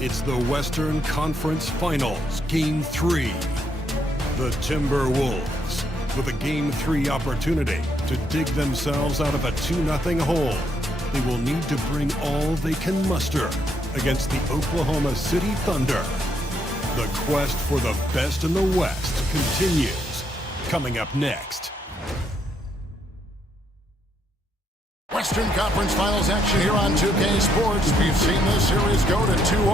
It's the Western Conference Finals, Game 3. The Timberwolves, with a Game 3 opportunity to dig themselves out of a 2-0 hole. They will need to bring all they can muster against the Oklahoma City Thunder. The quest for the best in the West continues. Coming up next. Western Conference Finals action here on 2K Sports. We've seen this series go to 2-0.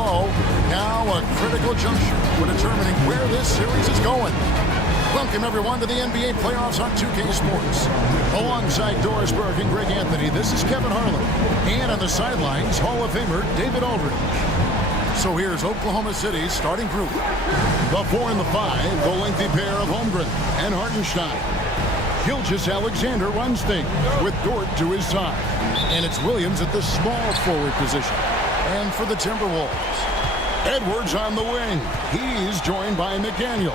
Now a critical juncture for determining where this series is going. Welcome everyone to the NBA playoffs on 2K Sports. Alongside Doris Burke and Greg Anthony, this is Kevin Harlan. And on the sidelines, Hall of Famer David Aldridge. So here's Oklahoma City's starting group. The 4 and the 5, the lengthy pair of Holmgren and Hartenstein. Gilgeous-Alexander runs things with Dort to his side. And it's Williams at the small forward position. And for the Timberwolves, Edwards on the wing. He's joined by McDaniel.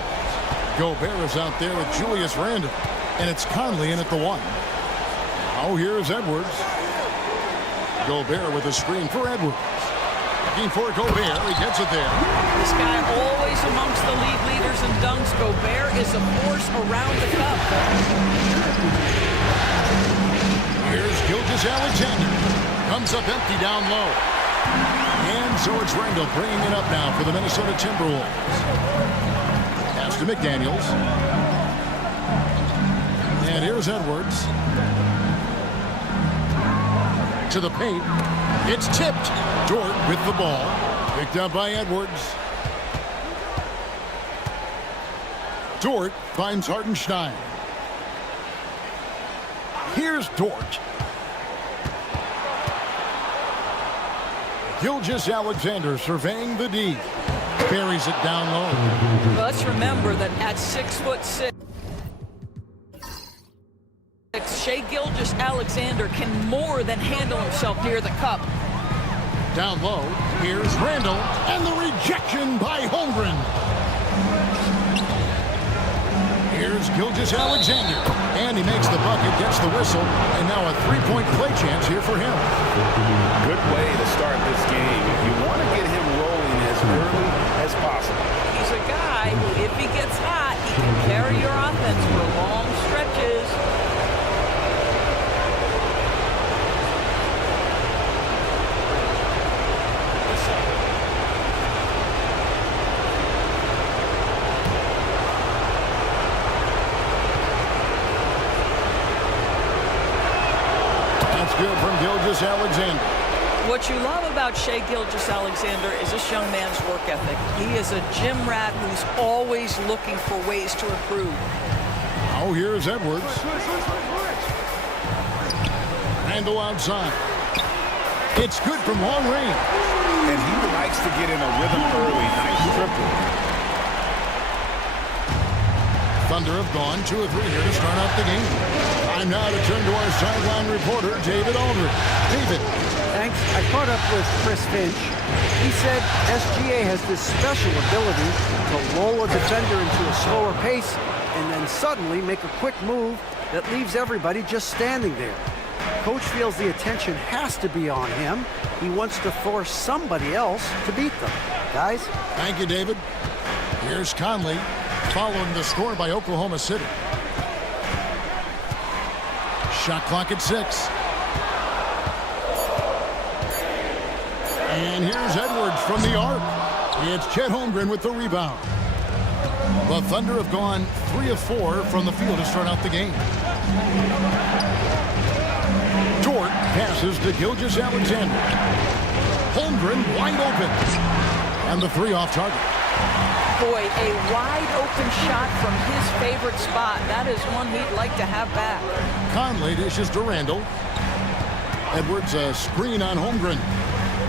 Gobert is out there with Julius Randle. And it's Conley in at the 1. Now here's Edwards. Gobert with a screen for Edwards. Looking for Gobert. He gets it there. This guy always amongst the league leaders in dunks. Gobert is a force around the cup. Here's Gilgeous-Alexander. Comes up empty down low. And so it's Randle bringing it up now for the Minnesota Timberwolves. Pass to McDaniels. And here's Edwards. To the paint. It's tipped. Dort with the ball. Picked up by Edwards. Dort finds Hartenstein. Here's Dort. Gilgeous-Alexander surveying the D. Buries it down low. Let's remember that at 6'6", Shai Gilgeous-Alexander can more than handle himself near the cup. Down low, here's Randle, and the rejection by Holmgren. Here's Gilgeous-Alexander, and he makes the bucket, gets the whistle, and now a three-point play chance here for him. Good way to start this game. If you want to get him rolling as early as possible. He's a guy who, if he gets hot, he can carry your offense for long stretches. Good from Gilgeous-Alexander. What you love about Shai Gilgeous-Alexander is this young man's work ethic. He is a gym rat who's always looking for ways to improve. Now here's Edwards. Randle outside. It's good from long range. And he likes to get in a rhythm early. Nice triple. Thunder have gone 2 of 3 here to start out the game. Time now to turn to our sideline reporter, David Aldridge. David. Thanks. I caught up with Chris Finch. He said SGA has this special ability to lull a defender into a slower pace and then suddenly make a quick move that leaves everybody just standing there. Coach feels the attention has to be on him. He wants to force somebody else to beat them. Guys? Thank you, David. Here's Conley, following the score by Oklahoma City. Shot clock at 6. And here's Edwards from the arc. It's Chet Holmgren with the rebound. The Thunder have gone 3 of 4 from the field to start out the game. Dort passes to Gilgeous-Alexander. Holmgren wide open. And the 3 off target. Boy, a wide-open shot from his favorite spot. That is one he'd like to have back. Conley dishes to Randle. Edwards a screen on Holmgren.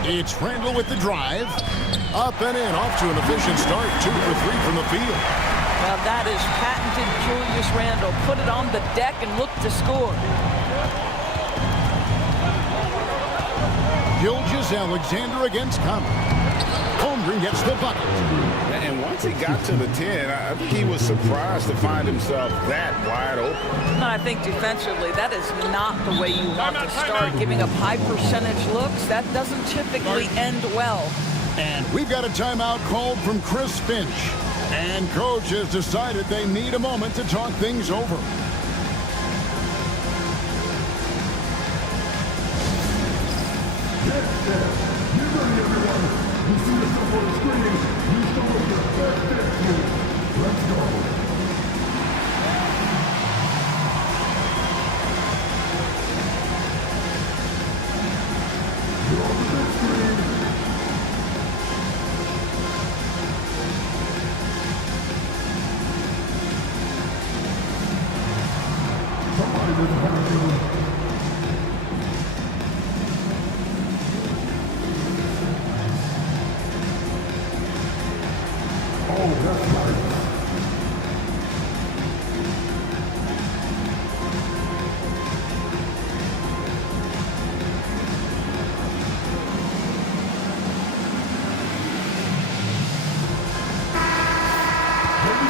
It's Randle with the drive. Up and in, off to an efficient start. 2 for 3 from the field. Now that is patented Julius Randle. Put it on the deck and look to score. Gilgeous-Alexander against Conley. Holmgren gets the bucket. And once he got to the 10, I think he was surprised to find himself that wide open. I think defensively, that is not the way you want to start giving up high percentage looks. That doesn't typically end well. And we've got a timeout called from Chris Finch. And coach has decided they need a moment to talk things over.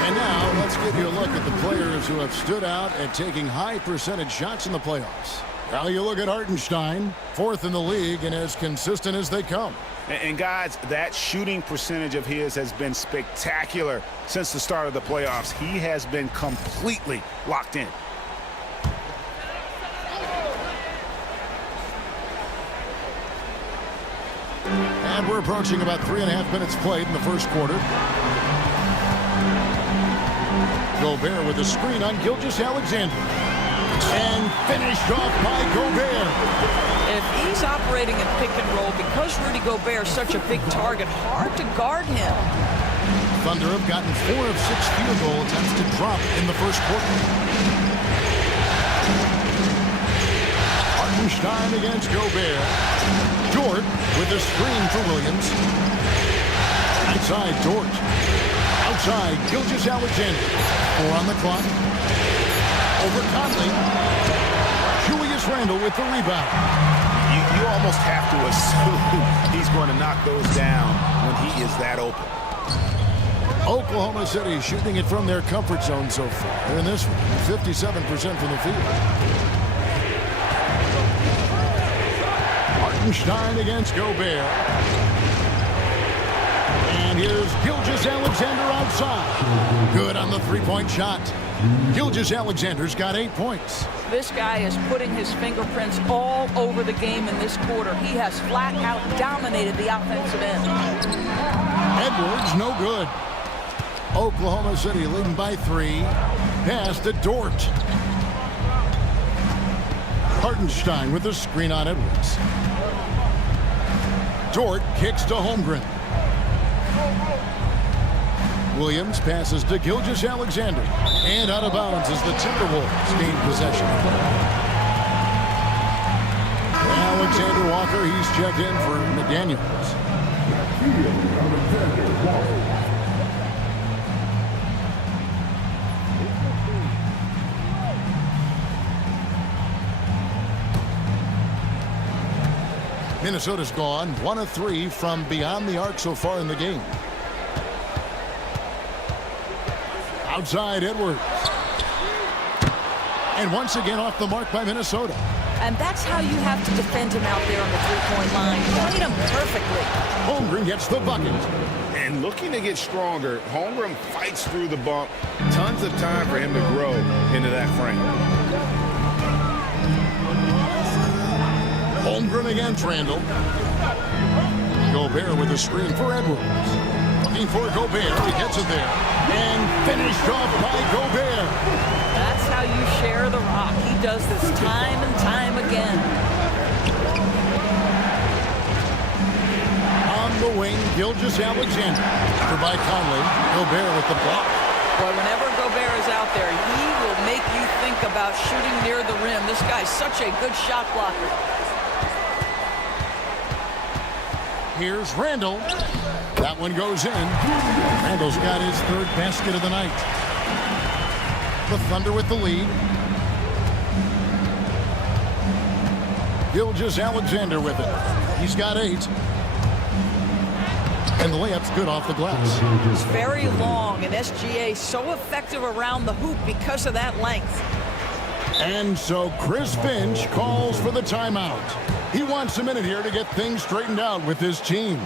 And now let's give you a look at the players who have stood out at taking high percentage shots in the playoffs. Now you look at Hartenstein, 4th in the league and as consistent as they come. And guys, that shooting percentage of his has been spectacular since the start of the playoffs. He has been completely locked in. And we're approaching about 3.5 minutes played in the first quarter. Gobert with a screen on Gilgeous-Alexander. And finished off by Gobert. If he's operating in pick and roll, because Rudy Gobert is such a big target, hard to guard him. Thunder have gotten 4 of 6 field goal attempts to drop in the first quarter. Hartenstein against Gobert. Dort with a screen for Williams. Outside Dort. Outside Gilgeous-Alexander. 4 on the clock. Over Conley. Julius Randle with the rebound. You almost have to assume he's going to knock those down when he is that open. Oklahoma City shooting it from their comfort zone so far. In this one, 57% from the field. Hartenstein against Gobert. And here's Gilgeous-Alexander outside. Good on the three-point shot. Gilgeous-Alexander's got 8 points. This guy is putting his fingerprints all over the game in this quarter. He has flat out dominated the offensive end. Edwards, no good. Oklahoma City leading by 3. Pass to Dort. Hartenstein with the screen on Edwards. Dort kicks to Holmgren. Williams passes to Gilgeous-Alexander. And out of bounds as the Timberwolves gain possession. Alexander Walker, he's checked in for McDaniels. Minnesota's gone 1 of 3 from beyond the arc so far in the game. Outside Edwards. And once again off the mark by Minnesota. And that's how you have to defend him out there on the three-point line. Played him perfectly. Holmgren gets the bucket. And looking to get stronger, Holmgren fights through the bump. Tons of time for him to grow into that frame. Holmgren against Randle. Gobert with a screen for Edwards. Looking for Gobert. He gets it there. And finished off by Gobert. That's how you share the rock. He does this time and time again. On the wing, Gilgeous-Alexander. After by Conley. Gobert with the block. Boy, whenever Gobert is out there, he will make you think about shooting near the rim. This guy's such a good shot blocker. Here's Randle. That one goes in. Randle's got his 3rd basket of the night. The Thunder with the lead. Gilgeous-Alexander with it. He's got 8. And the layup's good off the glass. It's very long, and SGA so effective around the hoop because of that length. And so Chris Finch calls for the timeout. He wants a minute here to get things straightened out with his team.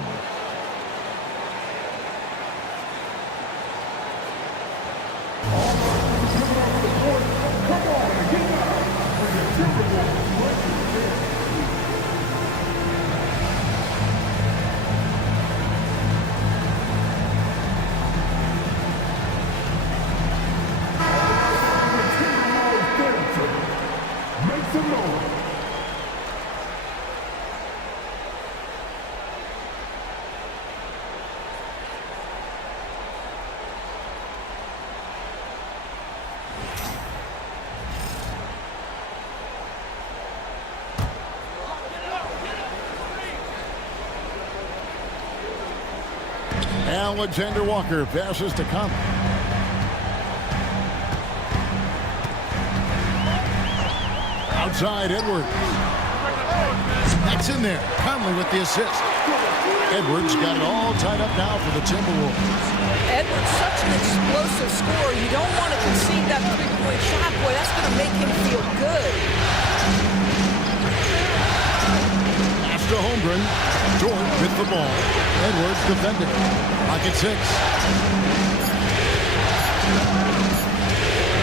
Alexander Walker passes to Conley. Outside, Edwards. That's in there. Conley with the assist. Edwards got it all tied up now for the Timberwolves. Edwards, such an explosive scorer. You don't want to concede that three-point shot. Boy, that's going to make him feel good. Pass to Holmgren. Dort with the ball. Edwards defending. Pocket 6.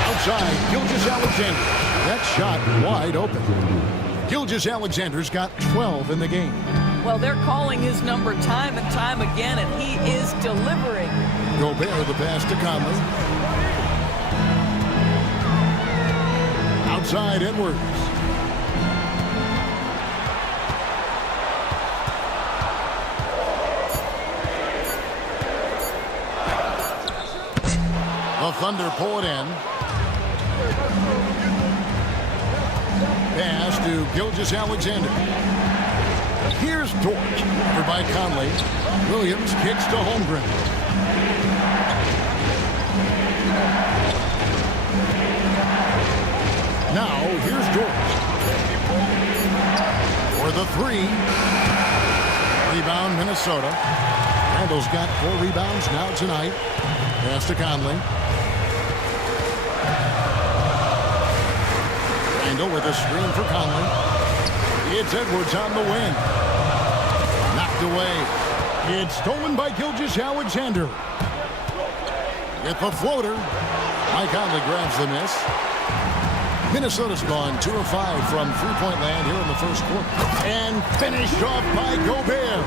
Outside, Gilgeous-Alexander. That shot wide open. Gilgeous-Alexander's got 12 in the game. Well, they're calling his number time and time again, and he is delivering. Gobert the pass to Conley. Outside, Edwards. The Thunder pull it in. Pass to Gilgeous-Alexander. Here's Dort. Covered by Conley. Williams kicks to Holmgren. Now, here's Dort. For the 3. Rebound, Minnesota. Randall's got 4 rebounds now tonight. Pass to Conley. Randall with a screen for Conley. It's Edwards on the wing. Knocked away. It's stolen by Gilgeous-Alexander. With the floater. Mike Conley grabs the miss. Minnesota's gone 2 of 5 from three-point land here in the first quarter. And finished off by Gobert.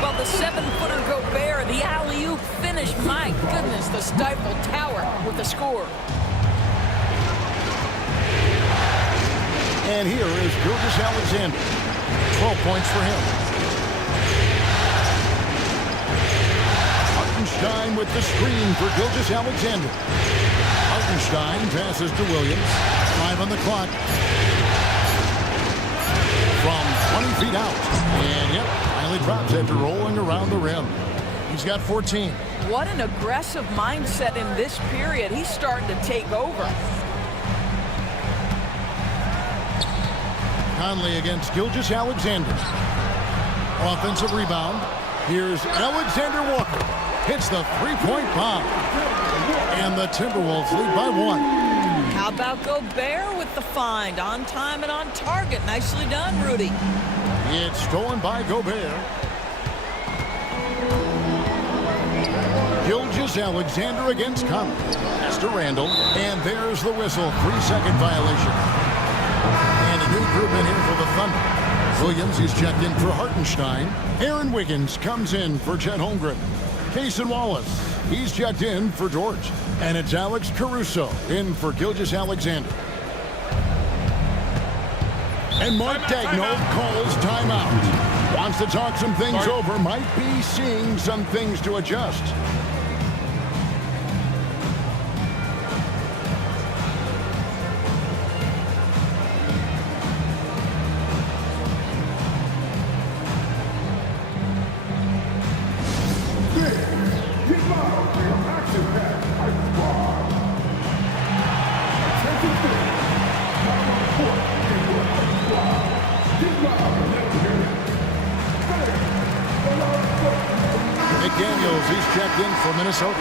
Well, the 7-footer Gobert, the alley-oop finish. My goodness, the Stifle Tower with the score. And here is Gilgeous-Alexander. 12 points for him. Hartenstein with the screen for Gilgeous-Alexander. Hartenstein passes to Williams. 5 on the clock. From 20 feet out. And yep, finally drops after rolling around the rim. He's got 14. What an aggressive mindset in this period. He's starting to take over. Conley against Gilgeous-Alexander. Offensive rebound. Here's Alexander Walker. Hits the three-point bomb. And the Timberwolves lead by 1. How about Gobert with the find? On time and on target. Nicely done, Rudy. It's stolen by Gobert. Gilgeous-Alexander against Conley. Pass to Randall. And there's the whistle. 3-second violation. And a new group in here for the Thunder. Williams, he's checked in for Hartenstein. Aaron Wiggins comes in for Chet Holmgren. Cason Wallace, he's checked in for George. And it's Alex Caruso in for Gilgeous-Alexander. And Mark Daigneault calls timeout. Wants to talk some things over. Might be seeing some things to adjust. McDaniels, he's checked in for Minnesota.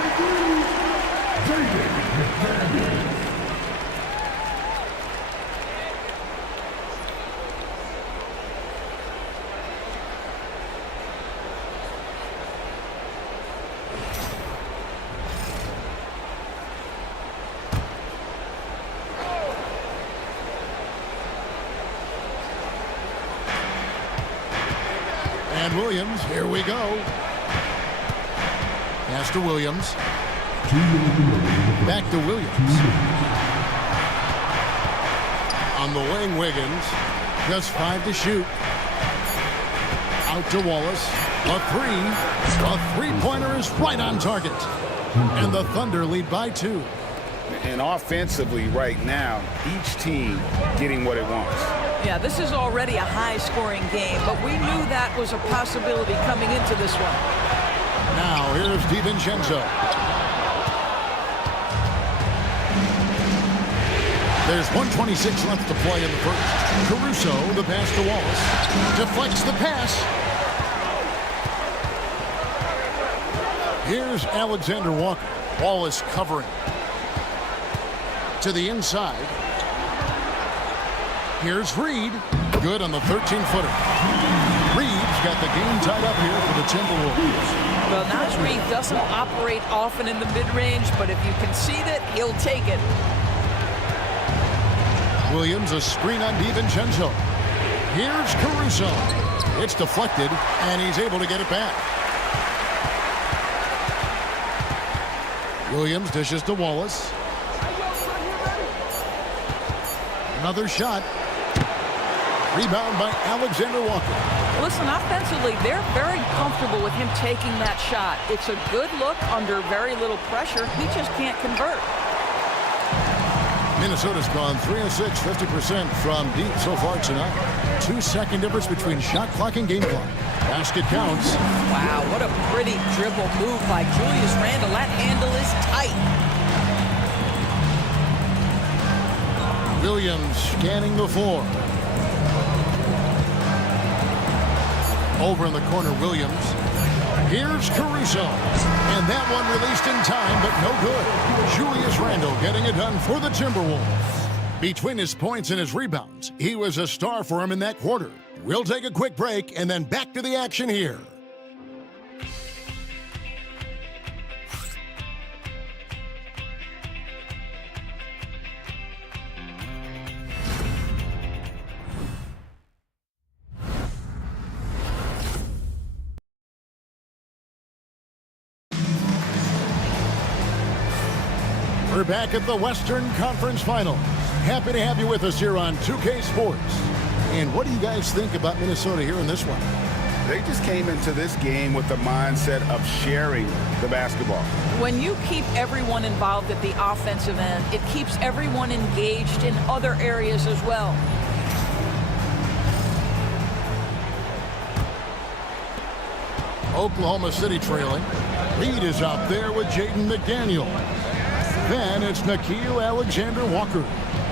And Williams, here we go. Pass to Williams. Back to Williams. On the wing, Wiggins. Just 5 to shoot. Out to Wallace. A three-pointer is right on target. And the Thunder lead by 2. And offensively right now, each team getting what it wants. Yeah, this is already a high-scoring game, but we knew that was a possibility coming into this one. Now, here's DiVincenzo. There's 1:26 left to play in the first. Caruso, the pass to Wallace. Deflects the pass. Here's Alexander Walker. Wallace covering. To the inside. Here's Reed. Good on the 13-footer. Reed's got the game tied up here for the Timberwolves. Well, Naz Reid doesn't operate often in the mid-range, but if you concede it, he'll take it. Williams, a screen on DiVincenzo. Here's Caruso. It's deflected, and he's able to get it back. Williams dishes to Wallace. Another shot. Rebound by Alexander Walker. Listen, offensively, they're very comfortable with him taking that shot. It's a good look under very little pressure. He just can't convert. Minnesota's gone 3 of 6, 50% from deep so far tonight. 2-second difference between shot clock and game clock. Basket counts. Wow, what a pretty dribble move by Julius Randle. That handle is tight. Williams scanning the floor. Over in the corner, Williams. Here's Caruso. And that one released in time, but no good. Julius Randle getting it done for the Timberwolves. Between his points and his rebounds, he was a star for him in that quarter. We'll take a quick break and then back to the action here. We're back at the Western Conference Final. Happy to have you with us here on 2K Sports. And what do you guys think about Minnesota here in this one? They just came into this game with the mindset of sharing the basketball. When you keep everyone involved at the offensive end, it keeps everyone engaged in other areas as well. Oklahoma City trailing. Reed is out there with Jaden McDaniel. Then it's Nickeil Alexander-Walker.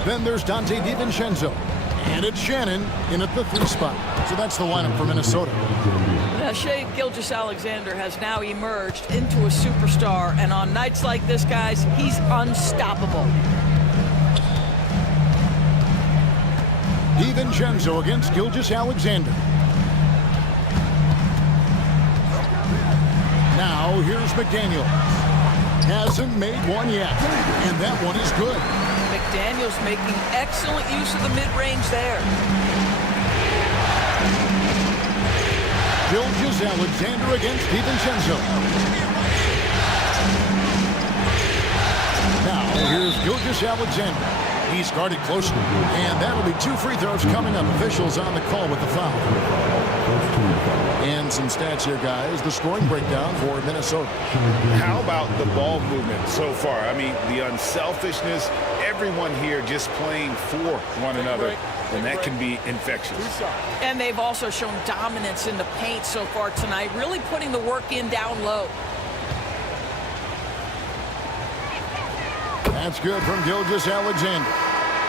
Then there's Dante DiVincenzo. And it's Shannon in at the 3 spot. So that's the lineup for Minnesota. Now, Shai Gilgeous-Alexander has now emerged into a superstar. And on nights like this, guys, he's unstoppable. DiVincenzo against Gilgeous-Alexander. Now here's McDaniel. Hasn't made one yet, and that one is good. McDaniel's making excellent use of the mid-range there. Gilgeous-Alexander against DiVincenzo. Now here's Gilgeous-Alexander. He's guarded closely, and that'll be 2 free throws coming up. Officials on the call with the foul. And some stats here, guys. The scoring breakdown for Minnesota. How about the ball movement so far? I mean, the unselfishness, everyone here just playing for one another, and that can be infectious. And they've also shown dominance in the paint so far tonight, really putting the work in down low. That's good from Gilgeous-Alexander.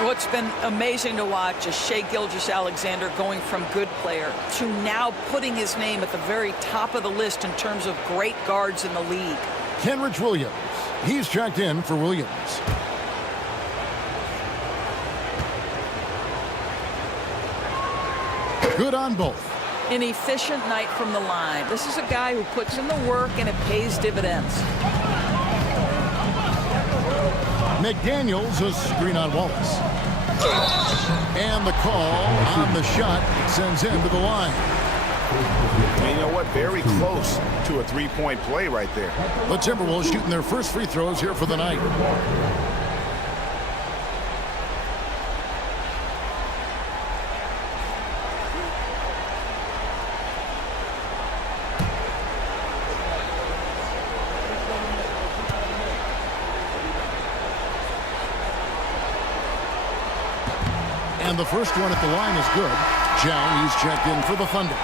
What's been amazing to watch is Shai Gilgeous-Alexander going from good player to now putting his name at the very top of the list in terms of great guards in the league. Kenrich Williams. He's checked in for Williams. Good on both. An efficient night from the line. This is a guy who puts in the work and it pays dividends. McDaniels, a screen on Wallace. And the call on the shot sends him to the line. And you know what? Very close to a three-point play right there. The Timberwolves shooting their first free throws here for the night. And the first one at the line is good. Zhang, he's checked in for the Thunder.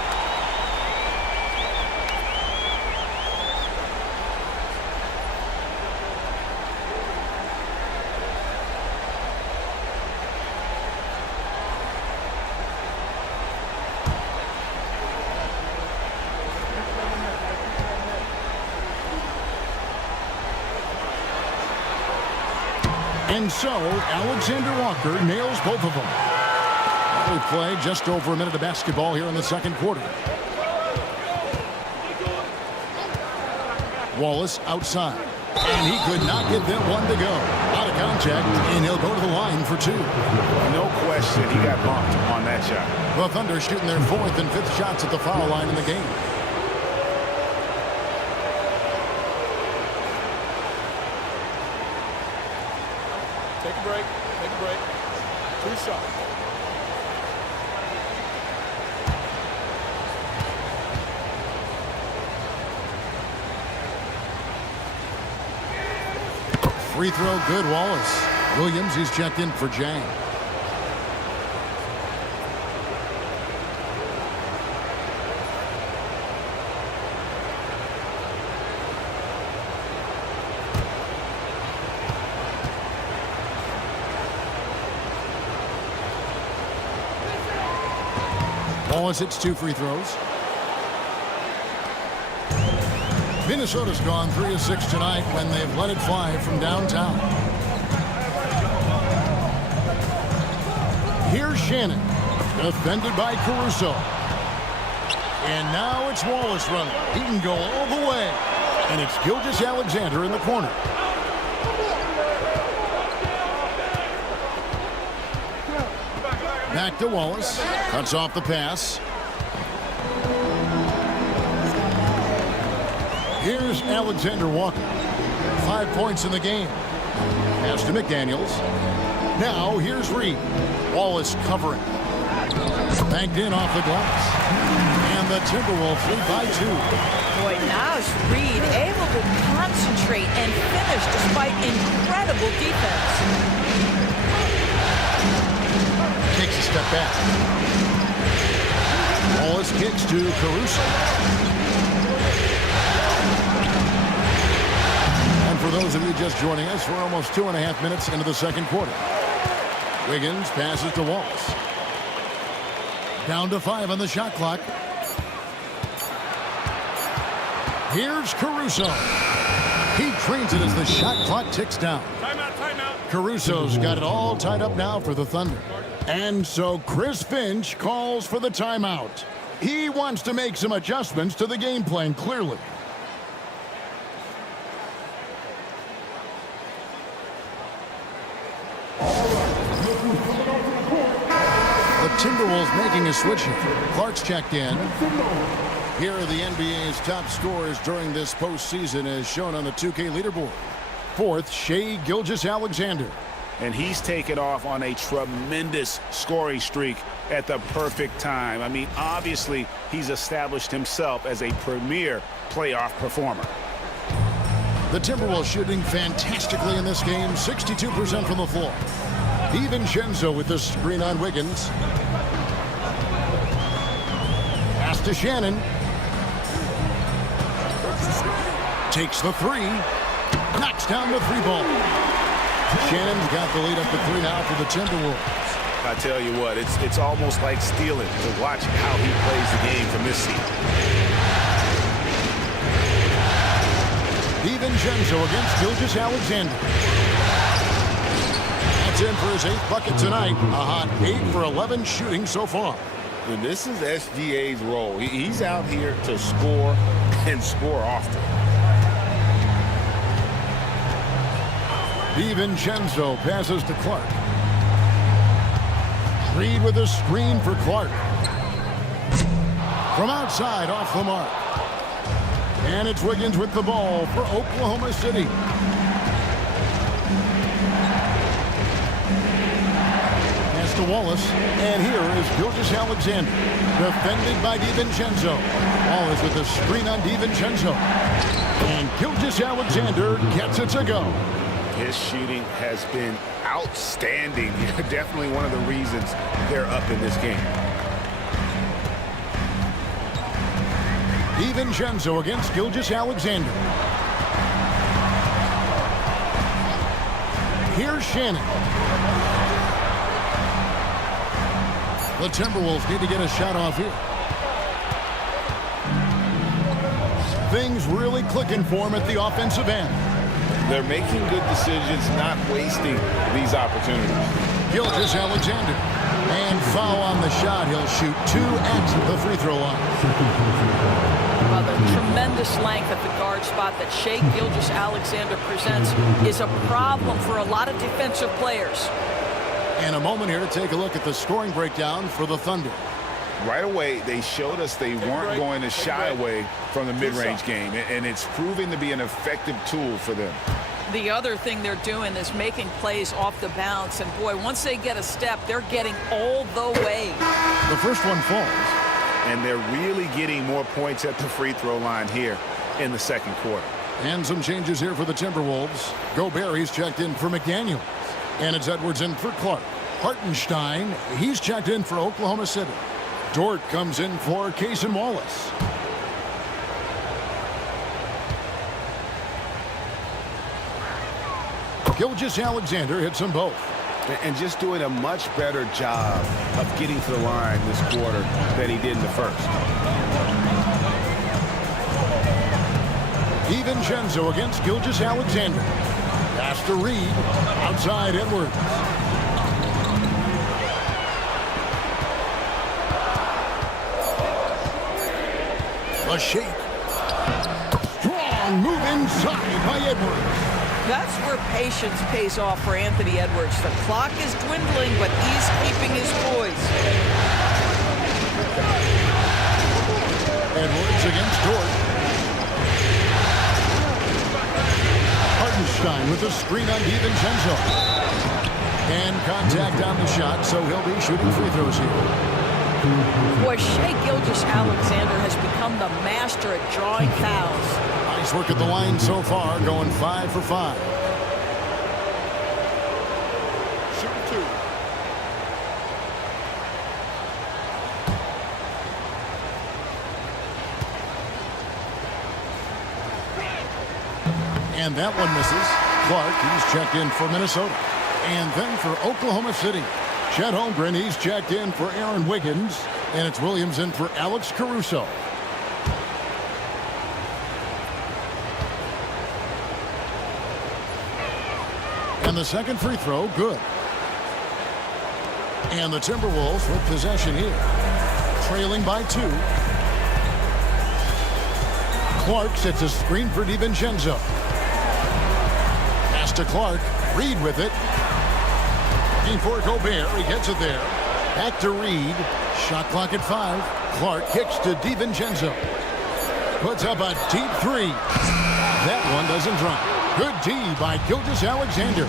And so, Alexander Walker nails both of them. We play just over a minute of basketball here in the second quarter. Wallace outside. And he could not get that one to go. Out of contact, and he'll go to the line for two. No question, he got bumped on that shot. The Thunder shooting their fourth and fifth shots at the foul line in the game. Take a break. Take a break. 2 shots. Free throw good, Wallace. Williams, he's checked in for Zhang. Wallace hits 2 free throws. Minnesota's gone 3 of 6 tonight when they've let it fly from downtown. Here's Shannon, defended by Caruso. And now it's Wallace running. He can go all the way. And it's Gilgeous-Alexander in the corner. Back to Wallace. Cuts off the pass. Here's Alexander Walker. 5 points in the game. Pass to McDaniels. Now here's Reed. Wallace covering. Banked in off the glass. And the Timberwolves lead by 2. Boy, now is Reed able to concentrate and finish despite incredible defense. Takes a step back. Wallace kicks to Caruso. And for those of you just joining us, we're almost 2.5 minutes into the second quarter. Wiggins passes to Wallace. Down to 5 on the shot clock. Here's Caruso. He drains it as the shot clock ticks down. Timeout, timeout. Caruso's got it all tied up now for the Thunder. And so Chris Finch calls for the timeout. He wants to make some adjustments to the game plan, clearly. The Timberwolves making a switch here. Clark's checked in. Here are the NBA's top scorers during this postseason as shown on the 2K leaderboard. 4th, Shai Gilgeous-Alexander. And he's taken off on a tremendous scoring streak at the perfect time. I mean, obviously, he's established himself as a premier playoff performer. The Timberwolves shooting fantastically in this game, 62% from the floor. DiVincenzo with the screen on Wiggins. Pass to Shannon. Takes the 3. Knocks down the 3 ball. Shannon's got the lead up to 3 now for the Timberwolves. I tell you what, it's almost like stealing to watch how he plays the game from this seat. DiVincenzo against Gilgeous-Alexander. That's in for his 8th bucket tonight. A hot 8 for 11 shooting so far. And this is SGA's role. He's out here to score and score often. DiVincenzo passes to Clark. Reed with a screen for Clark. From outside, off the mark. And it's Wiggins with the ball for Oklahoma City. Pass to Wallace. And here is Gilgeous-Alexander. Defended by DiVincenzo. Wallace with a screen on DiVincenzo. And Gilgeous-Alexander gets it to go. His shooting has been outstanding. Definitely one of the reasons they're up in this game. DiVincenzo against Gilgeous-Alexander. Here's Shannon. The Timberwolves need to get a shot off here. Things really clicking for him at the offensive end. They're making good decisions, not wasting these opportunities. Gilgeous-Alexander. And foul on the shot. He'll shoot 2 at the free throw line. Well, the tremendous length at the guard spot that Shai Gilgeous-Alexander presents is a problem for a lot of defensive players. And a moment here to take a look at the scoring breakdown for the Thunder. Right away, they showed us they weren't going to shy away from the mid-range game, and it's proving to be an effective tool for them. The other thing they're doing is making plays off the bounce, and boy, once they get a step, they're getting all the way. The first one falls. And they're really getting more points at the free throw line here in the second quarter. And some changes here for the Timberwolves. Gobert, he's checked in for McDaniels. And it's Edwards in for Clark. Hartenstein, he's checked in for Oklahoma City. Dort comes in for Cason Wallace. Gilgeous-Alexander hits them both. And just doing a much better job of getting to the line this quarter than he did in the first. DiVincenzo against Gilgeous-Alexander. Pass to Reed. Outside Edwards. A shake. Strong move inside by Edwards. That's where patience pays off for Anthony Edwards. The clock is dwindling, but he's keeping his poise. Edwards against Dort. Hartenstein with a screen on DiVincenzo. And contact on the shot, so he'll be shooting free throws here. Boy, Shai Gilgeous-Alexander has become the master at drawing fouls. Nice work at the line so far, going 5 for 5. Shoot 2. And that one misses. Clark, he's checked in for Minnesota. And then for Oklahoma City. Chet Holmgren, he's checked in for Aaron Wiggins. And it's Williams in for Alex Caruso. And the second free throw, good. And the Timberwolves with possession here. Trailing by 2. Clark sets a screen for DiVincenzo. Pass to Clark. Reed with it. Looking for Gobert. He gets it there. Back to Reed. Shot clock at 5. Clark kicks to DiVincenzo. Puts up a deep 3. That one doesn't drop. Good D by Gilgeous-Alexander.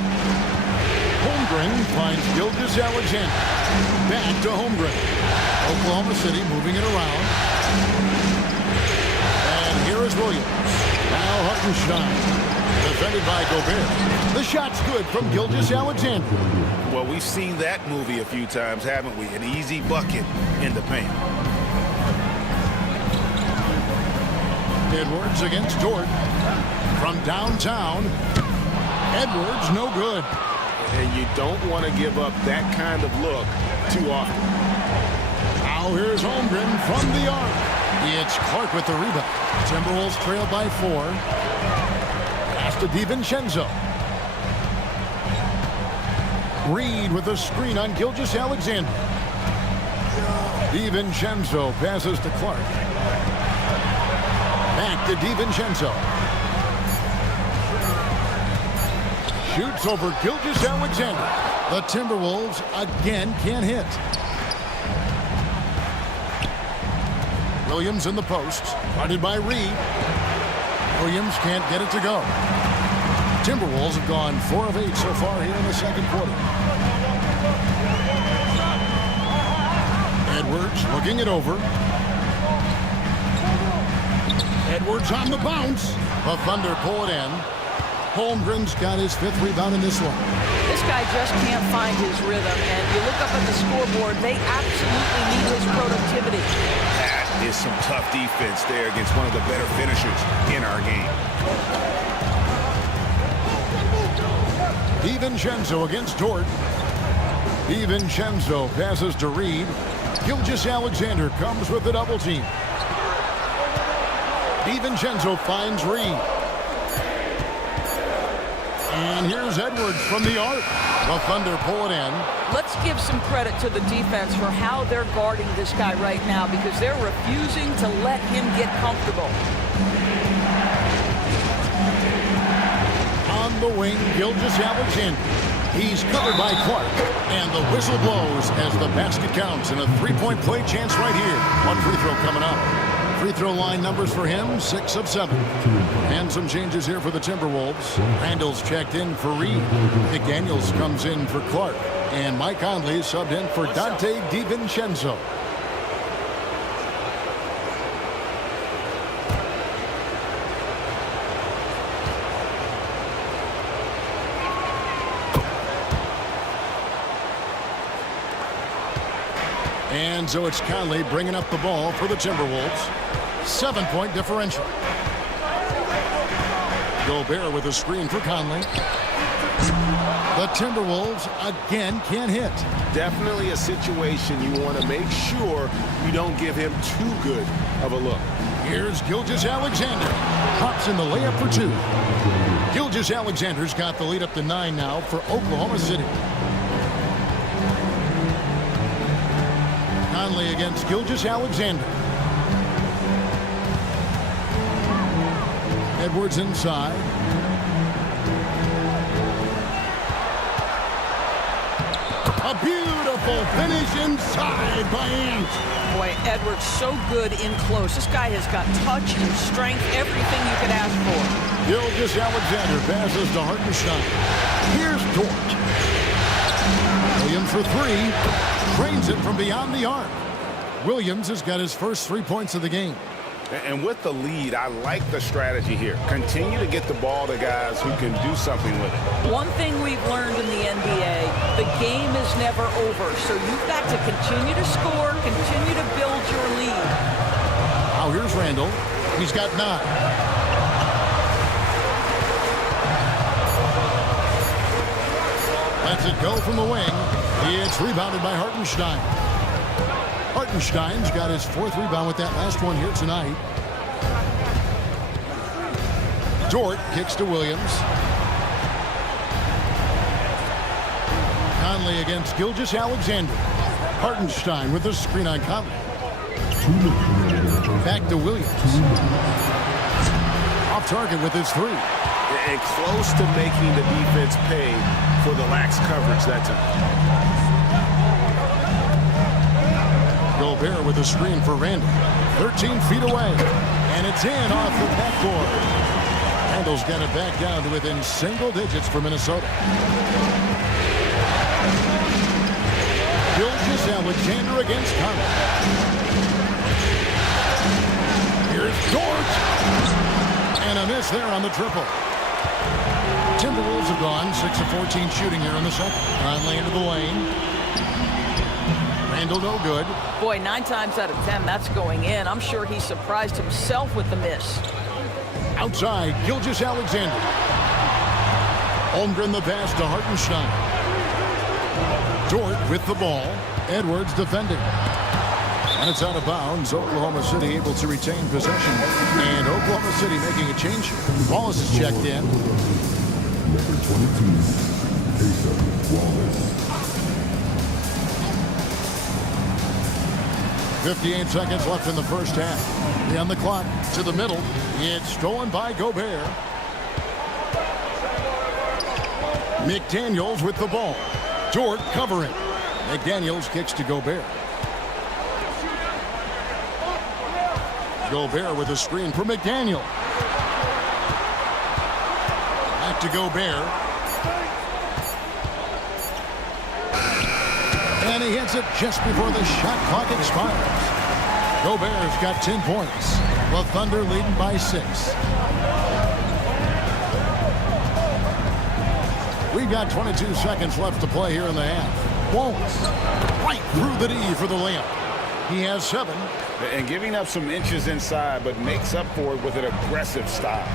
Holmgren finds Gilgeous-Alexander. Back to Holmgren. Oklahoma City moving it around. And here is Williams. Now Hartenstein. Defended by Gobert. The shot's good from Gilgeous-Alexander. Well, we've seen that movie a few times, haven't we? An easy bucket in the paint. Edwards against Dort. From downtown. Edwards, no good. And you don't want to give up that kind of look too often. Now here's Holmgren from the arc. It's Clark with the rebound. Timberwolves trail by 4. Pass to DiVincenzo. Reed with a screen on Gilgeous-Alexander. DiVincenzo passes to Clark. Back to DiVincenzo. Shoots over Gilgeous-Alexander. The Timberwolves again can't hit. Williams in the post. Guarded by Reed. Williams can't get it to go. Timberwolves have gone 4 of 8 so far here in the second quarter. Edwards looking it over. Edwards on the bounce. The Thunder pull it in. Holmgren's got his 5th rebound in this one. This guy just can't find his rhythm, and you look up at the scoreboard, they absolutely need his productivity. That is some tough defense there against one of the better finishers in our game. DiVincenzo against Dort. DiVincenzo passes to Reed. Gilgeous-Alexander comes with the double team. DiVincenzo finds Reed. And here's Edwards from the arc. The Thunder pull it in. Let's give some credit to the defense for how they're guarding this guy right now, because they're refusing to let him get comfortable. On the wing, Gilgeous-Alexander. He's covered by Clark. And the whistle blows as the basket counts, and a 3-point play chance right here. One free throw coming up. Free throw line numbers for him, 6 of 7. And some changes here for the Timberwolves. Randall's checked in for Reed. McDaniels comes in for Clark. And Mike Conley subbed in for Dante DiVincenzo. And so it's Conley bringing up the ball for the Timberwolves. 7-point differential. Gobert with a screen for Conley. The Timberwolves again can't hit. Definitely a situation you want to make sure you don't give him too good of a look. Here's Gilgeous-Alexander. Drops in the layup for 2. Gilgeous-Alexander's got the lead up to 9 now for Oklahoma City. Conley against Gilgeous-Alexander. Edwards inside. A beautiful finish inside by Ant. Boy, Edwards so good in close. This guy has got touch and strength, everything you could ask for. Gilgeous-Alexander passes to Hartenstein. Here's Dort. Williams for 3. Trains it from beyond the arc. Williams has got his first 3 points of the game. And with the lead, I like the strategy here. Continue to get the ball to guys who can do something with it. One thing we've learned in the NBA, the game is never over. So you've got to continue to score, continue to build your lead. Now here's Randall. He's got 9. Lets it go from the wing. It's rebounded by Hartenstein. Hartenstein's got his 4th rebound with that last one here tonight. Dort kicks to Williams. Conley against Gilgeous-Alexander. Hartenstein with the screen on Conley. Back to Williams. Off target with his 3. And close to making the defense pay for the lax coverage that time. Gobert with a screen for Randall. 13 feet away. And it's in off the backboard. Randall's got it back down to within single digits for Minnesota. Gilgeous-Alexander against Conley. Here's Dort. And a miss there on the triple. Timberwolves have gone 6 of 14 shooting here in the second. Conley into the lane. Randall no good. Boy, 9 times out of 10, that's going in. I'm sure he surprised himself with the miss. Outside, Gilgeous-Alexander. Holmgren the pass to Hartenstein. Dort with the ball. Edwards defending. And it's out of bounds. Oklahoma City able to retain possession. And Oklahoma City making a change. Wallace is checked in. Number 22, Asa Wallace. 58 seconds left in the first half. On the clock to the middle. It's stolen by Gobert. McDaniels with the ball. Dort covering. McDaniels kicks to Gobert. Gobert with a screen for McDaniel. Back to Gobert. And he hits it just before the shot clock expires. Gobert's got 10 points. The Thunder leading by 6. We've got 22 seconds left to play here in the half. Wallace right through the D for the layup. He has 7. And giving up some inches inside, but makes up for it with an aggressive style.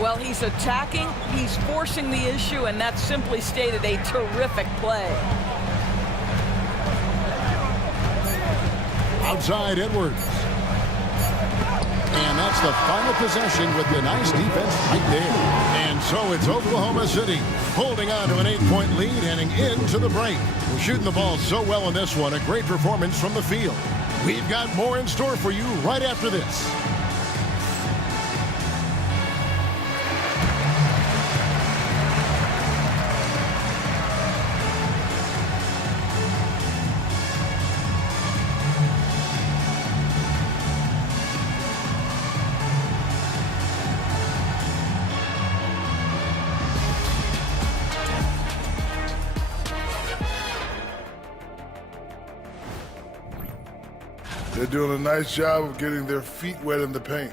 Well, he's attacking, he's forcing the issue, and that's simply stated a terrific play. Outside Edwards. And that's the final possession with the nice defense right there. And so it's Oklahoma City holding on to an 8-point lead heading into the break. We're shooting the ball so well in this one. A great performance from the field. We've got more in store for you right after this. They're doing a nice job of getting their feet wet in the paint.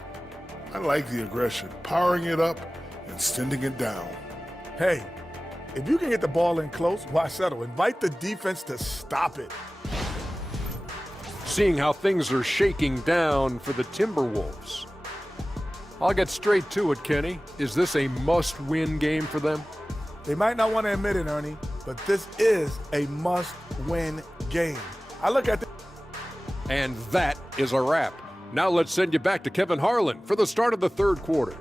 I like the aggression, powering it up and sending it down. Hey, if you can get the ball in close, why settle? Invite the defense to stop it. Seeing how things are shaking down for the Timberwolves. I'll get straight to it, Kenny. Is this a must-win game for them? They might not want to admit it, Ernie, but this is a must-win game. I look at And that is a wrap. Now let's send you back to Kevin Harlan for the start of the third quarter.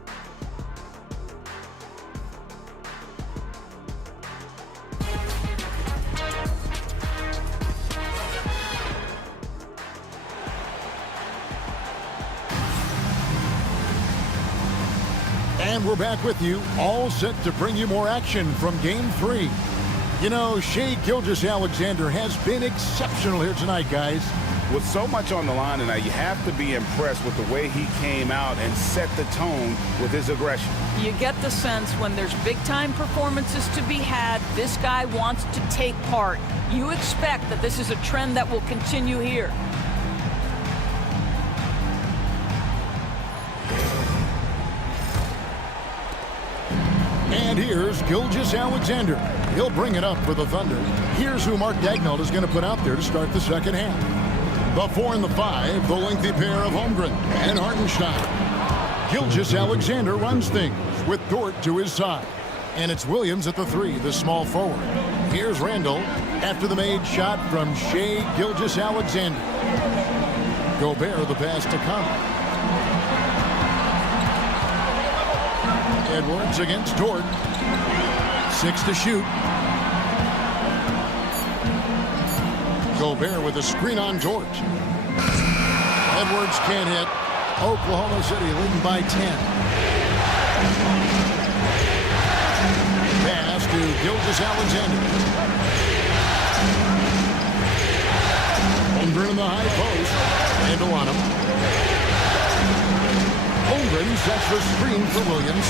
And we're back with you, all set to bring you more action from Game 3. You know, Shai Gilgeous-Alexander has been exceptional here tonight, guys. With so much on the line tonight, you have to be impressed with the way he came out and set the tone with his aggression. You get the sense when there's big-time performances to be had, this guy wants to take part. You expect that this is a trend that will continue here. And here's Gilgeous-Alexander. He'll bring it up for the Thunder. Here's who Mark Daigneault is going to put out there to start the second half. The 4 and the 5, the lengthy pair of Holmgren and Hartenstein. Gilgeous-Alexander runs things with Dort to his side. And it's Williams at the 3, the small forward. Here's Randall after the made shot from Shai Gilgeous-Alexander. Gobert the pass to Conley. Edwards against Dort. 6 to shoot. Gobert with a screen on Dort. Edwards can't hit. Oklahoma City leading by 10. Pass to Gilgeous-Alexander. Holmgren in the high post. Handle on him. Holmgren sets the screen for Williams.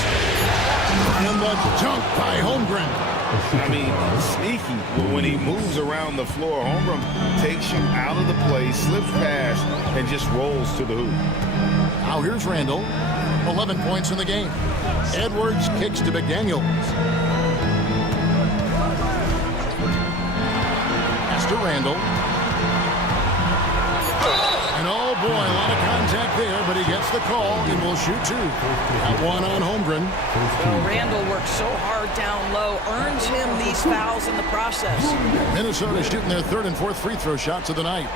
And the dunk by Holmgren. I mean, sneaky. When he moves around the floor, Holmgren takes you out of the play, slips past, and just rolls to the hoop. Now here's Randall. 11 points in the game. Edwards kicks to McDaniel. Pass to Randall. And oh boy, a lot of contact there, but he gets the call and will shoot 2. That one on Holmgren. Well, Randall works so hard down low, earns him these fouls in the process. Minnesota shooting their 3rd and 4th free throw shots of the night.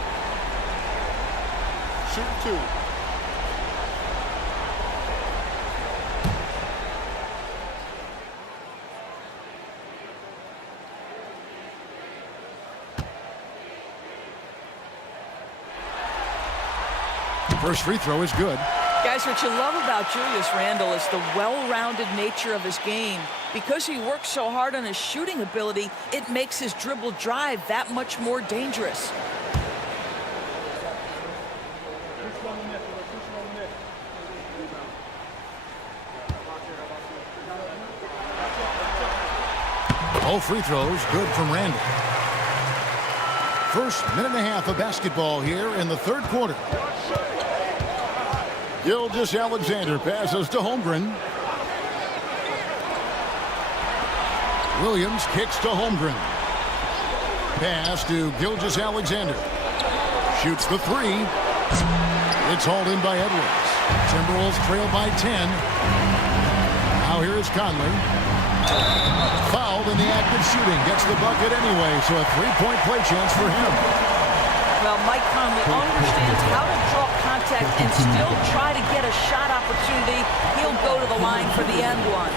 shoot 2. First free throw is good. Guys, what you love about Julius Randle is the well-rounded nature of his game. Because he works so hard on his shooting ability, it makes his dribble drive that much more dangerous. Both free throws good from Randall. First minute and a half of basketball here in the third quarter. Gilgeous-Alexander passes to Holmgren. Williams kicks to Holmgren. Pass to Gilgeous-Alexander. Shoots the three. It's hauled in by Edwards. Timberwolves trail by 10. Now here is Conley. Fouled in the act of shooting. Gets the bucket anyway, so a three-point play chance for him. Well, Mike Conley understands how to draw contact and still try to get a shot opportunity. He'll go to the line for the end one.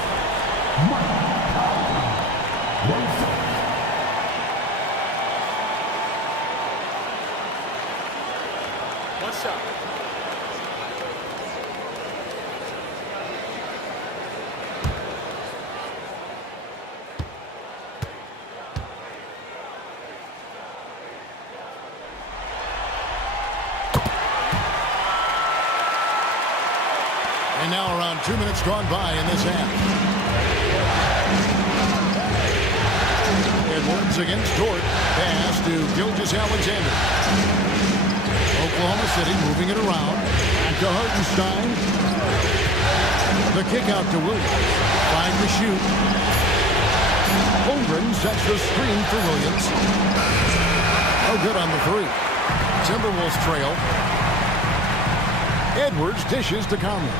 What's up? And now around 2 minutes gone by in this half. Edwards against Dort. Pass to Gilgeous-Alexander. Oklahoma City moving it around. Back to Hartenstein. The kick out to Williams. 5 to shoot. Holmgren sets the screen for Williams. No good on the three. Timberwolves trail. Edwards dishes to Conley.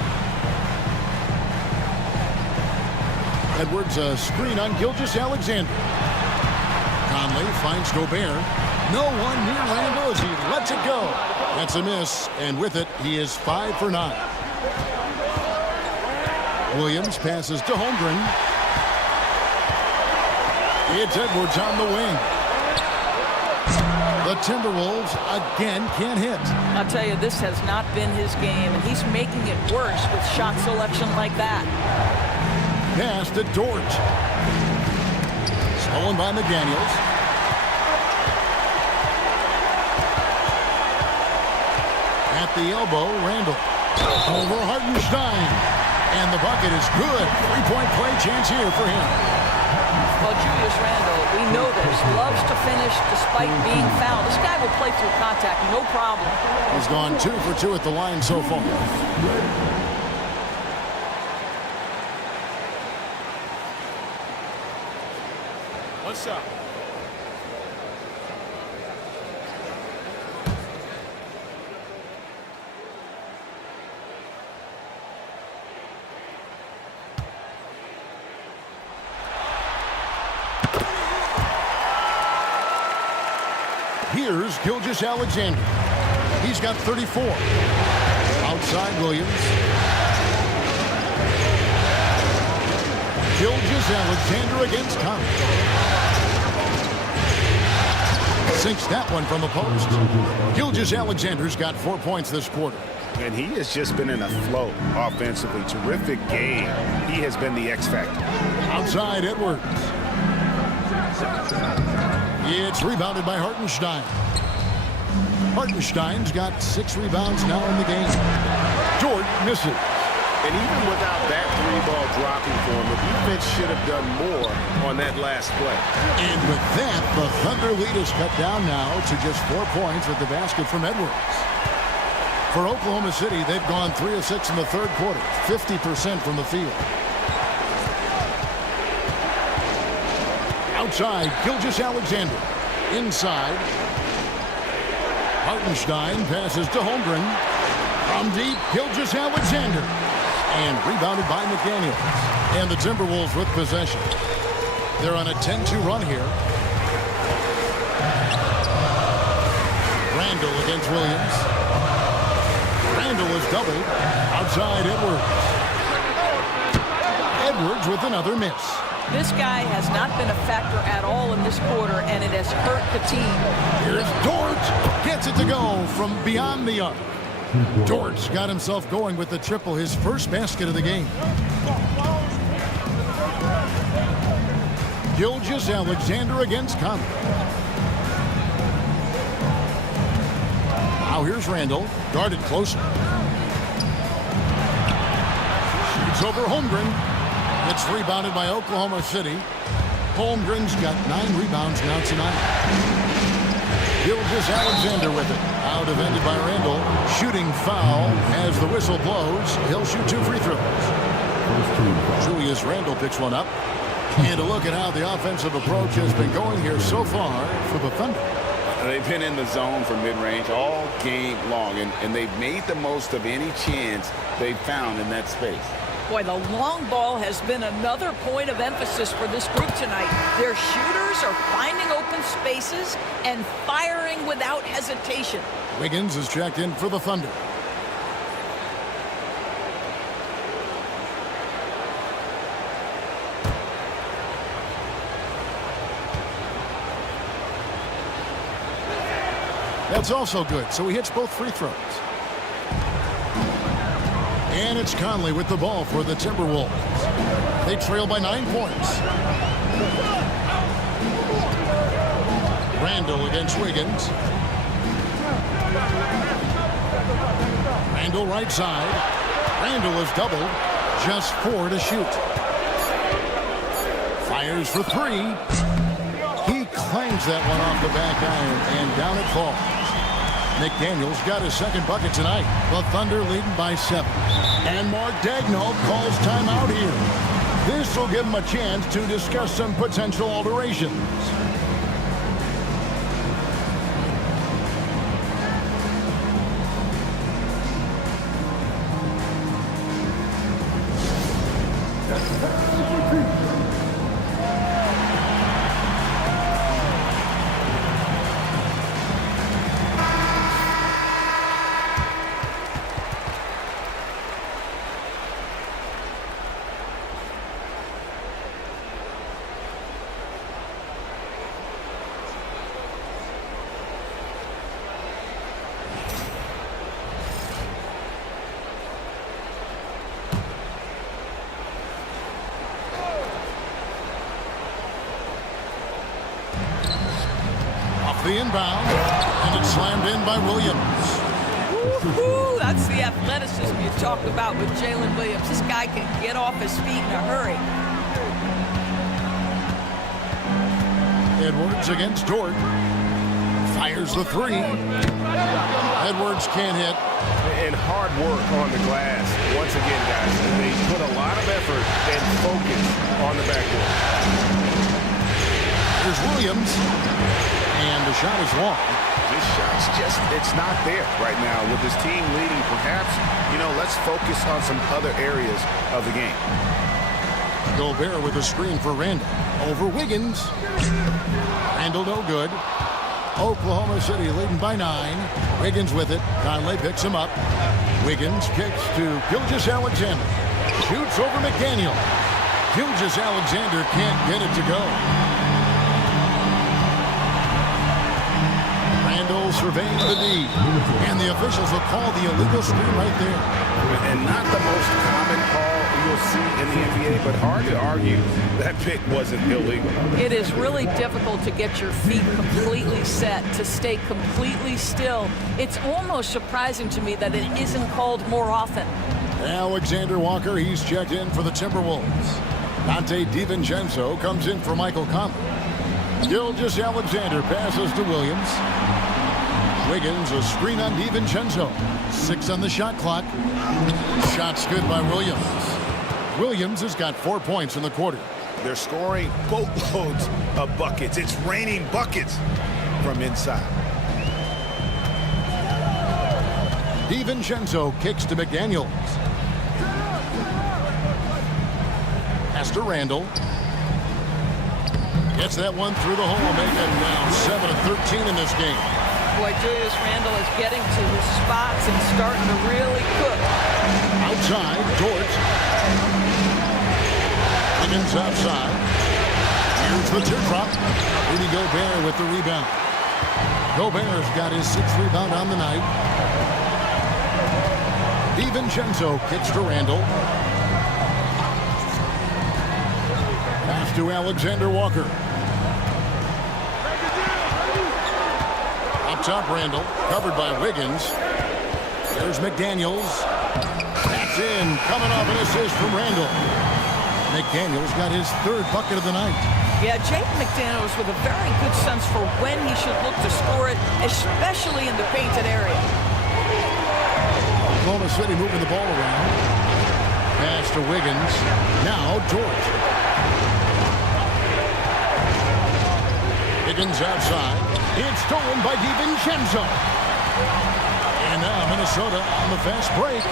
Edwards a screen on Gilgeous-Alexander. Conley finds Gobert. No one near Randall as he lets it go. That's a miss, and with it, he is 5 for 9. Williams passes to Holmgren. It's Edwards on the wing. The Timberwolves again can't hit. I'll tell you, this has not been his game, and he's making it worse with shot selection like that. Pass to Dort. Stolen by McDaniels. At the elbow, Randall. Over Hartenstein. And the bucket is good. Three-point play chance here for him. Well, Julius Randle, we know this, loves to finish despite being fouled. This guy will play through contact, no problem. He's gone 2 for 2 at the line so far. What's up? Here's Gilgeous-Alexander. He's got 34. Outside Williams. Gilgeous-Alexander against Conley. Sinks that one from the post. Gilgeous-Alexander's got 4 points this quarter. And he has just been in a flow offensively. Terrific game. He has been the X factor. Outside Edwards. It's rebounded by Hartenstein. Hartenstein's got 6 rebounds now in the game. Dort misses. And even without that three-ball dropping for him, the defense should have done more on that last play. And with that, the Thunder lead is cut down now to just 4 points with the basket from Edwards. For Oklahoma City, they've gone 3 of 6 in the third quarter, 50% from the field. Outside, Gilgeous-Alexander. Inside. Hartenstein passes to Holmgren. From deep, Gilgeous-Alexander. And rebounded by McDaniels. And the Timberwolves with possession. They're on a 10-2 run here. Randall against Williams. Randall is doubled. Outside Edwards. Edwards with another miss. This guy has not been a factor at all in this quarter, and it has hurt the team. Here's Dort. Gets it to go from beyond the arc. Dort's got himself going with the triple, his first basket of the game. Gilgeous-Alexander against Conley. Now here's Randall, guarded closer. Shoots over Holmgren. It's rebounded by Oklahoma City. Holmgren's got 9 rebounds now tonight. Gilgeous-Alexander with it. Out defended by Randall. Shooting foul as the whistle blows. He'll shoot 2 free throws. Julius Randle picks one up. And a look at how the offensive approach has been going here so far for the Thunder. They've been in the zone for mid-range all game long, and they've made the most of any chance they've found in that space. Boy, the long ball has been another point of emphasis for this group tonight. Their shooters are finding open spaces and firing without hesitation. Wiggins is checked in for the Thunder. That's also good, so he hits both free throws. And it's Conley with the ball for the Timberwolves. They trail by 9 points. Randall against Wiggins. Randall right side. Randall is doubled. Just 4 to shoot. Fires for 3. He clangs that one off the back iron, and down it falls. McDaniel's got his second bucket tonight. The Thunder leading by 7. And Mark Daigneault calls timeout here. This will give him a chance to discuss some potential alterations. The inbound, and it's slammed in by Williams. Woo-hoo, that's the athleticism you talked about with Jalen Williams. This guy can get off his feet in a hurry. Edwards against Dort. Fires the 3. Edwards can't hit. And hard work on the glass. Once again, guys, they put a lot of effort and focus on the backboard. Here's Williams. And the shot is long. This shot's just, it's not there right now. With this team leading, perhaps, let's focus on some other areas of the game. Gobert with a screen for Randall. Over Wiggins. Randall no good. Oklahoma City leading by 9. Wiggins with it. Conley picks him up. Wiggins kicks to Gilgeous-Alexander. Shoots over McDaniel. Gilgeous-Alexander can't get it to go. Surveying the D, and the officials will call the illegal screen right there. And not the most common call you'll see in the NBA, but hard to argue that pick wasn't illegal. It is really difficult to get your feet completely set, to stay completely still. It's almost surprising to me that it isn't called more often. Alexander Walker, he's checked in for the Timberwolves. Dante DiVincenzo comes in for Michael Conley. Gilgeous-Alexander passes to Williams. Wiggins, a screen on DiVincenzo. 6 on the shot clock. Shot's good by Williams. Williams has got 4 points in the quarter. They're scoring boatloads of buckets. It's raining buckets from inside. DiVincenzo kicks to McDaniels. Pass to Randall. Gets that one through the hole, making now 7 of 13 in this game. Boy, Julius Randle is getting to his spots and starting to really cook. Outside, Dort. Wiggins outside. Here's the teardrop. Rudy Gobert with the rebound. Gobert's got his 6th rebound on the night. DiVincenzo kicks to Randall. Pass to Alexander Walker. Up top, Randall, covered by Wiggins. There's McDaniels. That's in, coming off an assist from Randall. McDaniels got his 3rd bucket of the night. Yeah, Jake McDaniels with a very good sense for when he should look to score it, especially in the painted area. Oklahoma City moving the ball around. Pass to Wiggins. Now George. Wiggins outside. It's stolen by DiVincenzo. And now Minnesota on the fast break.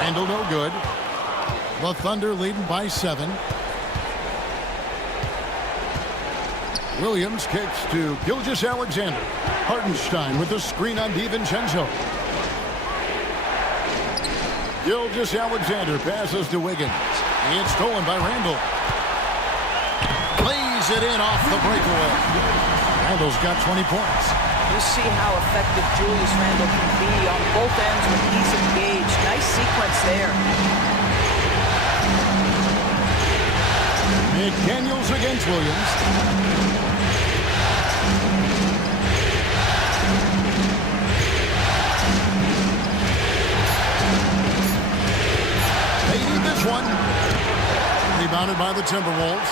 Randall no good. The Thunder leading by 7. Williams kicks to Gilgeous-Alexander. Hartenstein with the screen on DiVincenzo. Gilgeous-Alexander passes to Wiggins. It's stolen by Randall. Plays it in off the breakaway. Randall's got 20 points. You see how effective Julius Randall can be on both ends when he's engaged. Nice sequence there. McDaniels against Williams. They need this one. Rebounded by the Timberwolves.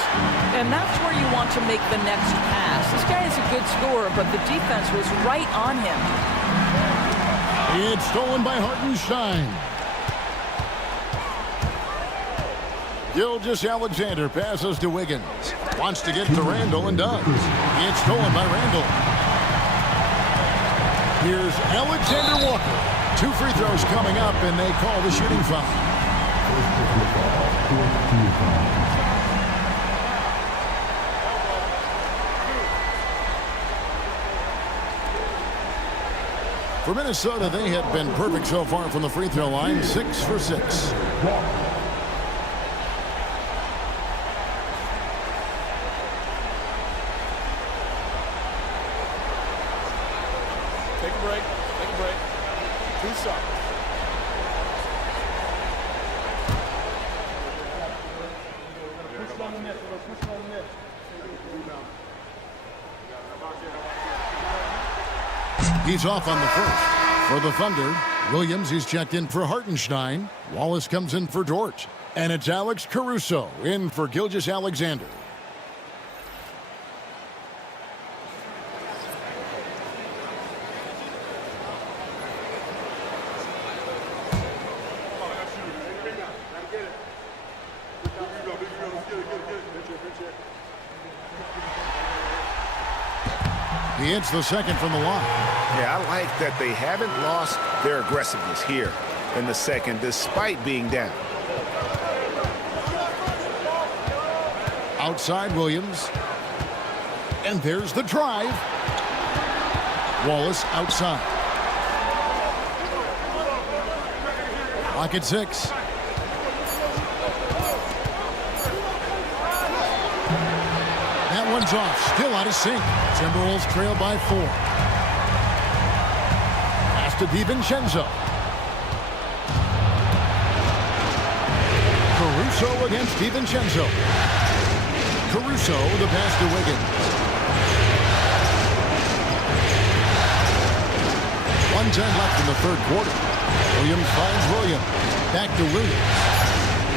And that's where you want to make the next pass. This guy is a good scorer, but the defense was right on him. It's stolen by Hartenstein. Gilgeous-Alexander passes to Wiggins. Wants to get to Randall and does. It's stolen by Randall. Here's Alexander Walker. 2 free throws coming up, and they call the shooting foul. For Minnesota, they have been perfect so far from the free throw line. 6 for 6. Take a break. Take a break. 2 shots. He's off on the first. For the Thunder, Williams, he's checked in for Hartenstein. Wallace comes in for Dort. And it's Alex Caruso in for Gilgeous-Alexander. He hits the second from the line. Yeah, I like that they haven't lost their aggressiveness here in the second, despite being down. Outside Williams. And there's the drive. Wallace outside. Clock at 6. That one's off. Still out of sync. Timberwolves trail by 4. Pass to DiVincenzo. Caruso against DiVincenzo. Caruso, the pass to Wiggins. 1:10 left in the third quarter. Williams finds Williams. Back to Williams.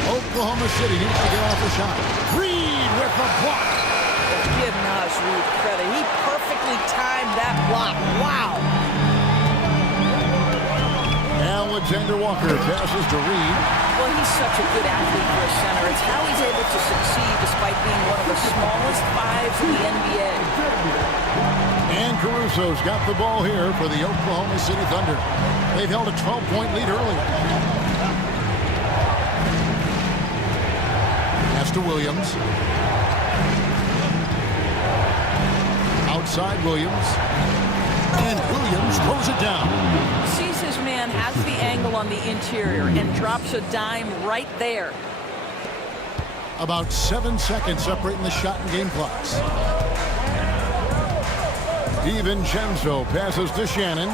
Oklahoma City needs to get off a shot. Reed with the block. Give Naz Reid credit. He perfectly timed that block. Wow. Alexander Walker passes to Reed. Well, he's such a good athlete for a center. It's how he's able to succeed despite being one of the smallest 5s in the NBA. And Caruso's got the ball here for the Oklahoma City Thunder. They've held a 12-point lead earlier. Pass to Williams. Outside Williams. And Williams throws it down. Sees his man, has the angle on the interior, and drops a dime right there. About 7 seconds separating the shot and game clocks. DiVincenzo passes to Shannon.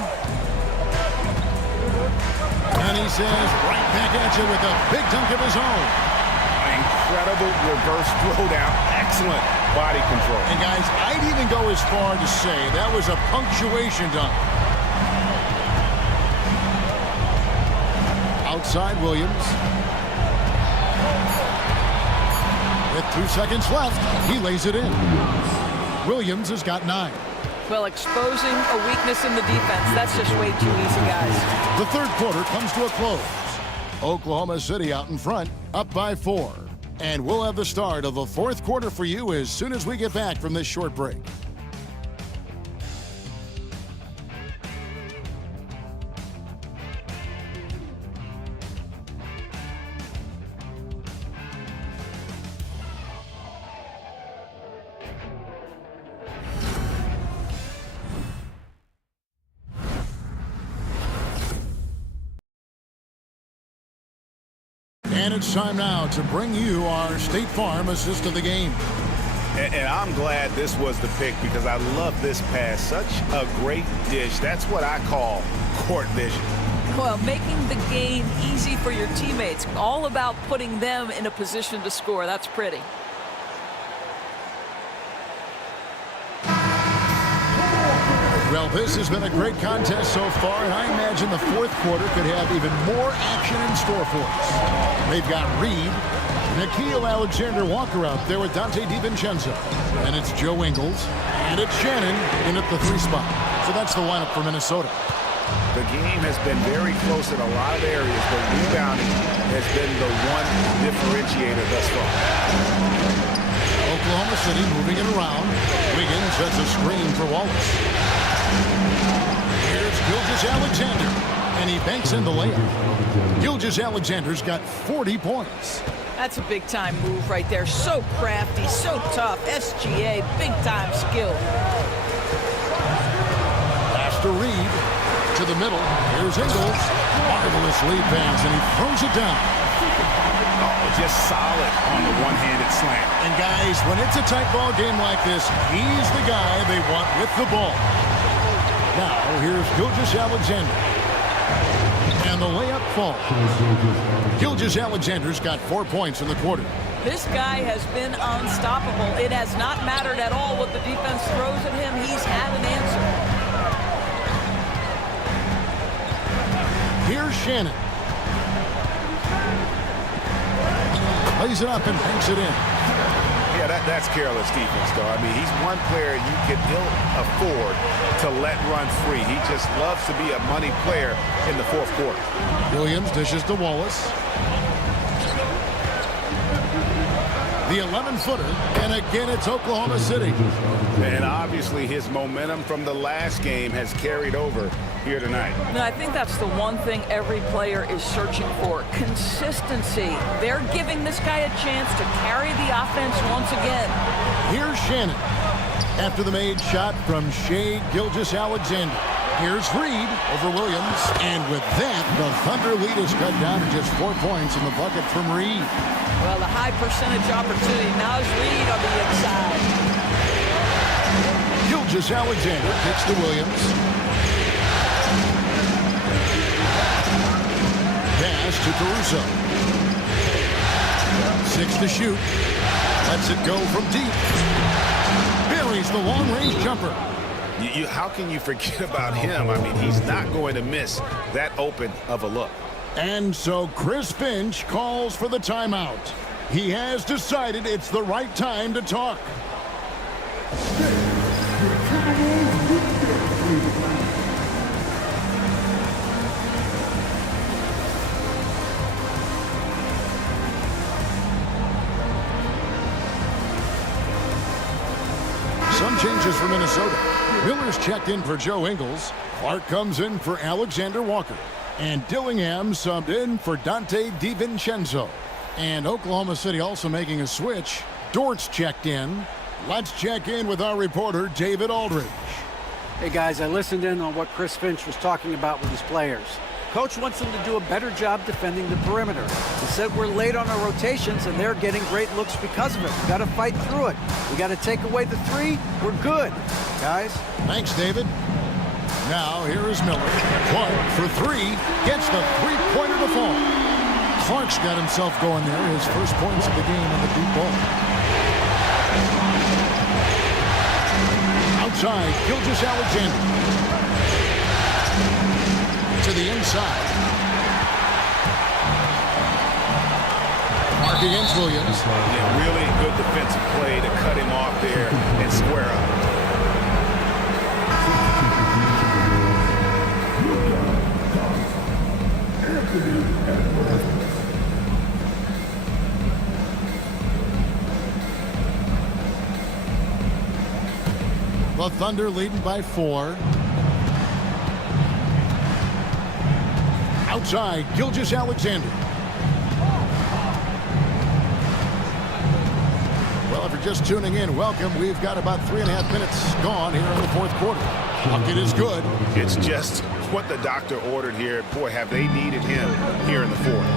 And he says right back at you with a big dunk of his own. Incredible reverse throwdown. Excellent body control. And guys, I'd even go as far to say that was a punctuation dunk. Outside Williams. With 2 seconds left, he lays it in. Williams has got 9. Well, exposing a weakness in the defense, that's just way too easy, guys. The third quarter comes to a close. Oklahoma City out in front, up by 4. And we'll have the start of the fourth quarter for you as soon as we get back from this short break. And it's time now to bring you our State Farm assist of the game. And I'm glad this was the pick because I love this pass. Such a great dish. That's what I call court vision. Well, making the game easy for your teammates. All about putting them in a position to score. That's pretty. Well, this has been a great contest so far, and I imagine the fourth quarter could have even more action in store for us. They've got Reed, Nickeil Alexander-Walker out there with Dante DiVincenzo. And it's Joe Ingles, and it's Shannon in at the 3 spot. So that's the lineup for Minnesota. The game has been very close in a lot of areas, but rebounding has been the one differentiator thus far. Oklahoma City moving it around. Wiggins sets a screen for Wallace. Here's Gilgeous-Alexander, and he banks in the layup. Gilgeous-Alexander's got 40 points. That's a big-time move right there. So crafty, so tough. SGA, big-time skill. Pass to Reed. To the middle. Here's Ingles. Marvelous lead pass, and he throws it down. Oh, just solid on the one-handed slam. And guys, when it's a tight ball game like this, he's the guy they want with the ball. Now, here's Gilgeous-Alexander. And the layup falls. Gilgeous-Alexander's got 4 points in the quarter. This guy has been unstoppable. It has not mattered at all what the defense throws at him. He's had an answer. Here's Shannon. Lays it up and banks it in. Yeah, that's careless defense, though. I mean, he's one player you can ill afford to let run free. He just loves to be a money player in the fourth quarter. Williams dishes to Wallace. The 11-footer, and again it's Oklahoma City. And obviously his momentum from the last game has carried over here tonight. No, I think that's the one thing every player is searching for. Consistency. They're giving this guy a chance to carry the offense once again. Here's Shannon. After the made shot from Shai Gilgeous-Alexander. Here's Reed over Williams. And with that, the Thunder lead is cut down to just 4 points in the bucket from Reed. Well, the high percentage opportunity. Now is Reed on the inside. Gilgeous-Alexander kicks to Williams. Pass to Caruso. 6 to shoot. Lets it go from deep. Buries the long-range jumper. How can you forget about him? I mean, he's not going to miss that open of a look. And so Chris Finch calls for the timeout. He has decided it's the right time to talk. Some changes for Minnesota. Miller's checked in for Joe Ingles. Clark comes in for Alexander Walker. And Dillingham subbed in for Dante DiVincenzo. And Oklahoma City also making a switch. Dort's checked in. Let's check in with our reporter, David Aldridge. Hey, guys, I listened in on what Chris Finch was talking about with his players. Coach wants them to do a better job defending the perimeter. He said we're late on our rotations, and they're getting great looks because of it. We got to fight through it. We got to take away the 3. We're good, guys. Thanks, David. Now, here is Miller. Clark for 3. Gets the three-pointer to fall. Clark's got himself going there. His first points of the game on the deep ball. Outside, Gilgeous-Alexander. To the inside. Clark against Williams. Yeah, really good defensive play to cut him off there and square up. The Thunder leading by 4. Outside, Gilgeous-Alexander. Well, if you're just tuning in, welcome. We've got about 3.5 minutes gone here in the fourth quarter. Bucket is good. It's just what the doctor ordered here. Boy, have they needed him here in the fourth.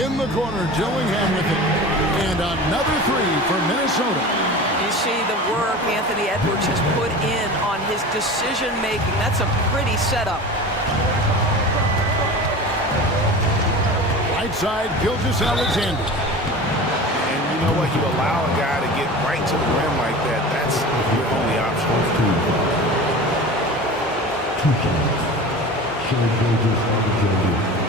In the corner, Dillingham with it. And another 3 for Minnesota. You see the work Anthony Edwards has put in on his decision-making. That's a pretty setup. Right side, Gilgeous-Alexander. And you know what? You allow a guy to get right to the rim like that. That's your only option. 2 shots. Shai Gilgeous-Alexander.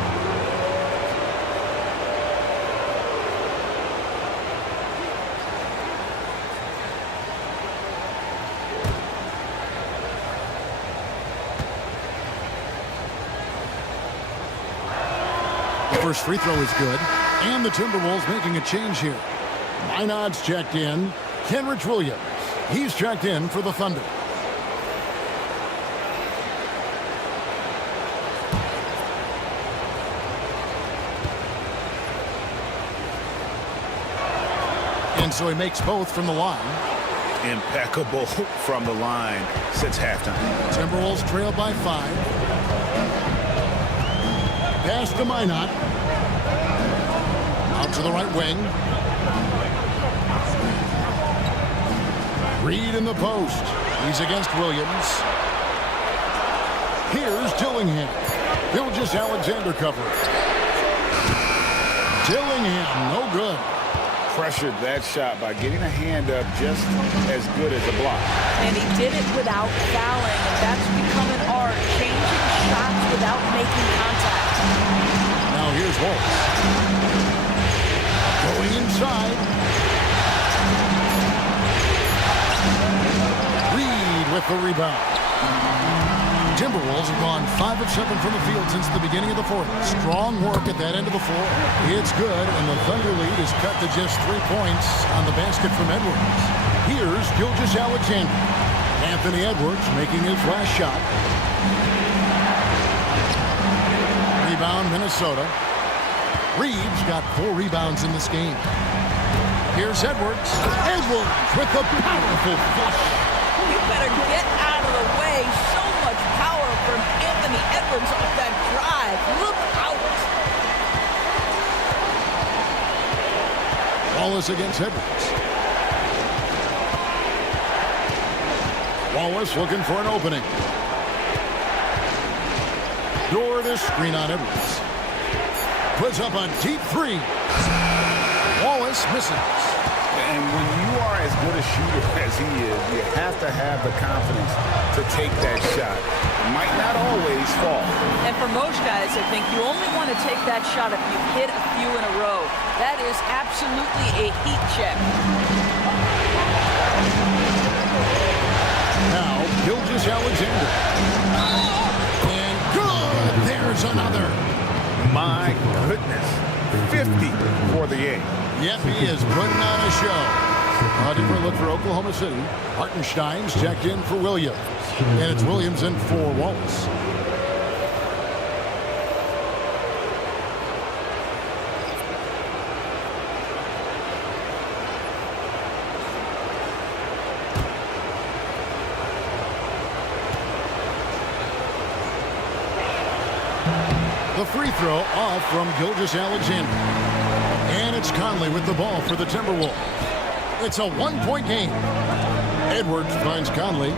First free throw is good. And the Timberwolves making a change here. Minod's checked in. Kenrich Williams. He's checked in for the Thunder. And so he makes both from the line. Impeccable from the line since halftime. Timberwolves trail by 5. Pass to Minot. Out to the right wing. Reed in the post. He's against Williams. Here's Dillingham. Gilgeous-Alexander cover. Dillingham, no good. Pressured that shot by getting a hand up just as good as a block. And he did it without fouling, and that's become an art, changing shots without making contact. Now here's Wallace. Going inside. Reed with the rebound. Timberwolves have gone 5 of 7 from the field since the beginning of the fourth. Strong work at that end of the floor. It's good, and the Thunder lead is cut to just 3 points on the basket from Edwards. Here's Gilgeous-Alexander. Anthony Edwards making his last shot. Rebound, Minnesota. Reeves got 4 rebounds in this game. Here's Edwards. Edwards with the powerful flush. You better get out of the way. So much power from Anthony Edwards off that drive. Look out. Wallace against Edwards. Wallace looking for an opening. Door this screen on Edwards. Puts up a deep 3. Wallace misses. And when you are as good a shooter as he is, you have to have the confidence to take that shot. It might not always fall. And for most guys, I think you only want to take that shot if you hit a few in a row. That is absolutely a heat check. Now, Gilgeous-Alexander. And good! There's another. My goodness. 50 for the game. Yep, he is putting on a show. A different look for Oklahoma City. Hartenstein's checked in for Williams. And it's Williams in for Wallace. The free throw off from Gilgeous-Alexander. And it's Conley with the ball for the Timberwolves. It's a 1-point game. Edwards finds Conley.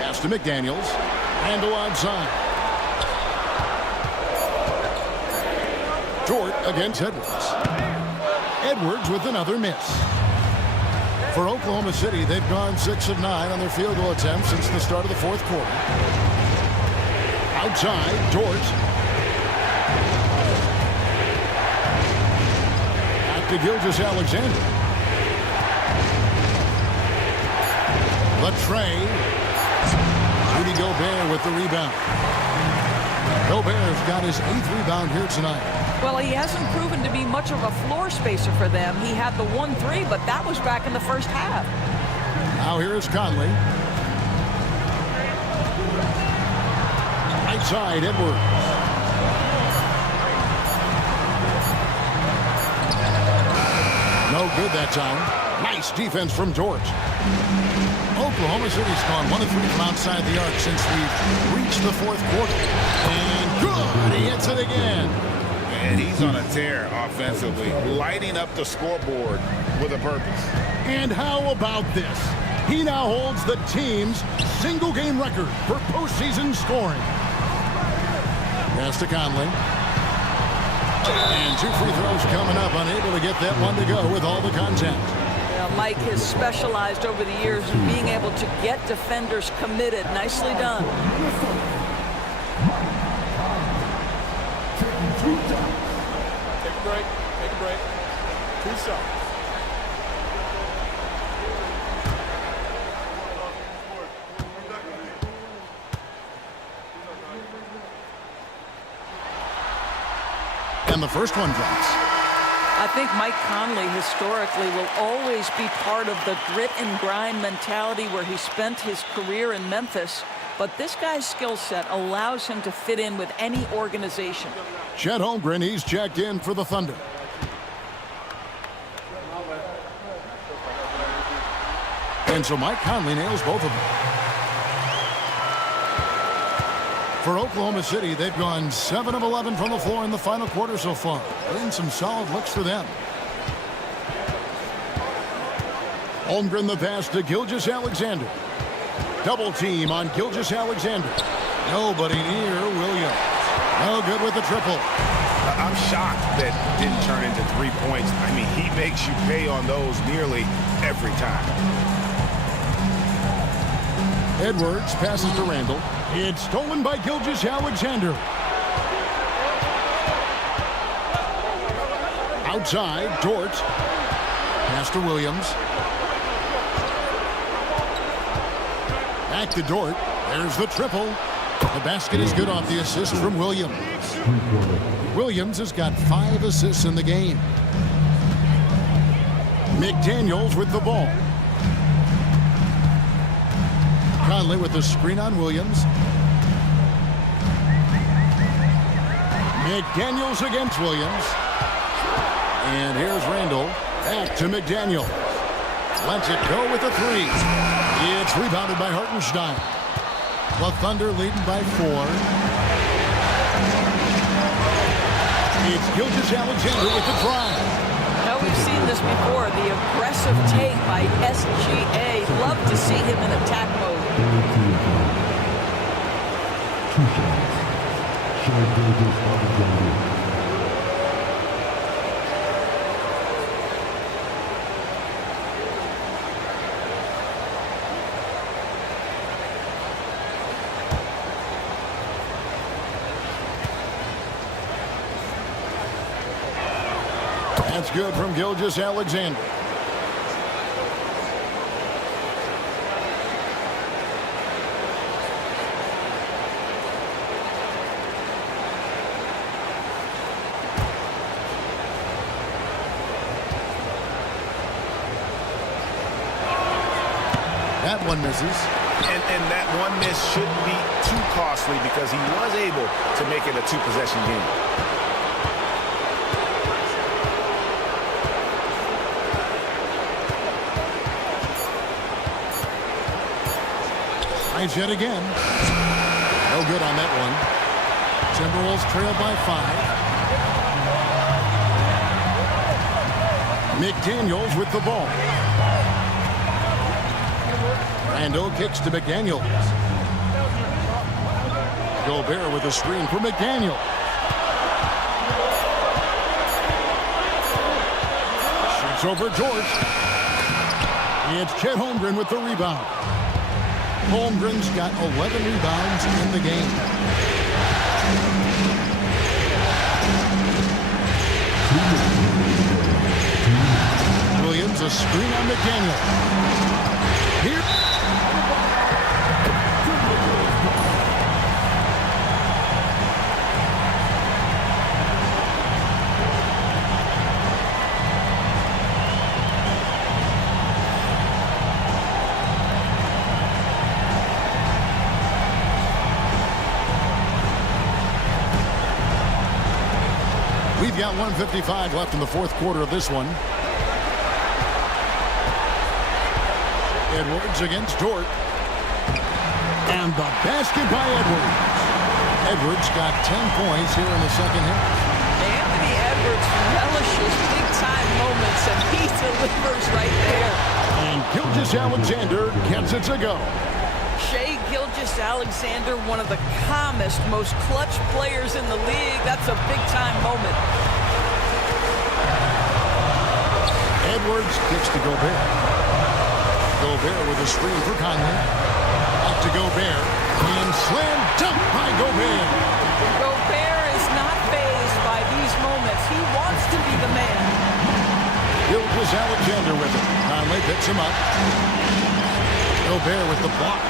Pass to McDaniels. Handle outside. Dort against Edwards. Edwards with another miss. For Oklahoma City, they've gone 6 of 9 on their field goal attempts since the start of the fourth quarter. Outside, Dort. Back to Gilgeous-Alexander. Latray. Rudy Gobert with the rebound. Gobert's got his 8th rebound here tonight. Well, he hasn't proven to be much of a floor spacer for them. He had the 1-3, but that was back in the first half. Now here is Conley. Right side, Edwards. No good that time. Nice defense from Dort. Oklahoma City's gone 1 of 3 from outside the arc since we've reached the fourth quarter. And good, he hits it again. And he's on a tear offensively, lighting up the scoreboard with a purpose. And how about this? He now holds the team's single-game record for postseason scoring. Pass to Conley. And 2 free throws coming up, unable to get that one to go with all the contact. Mike has specialized over the years in being able to get defenders committed. Nicely done. Take a break. Take a break. 2 shots. And the first one drops. I think Mike Conley historically will always be part of the grit and grind mentality where he spent his career in Memphis. But this guy's skill set allows him to fit in with any organization. Chet Holmgren, he's checked in for the Thunder. And so Mike Conley nails both of them. For Oklahoma City, they've gone 7 of 11 from the floor in the final quarter so far. Been some solid looks for them. Holmgren the pass to Gilgeous-Alexander. Double team on Gilgeous-Alexander. Nobody near Williams. No good with the triple. I'm shocked that didn't turn into 3 points. I mean, he makes you pay on those nearly every time. Edwards passes to Randall. It's stolen by Gilgeous-Alexander. Outside, Dort. Pass to Williams. Back to Dort. There's the triple. The basket is good off the assist from Williams. Williams has got 5 assists in the game. McDaniels with the ball. Conley with the screen on Williams. McDaniels against Williams. And here's Randall. Back to McDaniels. Lets it go with the 3. It's rebounded by Hartenstein. The Thunder leading by 4. It's Gilgeous-Alexander with the drive. Now we've seen this before, the aggressive take by SGA. Love to see him in attack mode. 2 shots. Shai Gilgeous-Alexander. That's good from Gilgeous-Alexander. That one misses. And that one miss shouldn't be too costly because he was able to make it a 2-possession game. Tries yet again. No good on that one. Timberwolves trail by 5. McDaniels with the ball. Randall kicks to McDaniels. Gobert with a screen for McDaniels. Shoots over George. It's Chet Holmgren with the rebound. Holmgren's got 11 rebounds in the game. Williams, a screen on McDaniel. Here. We've got 1:55 left in the fourth quarter of this one. Edwards against Dort. And the basket by Edwards. Edwards got 10 points here in the second half. Anthony Edwards relishes big-time moments, and he delivers right there. And Gilgeous-Alexander gets it to go. Shai Gilgeous-Alexander, one of the calmest, most clutch players in the league. That's a big-time moment. Edwards gets to Gobert. Gobert with a screen for Conley. Up to Gobert. And slam dunk by Gobert. Gobert is not fazed by these moments. He wants to be the man. Gilgeous-Alexander with it. Conley picks him up. Gobert with the block.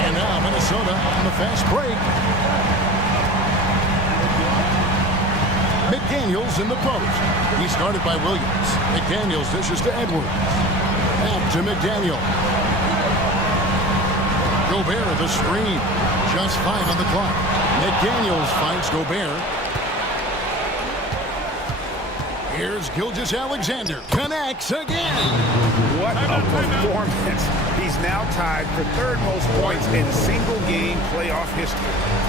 And now Minnesota on the fast break. McDaniels in the post. He started by Williams. McDaniels dishes to Edwards. Back to McDaniel. Gobert the screen. Just 5 on the clock. McDaniels finds Gobert. Here's Gilgeous-Alexander. Connects again. What a performance. He's now tied for third most points in single-game playoff history.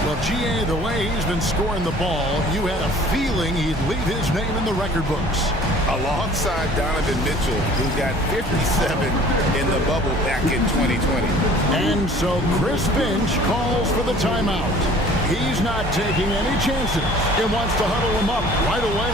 Well, GA, the way he's been scoring the ball, you had a feeling he'd leave his name in the record books. Alongside Donovan Mitchell, who got 57 in the bubble back in 2020. And so Chris Finch calls for the timeout. He's not taking any chances and wants to huddle him up right away.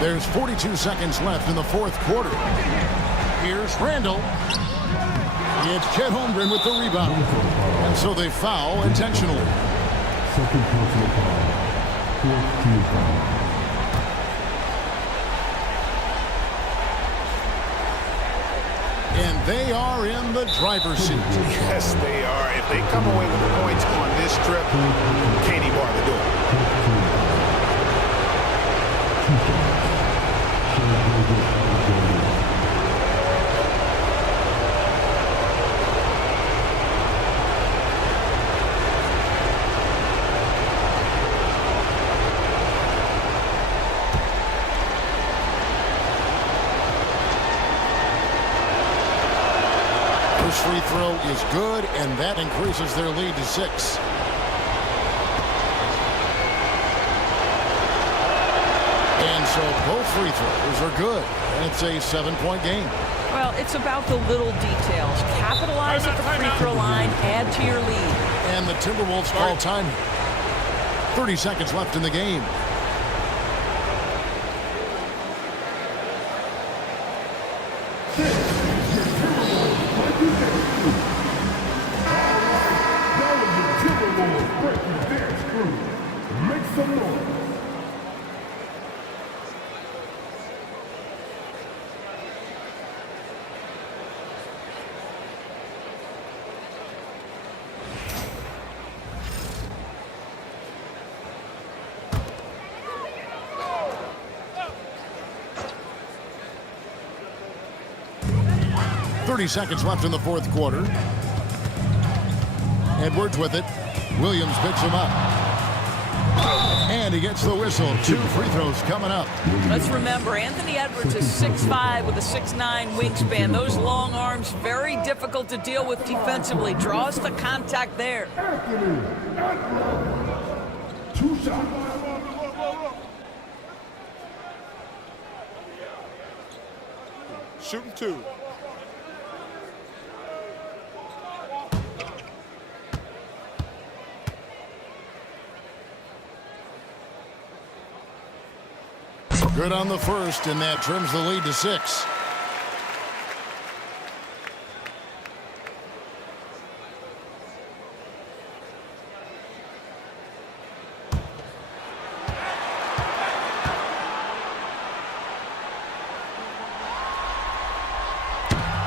There's 42 seconds left in the fourth quarter. Here's Randall. It's Chet Holmgren with the rebound. And so they foul intentionally. Second personal foul. Fourth team foul. And they are in the driver's seat. Yes, they are. If they come away with the points on this trip, can't he bar the door? First free throw is good, and that increases their lead to 6. And so both free throws are good, and it's a 7-point game. Well, it's about the little details. Capitalize at the free throw line, add to your lead. And the Timberwolves call time. 30 seconds left in the game. Make some noise. .30 seconds left in the fourth quarter. Edwards with it. Williams picks him up. And he gets the whistle. 2 free throws coming up. Let's remember, Anthony Edwards is 6'5" with a 6'9" wingspan. Those long arms, very difficult to deal with defensively. Draws the contact there. Two shots. Shooting 2. Good on the first, and that trims the lead to 6.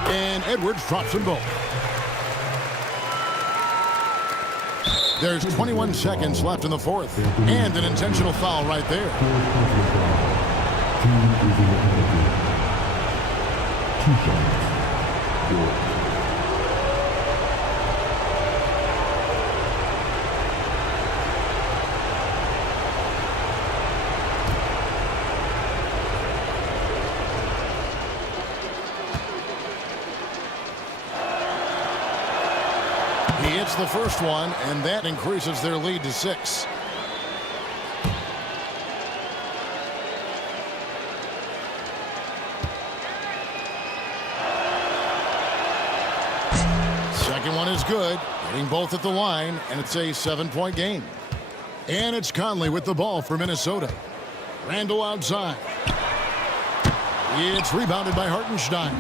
And Edwards drops them both. There's 21 seconds left in the fourth, and an intentional foul right there. Team is in the penalty. 2 shots. 4. He hits the first one, and that increases their lead to 6. Second one is good, hitting both at the line, and it's a 7-point game. And it's Conley with the ball for Minnesota. Randall outside. It's rebounded by Hartenstein.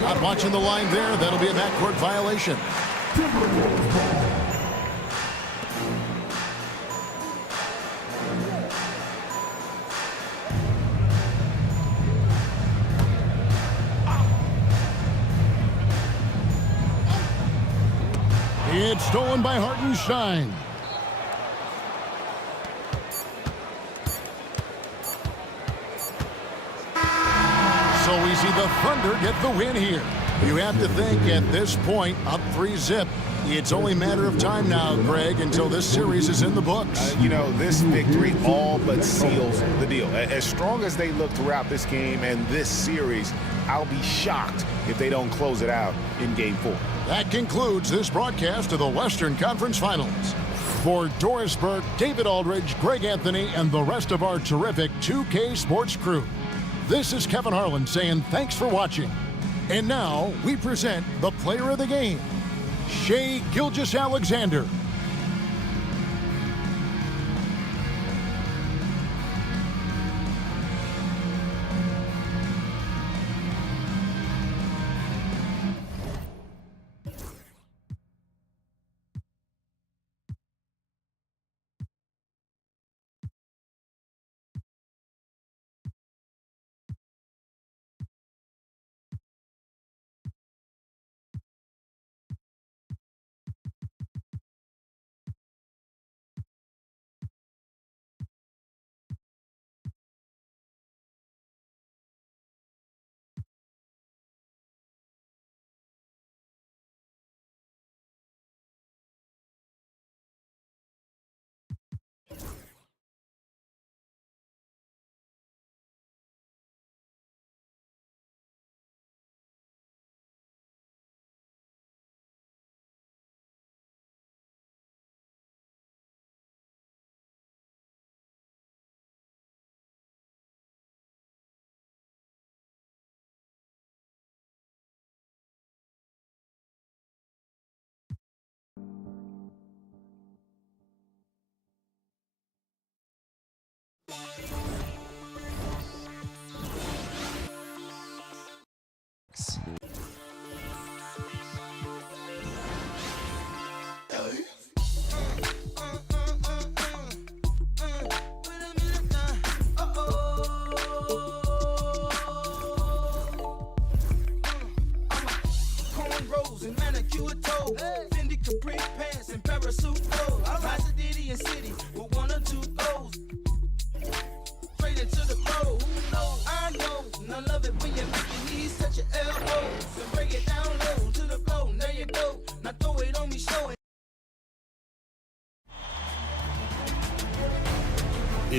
Not watching the line there. That'll be a backcourt violation. It's stolen by Hartenstein. So we see the Thunder get the win here. You have to think at this point, up 3-zip. It's only a matter of time now, Greg, until this series is in the books. You know, this victory all but seals the deal. As strong as they look throughout this game and this series, I'll be shocked if they don't close it out in Game 4. That concludes this broadcast of the Western Conference Finals. For Doris Burke, David Aldridge, Greg Anthony, and the rest of our terrific 2K Sports crew, this is Kevin Harlan saying thanks for watching. And now we present the player of the game, Shai Gilgeous-Alexander. And manicure toe, Fendi Capri pants and parasuit clothes. Pasadena City with 1 or 2 goals.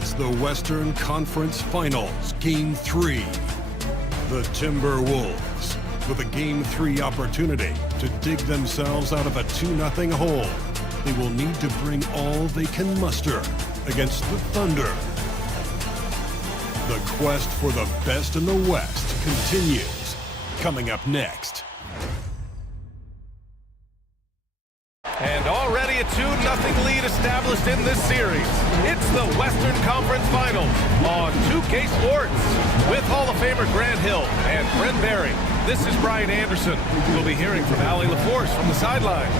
It's the Western Conference Finals, Game 3. The Timberwolves, with a Game 3 opportunity to dig themselves out of a 2-0 hole. They will need to bring all they can muster against the Thunder. The quest for the best in the West continues. Coming up next. And already a 2-0 lead established in this series. It's the Western Conference Finals on 2K Sports with Hall of Famer Grant Hill and Brent Barry. This is Brian Anderson. We'll be hearing from Allie LaForce from the sideline.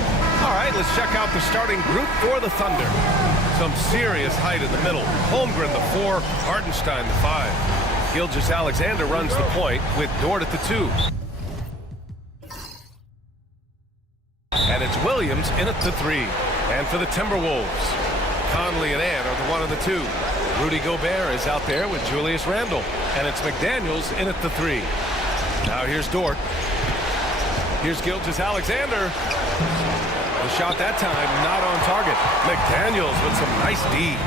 All right, let's check out the starting group for the Thunder. Some serious height in the middle. Holmgren, the 4, Hartenstein, the 5. Gilgeous-Alexander runs the point with Dort at the 2. And it's Williams in at the 3. And for the Timberwolves, Conley and Ant are the 1 and the 2. Rudy Gobert is out there with Julius Randle. And it's McDaniels in at the 3. Now here's Dort. Here's Gilgeous-Alexander. The shot that time not on target. McDaniels with some nice D.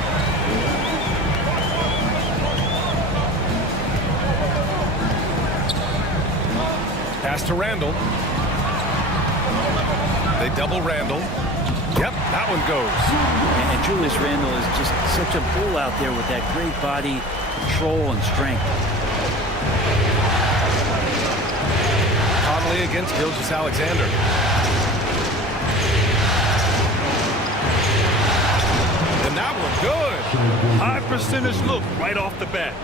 Pass to Randle. They double Randle. Yep, that one goes. And Julius Randle is just such a bull out there with that great body control and strength. Conley against Gilgeous-Alexander. And that one good. High percentage look right off the bat.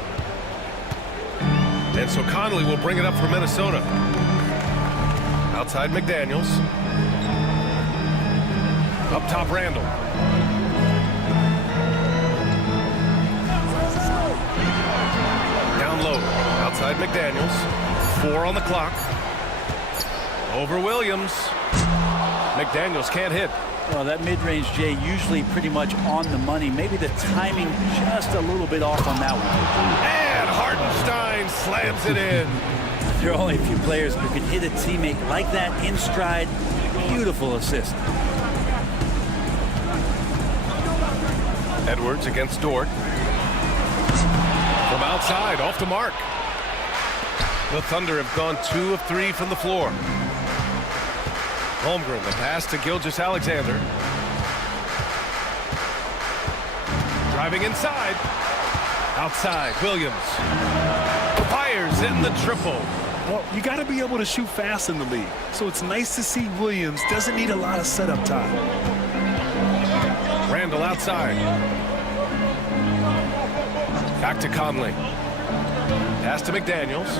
And so Conley will bring it up for Minnesota. Outside McDaniels. Up top Randle. Down low. Outside McDaniels. 4 on the clock. Over Williams. McDaniels can't hit. Well, that mid-range, Jay, usually pretty much on the money. Maybe the timing just a little bit off on that one. And Hartenstein slams it in. There are only a few players who can hit a teammate like that in stride. Beautiful assist. Edwards against Dort. From outside, off the mark. The Thunder have gone 2 of 3 from the floor. Holmgren, the pass to Gilgeous-Alexander. Driving inside. Outside, Williams. Fires in the triple. Well, you got to be able to shoot fast in the league. So it's nice to see Williams doesn't need a lot of setup time. Randle outside. Back to Conley. Pass to McDaniels.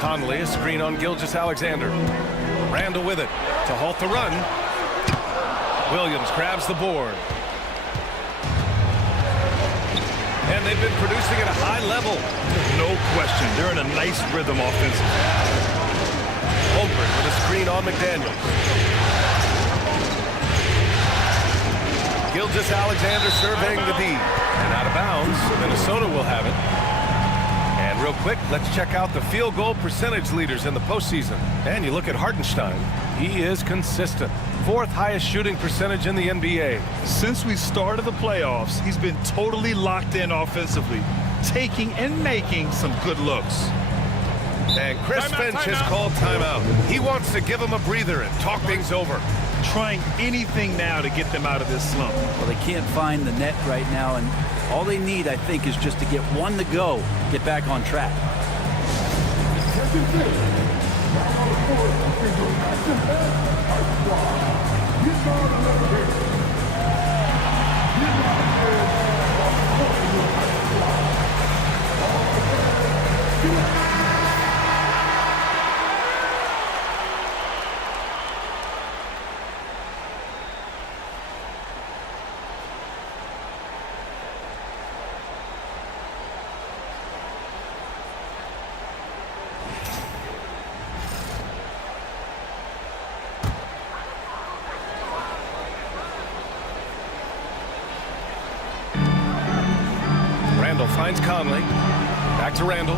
Conley, a screen on Gilgeous-Alexander. Randle with it to halt the run. Williams grabs the board. And they've been producing at a high level. No question. They're in a nice rhythm offensively. Holmgren with a screen on McDaniels. Gilgeous-Alexander surveying the D. And out of bounds, Minnesota will have it. And real quick, let's check out the field goal percentage leaders in the postseason. And you look at Hartenstein. He is consistent. 4th highest shooting percentage in the NBA. Since we started the playoffs, he's been totally locked in offensively, taking and making some good looks. And Chris Finch has called timeout. He wants to give him a breather and talk things over. Trying anything now to get them out of this slump. Well, they can't find the net right now, and all they need, I think, is just to get one to go, get back on track. Randle finds Conley. Back to Randall.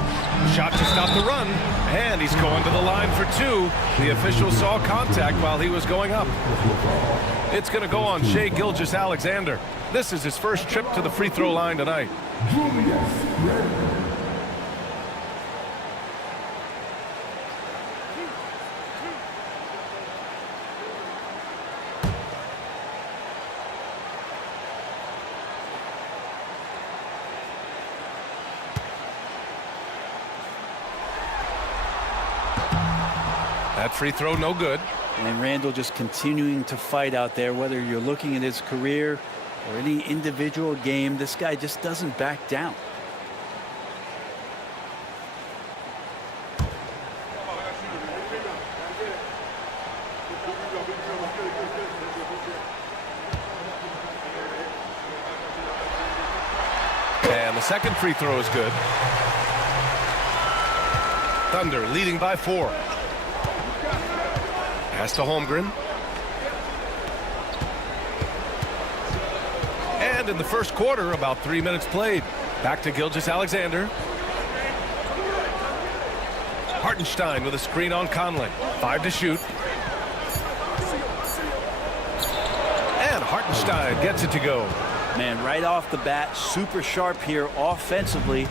Shot to stop the run. And he's going to the line for two. The official saw contact while he was going up. It's going to go on Shai Gilgeous-Alexander. This is his first trip to the free throw line tonight. That free throw, no good. And Randall just continuing to fight out there, whether you're looking at his career or any individual game. This guy just doesn't back down. And the second free throw is good. Thunder leading by 4. Pass to Holmgren. And in the first quarter, about 3 minutes played. Back to Gilgeous-Alexander. Hartenstein with a screen on Conley. 5 to shoot. And Hartenstein gets it to go. Man, right off the bat, super sharp here offensively.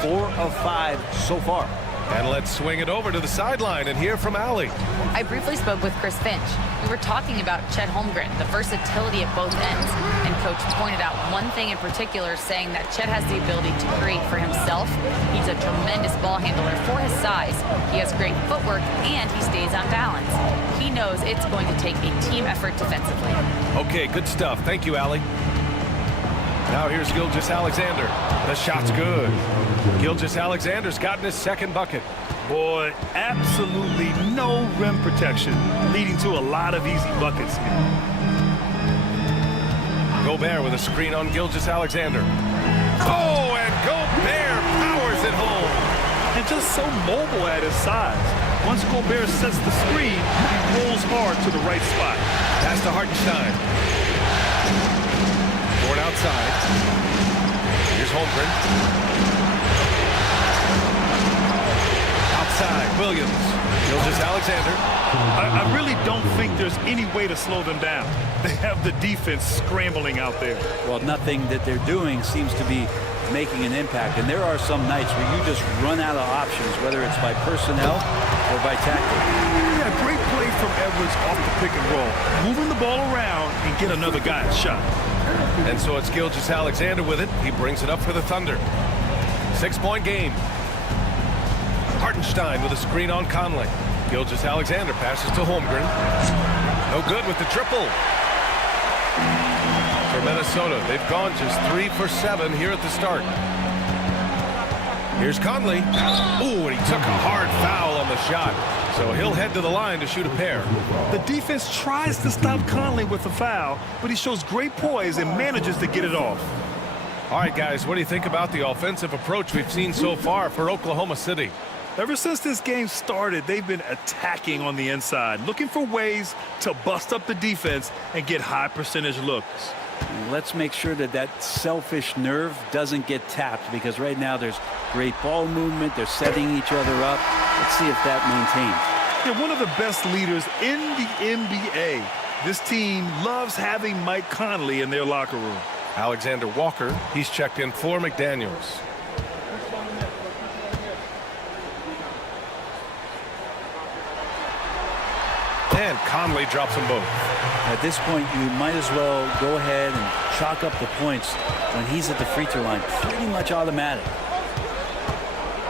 4 of 5 so far. And let's swing it over to the sideline and hear from Allie. I briefly spoke with Chris Finch. We were talking about Chet Holmgren, the versatility at both ends. And Coach pointed out one thing in particular, saying that Chet has the ability to create for himself. He's a tremendous ball handler for his size. He has great footwork, and he stays on balance. He knows it's going to take a team effort defensively. Okay, good stuff. Thank you, Allie. Now here's Gilgeous-Alexander. The shot's good. Gilgeous-Alexander's gotten his second bucket. Boy, absolutely no rim protection, leading to a lot of easy buckets here. Gobert with a screen on Gilgeous-Alexander. Oh, and Gobert powers it home. And just so mobile at his size. Once Gobert sets the screen, he rolls hard to the right spot. Pass to Hartenstein. Board outside. Here's Holmgren. Outside, Williams. Gilgeous-Alexander. I really don't think there's any way to slow them down. They have the defense scrambling out there. Well, nothing that they're doing seems to be making an impact. And there are some nights where you just run out of options, whether it's by personnel or by tactic. Yeah, great play from Edwards off the pick and roll. Moving the ball around and get another guy a shot. And so it's Gilgeous-Alexander with it. He brings it up for the Thunder. 6-point game. Hartenstein with a screen on Conley. Gilgeous-Alexander passes to Holmgren. No good with the triple. For Minnesota, they've gone just 3 for 7 here at the start. Here's Conley. Ooh, and he took a hard foul on the shot. So he'll head to the line to shoot a pair. The defense tries to stop Conley with a foul, but he shows great poise and manages to get it off. All right, guys, what do you think about the offensive approach we've seen so far for Oklahoma City? Ever since this game started, they've been attacking on the inside, looking for ways to bust up the defense and get high percentage looks. Let's make sure that that selfish nerve doesn't get tapped, because right now there's great ball movement. They're setting each other up. Let's see if that maintains. They're one of the best leaders in the NBA. This team loves having Mike Conley in their locker room. Alexander Walker, he's checked in for McDaniels. And Conley drops them both. At this point, you might as well go ahead and chalk up the points when he's at the free throw line. Pretty much automatic.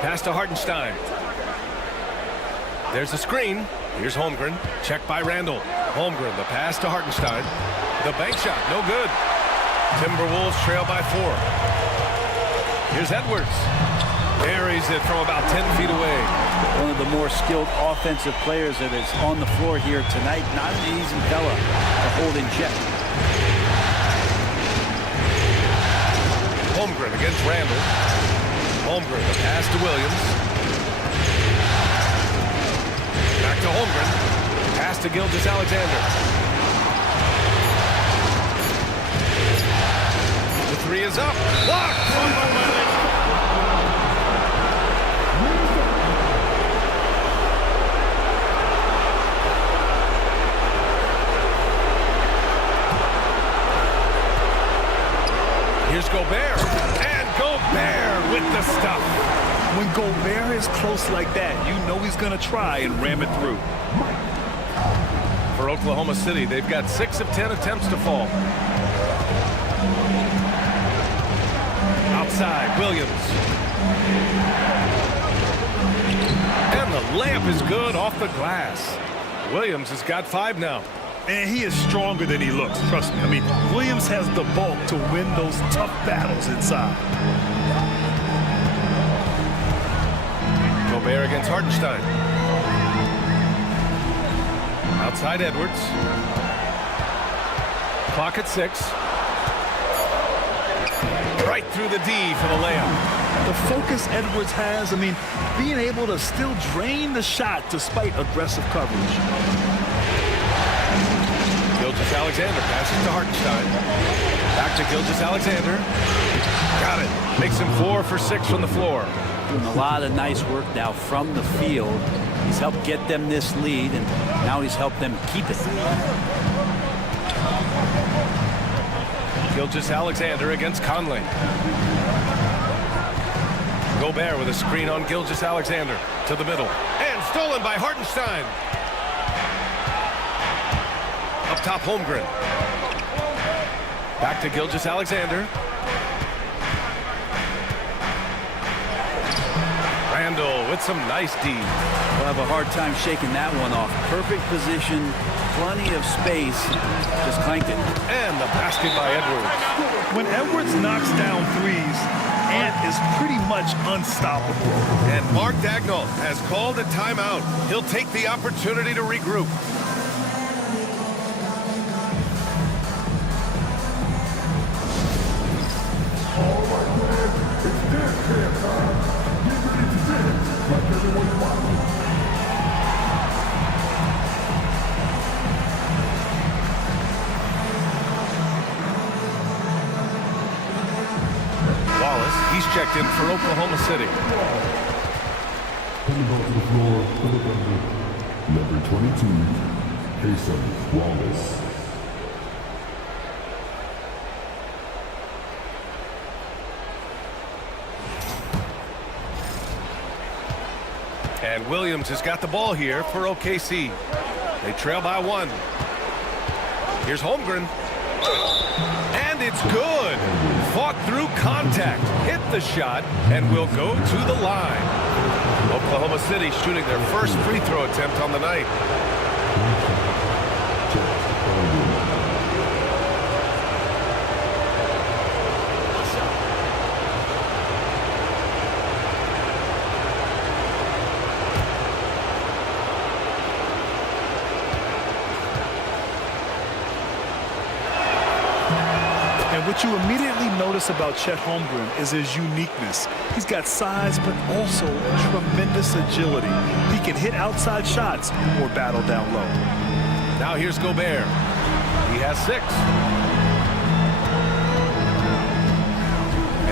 Pass to Hartenstein. There's the screen. Here's Holmgren. Checked by Randall. Holmgren, the pass to Hartenstein. The bank shot, no good. Timberwolves trail by 4. Here's Edwards. Buries it from about 10 feet away. One of the more skilled offensive players that is on the floor here tonight. Not an easy fella to hold in check. Holmgren against Randall. Holmgren, the pass to Williams. Back to Holmgren. Pass to Gilgeous-Alexander. The three is up. Blocked. fire is close like that, you know he's going to try and ram it through. For Oklahoma City, they've got 6 of 10 attempts to fall. Outside, Williams. And the layup is good off the glass. Williams has got 5 now. And he is stronger than he looks, trust me. I mean, Williams has the bulk to win those tough battles inside. Gobert against Hartenstein. Outside Edwards. Clock at 6. Right through the D for the layup. The focus Edwards has, I mean, being able to still drain the shot despite aggressive coverage. Gilgeous-Alexander passes to Hartenstein. Back to Gilgeous-Alexander. Got it. Makes him 4 for 6 from the floor. Doing a lot of nice work now from the field. He's helped get them this lead, and now he's helped them keep it. Gilgeous-Alexander against Conley. Gobert with a screen on Gilgeous-Alexander to the middle. And stolen by Hartenstein. Up top, Holmgren. Back to Gilgeous-Alexander. Randall with some nice D. We'll have a hard time shaking that one off. Perfect position, plenty of space. Just clanked it. And the basket by Edwards. When Edwards knocks down threes, Ant is pretty much unstoppable. And Mark Dagnall has called a timeout. He'll take the opportunity to regroup. All right, man, it's dance camp time. Get ready to dance like everyone's watching. Wallace, he's checked in for Oklahoma City. Coming off the floor for the Thunder, number 22, Cason Wallace. And Williams has got the ball here for OKC. They trail by 1. Here's Holmgren. And it's good. Fought through contact, hit the shot, and will go to the line. Oklahoma City shooting their first free throw attempt on the night. What you immediately notice about Chet Holmgren is his uniqueness. He's got size, but also tremendous agility. He can hit outside shots or battle down low. Now here's Gobert. He has 6.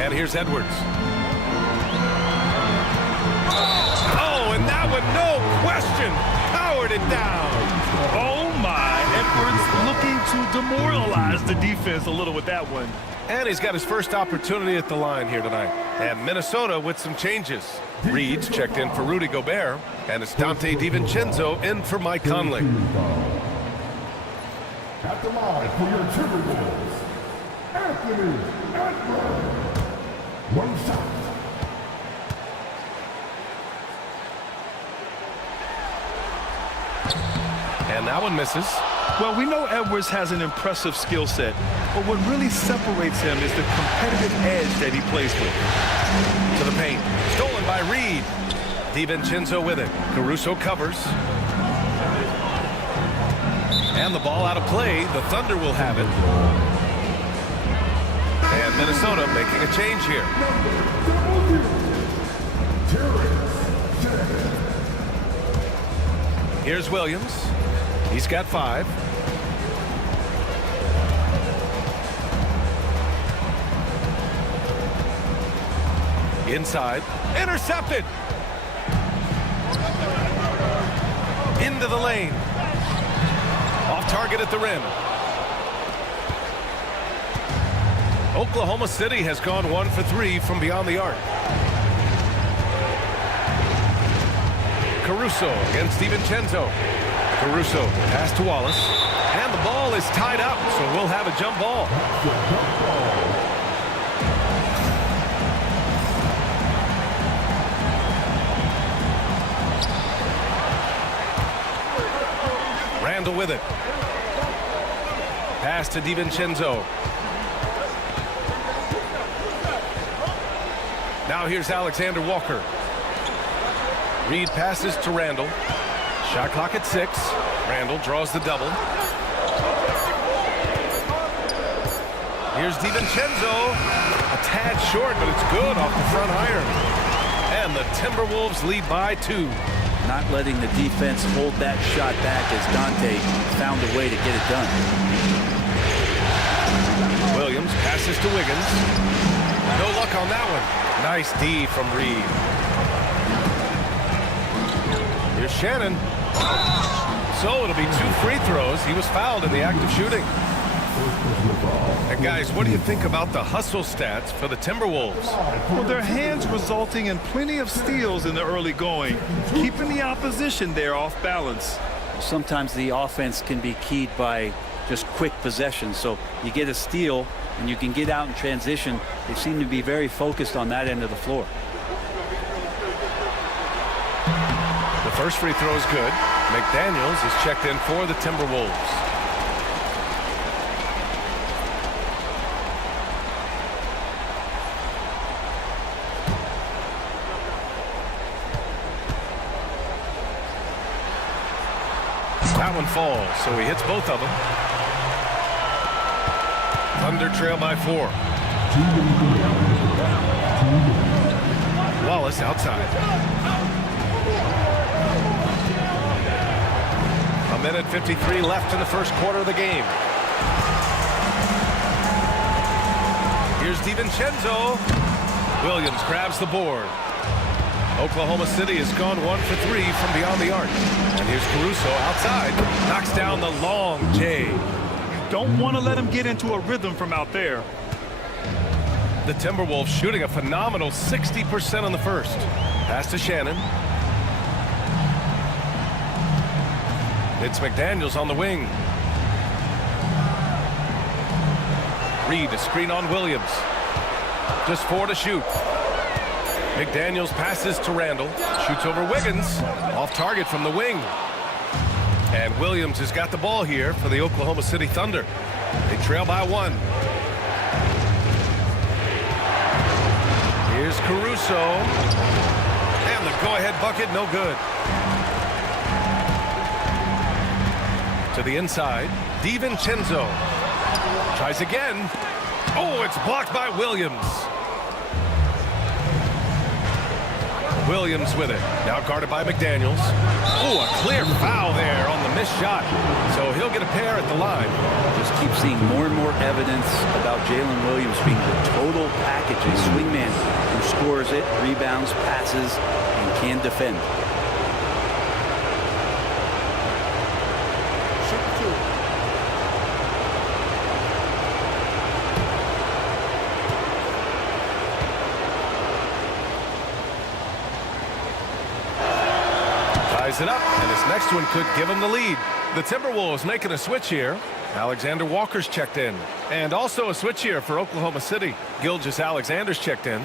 And here's Edwards. Oh, and that one, no question, powered it down. Oh my, Edwards looking to demoralize the defense a little with that one. And he's got his first opportunity at the line here tonight. And Minnesota with some changes. Reed's checked in for Rudy Gobert, and it's Dante DiVincenzo in for Mike Conley. At the line for your Timberwolves, Anthony Edwards. One shot. And that one misses. Well, we know Edwards has an impressive skill set, but what really separates him is the competitive edge that he plays with. To the paint. Stolen by Reed. DiVincenzo with it. Caruso covers. And the ball out of play. The Thunder will have it. And Minnesota making a change here. Here's Williams. He's got 5. Inside. Intercepted. Into the lane. Off target at the rim. Oklahoma City has gone 1 for 3 from beyond the arc. Caruso against DiVincenzo. Caruso pass to Wallace. And the ball is tied up, so we'll have a jump ball. Randall with it. Pass to DiVincenzo. Now here's Alexander Walker. Reed passes to Randall. Shot clock at 6. Randall draws the double. Here's DiVincenzo. A tad short, but it's good off the front iron. And the Timberwolves lead by 2. Not letting the defense hold that shot back as Dante found a way to get it done. Williams passes to Wiggins. No luck on that one. Nice D from Reed. Here's Shannon. So it'll be 2 free throws. He was fouled in the act of shooting. And guys, what do you think about the hustle stats for the Timberwolves? Well, their hands resulting in plenty of steals in the early going, keeping the opposition there off balance. Sometimes the offense can be keyed by just quick possession. So you get a steal and you can get out in transition. They seem to be very focused on that end of the floor. The first free throw is good. McDaniels is checked in for the Timberwolves. That one falls, so he hits both of them. Thunder trail by 4. Wallace outside. A minute 53 left in the first quarter of the game. Here's DiVincenzo. Williams grabs the board. Oklahoma City has gone 1 for 3 from beyond the arc. And here's Caruso outside. Knocks down the long J. You don't want to let him get into a rhythm from out there. The Timberwolves shooting a phenomenal 60% on the first. Pass to Shannon. It's McDaniels on the wing. Reed a screen on Williams. Just 4 to shoot. McDaniels passes to Randall. Shoots over Wiggins. Off target from the wing. And Williams has got the ball here for the Oklahoma City Thunder. They trail by 1. Here's Caruso. And the go-ahead bucket, no good. To the inside. DiVincenzo. Tries again. Oh, it's blocked by Williams. Williams with it. Now guarded by McDaniels. Oh, a clear foul there on the missed shot. So he'll get a pair at the line. Just keep seeing more and more evidence about Jalen Williams being the total package. A swingman who scores it, rebounds, passes, and can defend. Ties it up, and this next one could give him the lead. The Timberwolves making a switch here. Alexander Walker's checked in. And also a switch here for Oklahoma City. Gilgeous-Alexander's checked in.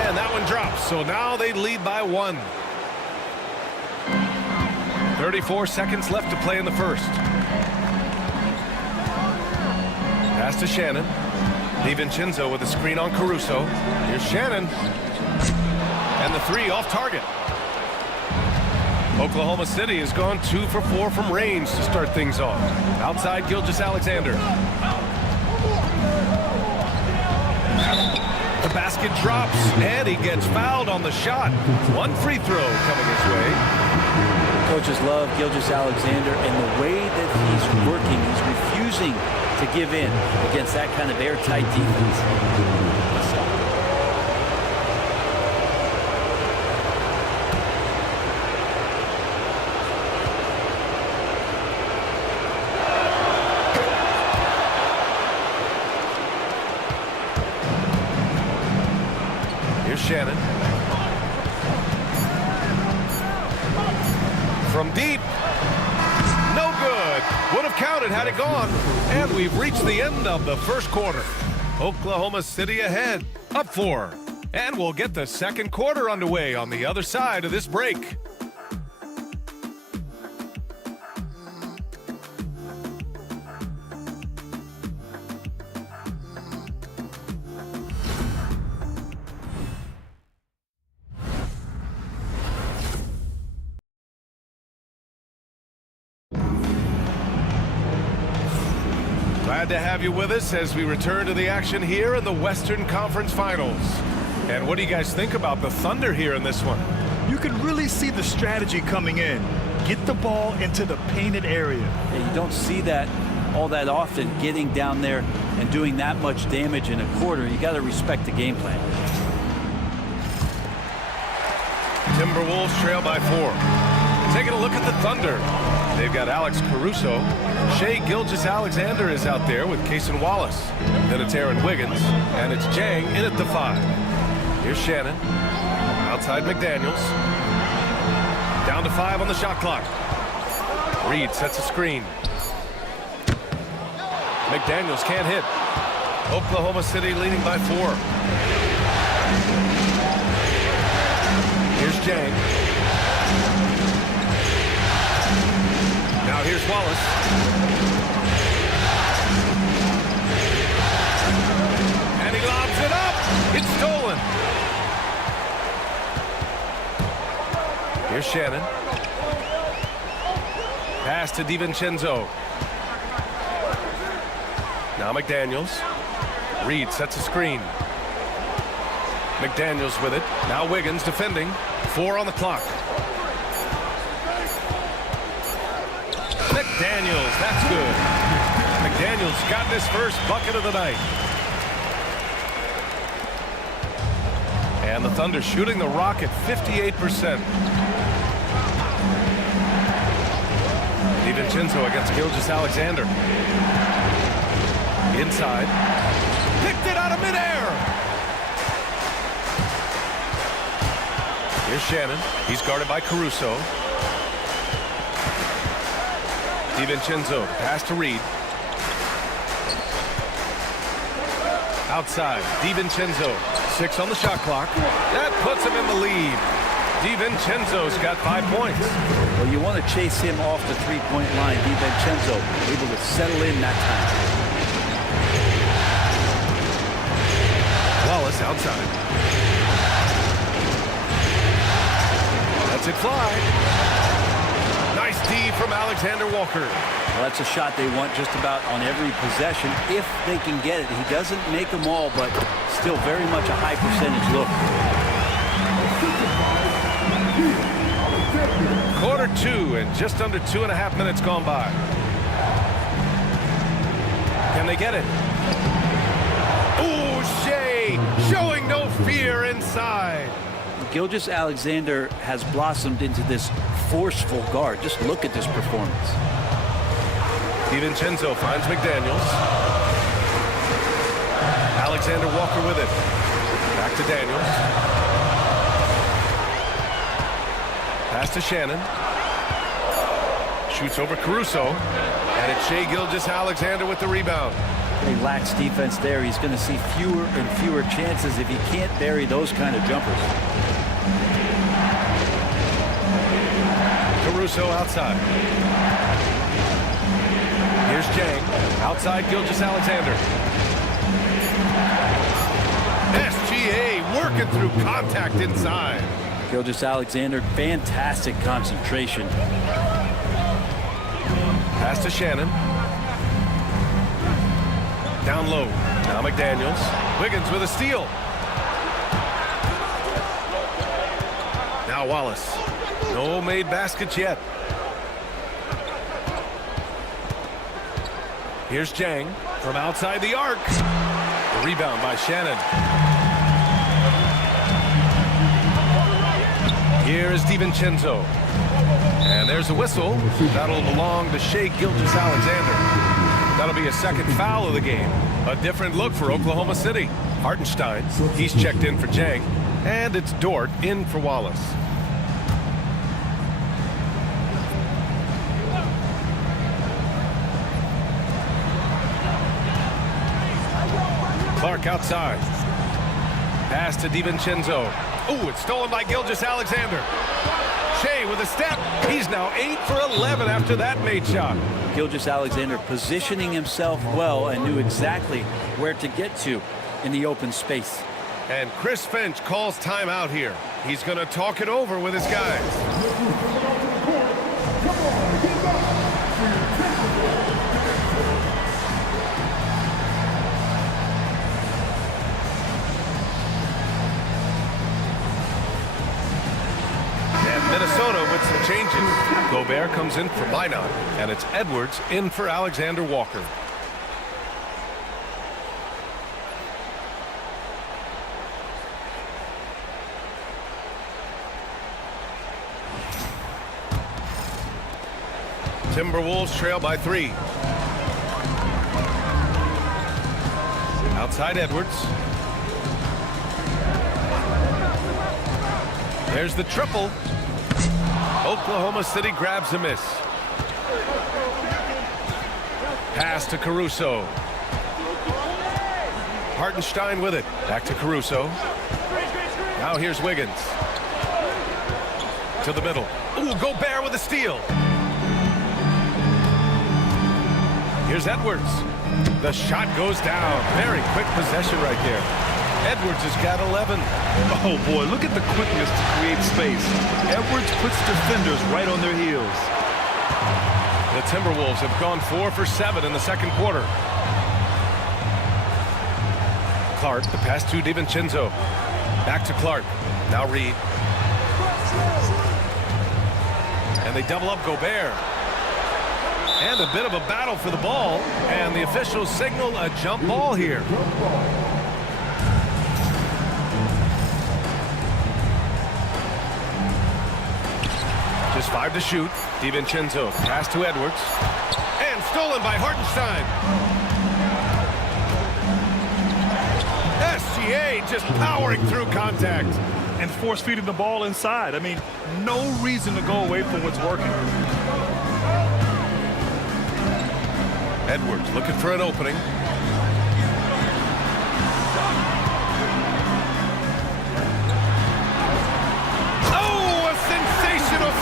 And that one drops, so now they lead by 1. 34 seconds left to play in the first. Pass to Shannon. DiVincenzo with a screen on Caruso. Here's Shannon. And the 3 off target. Oklahoma City has gone 2 for 4 from range to start things off. Outside Gilgeous-Alexander. The basket drops, and he gets fouled on the shot. 1 free throw coming his way. Coaches love Gilgeous-Alexander and the way that he's working. He's refusing to give in against that kind of airtight defense. Shannon. From deep. No good. Would have counted had it gone. And we've reached the end of the first quarter. Oklahoma City ahead, up 4. And we'll get the second quarter underway on the other side of this break. Glad to have you with us as we return to the action here in the Western Conference Finals. And what do you guys think about the Thunder here in this one? You can really see the strategy coming in. Get the ball into the painted area. Yeah, you don't see that all that often, getting down there and doing that much damage in a quarter. You got to respect the game plan. Timberwolves trail by 4. Taking a look at the Thunder. They've got Alex Caruso. Shai Gilgeous-Alexander is out there with Cason Wallace. Then it's Aaron Wiggins, and it's Jang in at the 5. Here's Shannon. Outside McDaniels. Down to 5 on the shot clock. Reed sets a screen. McDaniels can't hit. Oklahoma City leading by 4. Here's Jang. Now here's Wallace. And he lobs it up. It's stolen. Here's Shannon. Pass to DiVincenzo. Now McDaniels. Reed sets a screen. McDaniels with it. Now Wiggins defending. 4 on the clock. McDaniels, that's good. McDaniels got his first bucket of the night. And the Thunder shooting the rock at 58%. DiVincenzo against Gilgeous-Alexander. Inside. Picked it out of midair. Here's Shannon. He's guarded by Caruso. DiVincenzo, pass to Reed. Outside, DiVincenzo, 6 on the shot clock. That puts him in the lead. DiVincenzo's got 5 points. Well, you want to chase him off the three-point line. DiVincenzo able to settle in that time. Wallace outside. Lets it fly. Nice D from Alexander Walker. Well, that's a shot they want just about on every possession if they can get it. He doesn't make them all, but still very much a high percentage look. Quarter 2 and just under 2.5 minutes gone by. Can they get it? Ooh, Shai showing no fear inside. Gilgeous-Alexander has blossomed into this forceful guard. Just look at this performance. DiVincenzo finds McDaniels. Alexander Walker with it. Back to Daniels. Pass to Shannon. Shoots over Caruso. And it's Shai Gilgeous-Alexander with the rebound. He lacks defense there. He's going to see fewer and fewer chances if he can't bury those kind of jumpers. Caruso outside. Here's Jang. Outside Gilgeous-Alexander. SGA working through contact inside. Gilgeous-Alexander, fantastic concentration. Pass to Shannon. Down low. Now McDaniels. Wiggins with a steal. Now Wallace. No made baskets yet. Here's Jang from outside the arc. The rebound by Shannon. Here is DiVincenzo. And there's a whistle. That'll belong to Shai Gilgeous-Alexander. That'll be a second foul of the game. A different look for Oklahoma City. Hartenstein, he's checked in for Jang. And it's Dort in for Wallace. Clark outside. Pass to DiVincenzo. Oh, it's stolen by Gilgeous-Alexander. Shea with a step. He's now 8 for 11 after that made shot. Gilgeous-Alexander positioning himself well and knew exactly where to get to in the open space. And Chris Finch calls timeout here. He's going to talk it over with his guys. Minnesota with some changes. Gobert comes in for Minot, and it's Edwards in for Alexander Walker. Timberwolves trail by 3. Outside Edwards. There's the triple. Oklahoma City grabs a miss. Pass to Caruso. Hartenstein with it. Back to Caruso. Now here's Wiggins. To the middle. Ooh, Gobert with a steal. Here's Edwards. The shot goes down. Very quick possession right there. Edwards has got 11. Oh, boy, look at the quickness to create space. Edwards puts defenders right on their heels. The Timberwolves have gone 4 for 7 in the second quarter. Clark, the pass to DiVincenzo. Back to Clark. Now Reed. And they double up Gobert. And a bit of a battle for the ball. And the officials signal a jump ball here. Just 5 to shoot. DiVincenzo pass to Edwards. And stolen by Hartenstein. SGA just powering through contact. And force feeding the ball inside. I mean, no reason to go away from what's working. Edwards looking for an opening.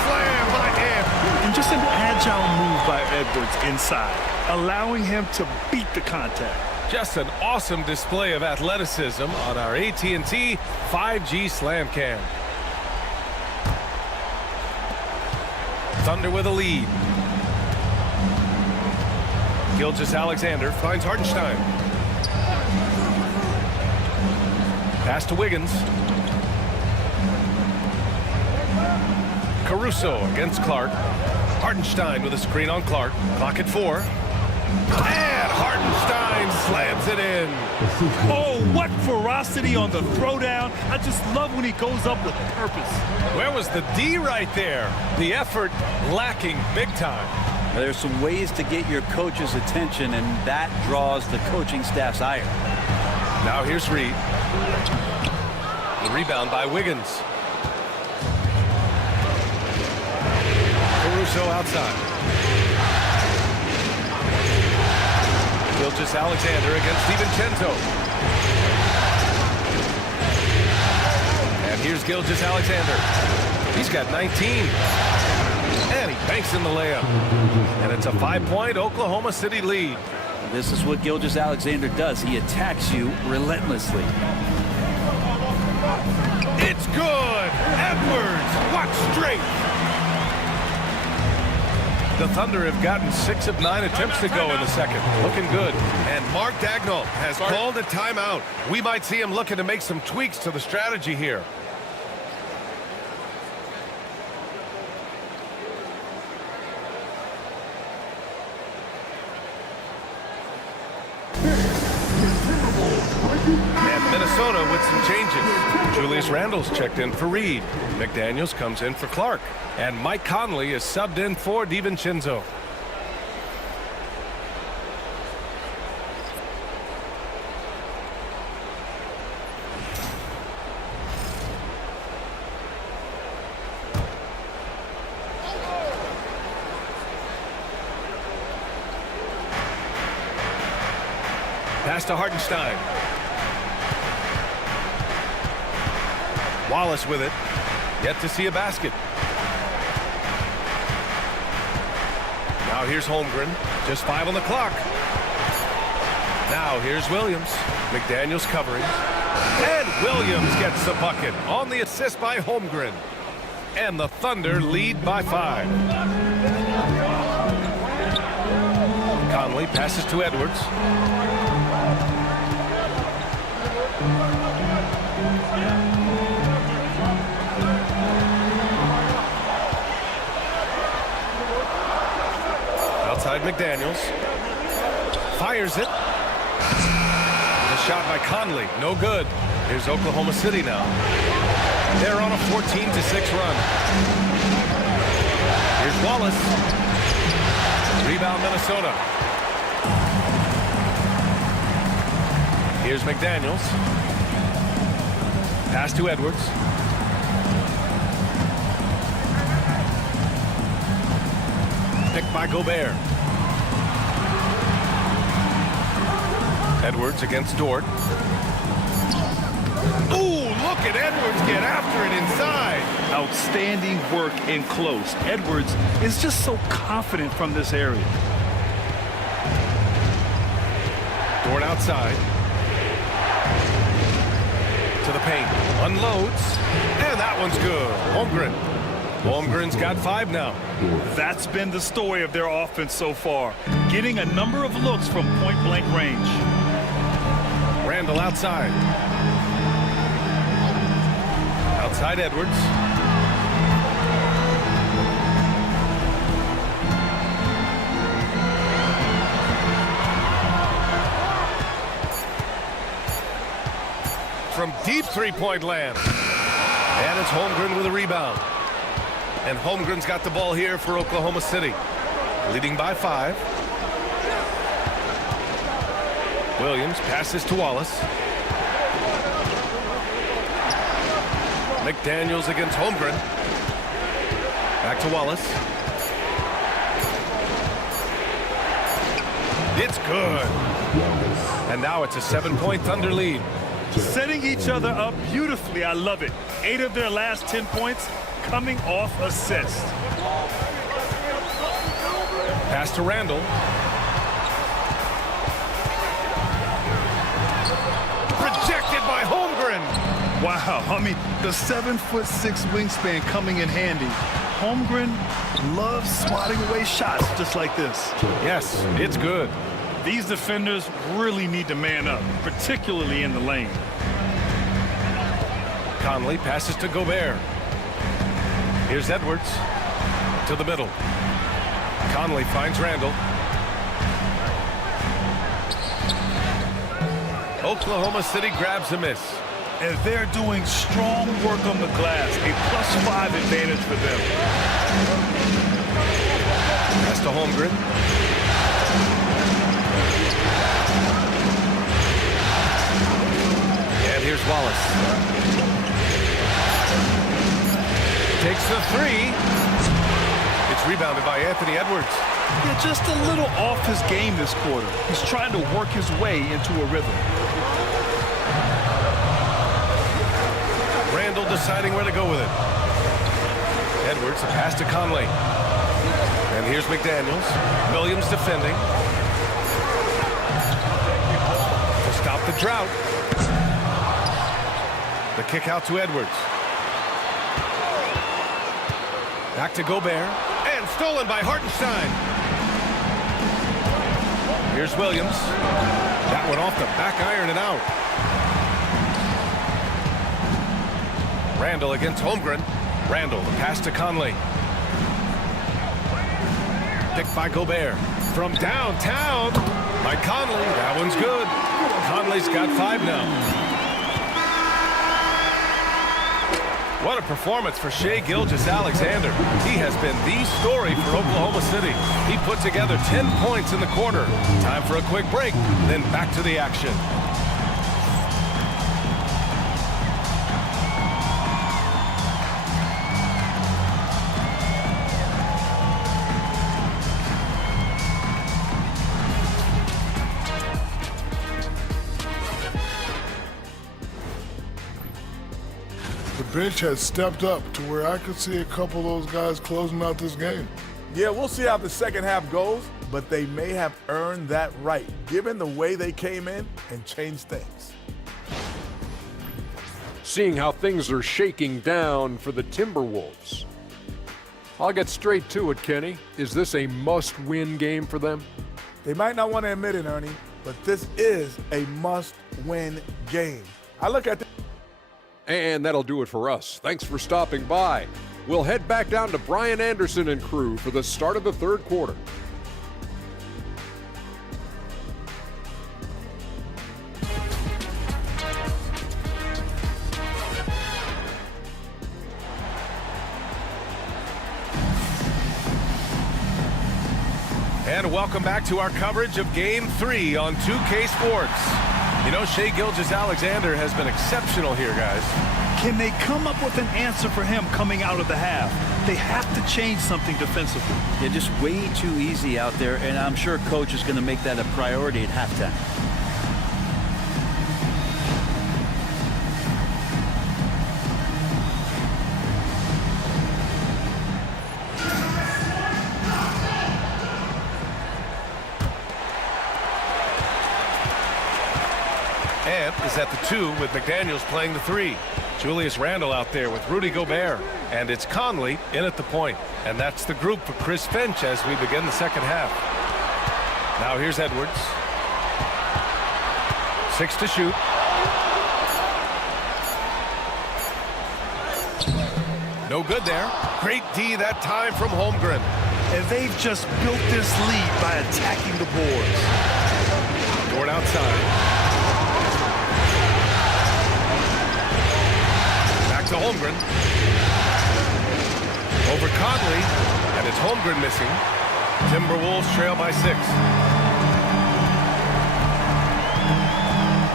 Slam by him. And just an agile move by Edwards inside, allowing him to beat the contact. Just an awesome display of athleticism on our AT&T 5G Slam Cam. Thunder with a lead. Gilgeous-Alexander finds Hartenstein. Pass to Wiggins. Caruso against Clark. Hartenstein with a screen on Clark. Clock at 4. And Hartenstein slams it in. Oh, what ferocity on the throwdown. I just love when he goes up with purpose. Where was the D right there? The effort lacking big time. Now, there's some ways to get your coach's attention, and that draws the coaching staff's ire. Now here's Reed. The rebound by Wiggins. Caruso outside. Gilgeous-Alexander against DiVincenzo. And here's Gilgeous-Alexander. He's got 19. And he banks in the layup. And it's a 5-point Oklahoma City lead. This is what Gilgeous-Alexander does. He attacks you relentlessly. It's good. Edwards, what strength. The Thunder have gotten 6 of 9 attempts to go in the second. Looking good. And Mark Dagnall has called a timeout. We might see him looking to make some tweaks to the strategy here. And Minnesota with some changes. Julius Randle's checked in for Reed. McDaniels comes in for Clark. And Mike Conley is subbed in for DiVincenzo. Pass to Hartenstein. Wallace with it. Yet to see a basket. Now here's Holmgren. Just 5 on the clock. Now here's Williams. McDaniels covering. And Williams gets the bucket on the assist by Holmgren. And the Thunder lead by 5. Conley passes to Edwards. Outside McDaniels. Fires it. The shot by Conley. No good. Here's Oklahoma City now. They're on a 14-6 run. Here's Wallace. Rebound Minnesota. Here's McDaniels. Pass to Edwards. Picked by Gobert. Edwards against Dort. Ooh, look at Edwards get after it inside. Outstanding work in close. Edwards is just so confident from this area. Dort outside. To the paint. Unloads. And that one's good. Holmgren. Holmgren's got 5 now. That's been the story of their offense so far. Getting a number of looks from point-blank range. Randall outside. Outside Edwards. From deep three-point land. And it's Holmgren with a rebound. And Holmgren's got the ball here for Oklahoma City. Leading by 5. Williams passes to Wallace. McDaniels against Holmgren. Back to Wallace. It's good. And now it's a 7-point Thunder lead. Setting each other up beautifully. I love it. 8 of their last 10 points coming off assist. Pass to Randall. Rejected by Holmgren. Wow, I mean, the 7'6" wingspan coming in handy. Holmgren loves swatting away shots just like this. Yes, it's good. These defenders really need to man up, particularly in the lane. Conley passes to Gobert. Here's Edwards to the middle. Conley finds Randall. Oklahoma City grabs a miss. And they're doing strong work on the glass. A +5 advantage for them. Pass to Holmgren. And here's Wallace. Takes the 3. It's rebounded by Anthony Edwards. Yeah, just a little off his game this quarter. He's trying to work his way into a rhythm. Randall deciding where to go with it. Edwards, a pass to Conley. And here's McDaniels. Williams defending. To stop the drought. The kick out to Edwards. Back to Gobert. And stolen by Hartenstein. Here's Williams. That one off the back iron and out. Randall against Holmgren. Randall, the pass to Conley. Picked by Gobert. From downtown by Conley. That one's good. Conley's got 5 now. What a performance for Shai Gilgeous-Alexander. He has been the story for Oklahoma City. He put together 10 points in the quarter. Time for a quick break, then back to the action. bench has stepped up to where I could see a couple of those guys closing out this game. Yeah, we'll see how the second half goes, but they may have earned that right, given the way they came in and changed things. Seeing how things are shaking down for the Timberwolves. I'll get straight to it, Kenny. Is this a must-win game for them? They might not want to admit it, Ernie, but this is a must-win game. I look at And that'll do it for us. Thanks for stopping by. We'll head back down to Brian Anderson and crew for the start of the third quarter. And welcome back to our coverage of Game 3 on 2K Sports. You know, Shai Gilgeous-Alexander has been exceptional here, guys. Can they come up with an answer for him coming out of the half? They have to change something defensively. They're just way too easy out there, and I'm sure coach is going to make that a priority at halftime. And is at the 2 with McDaniels playing the 3. Julius Randle out there with Rudy Gobert. And it's Conley in at the point. And that's the group for Chris Finch as we begin the second half. Now here's Edwards. 6 to shoot. No good there. Great D that time from Holmgren. And they've just built this lead by attacking the boards. Dort outside. To Holmgren. Over Conley, and it's Holmgren missing. Timberwolves trail by 6.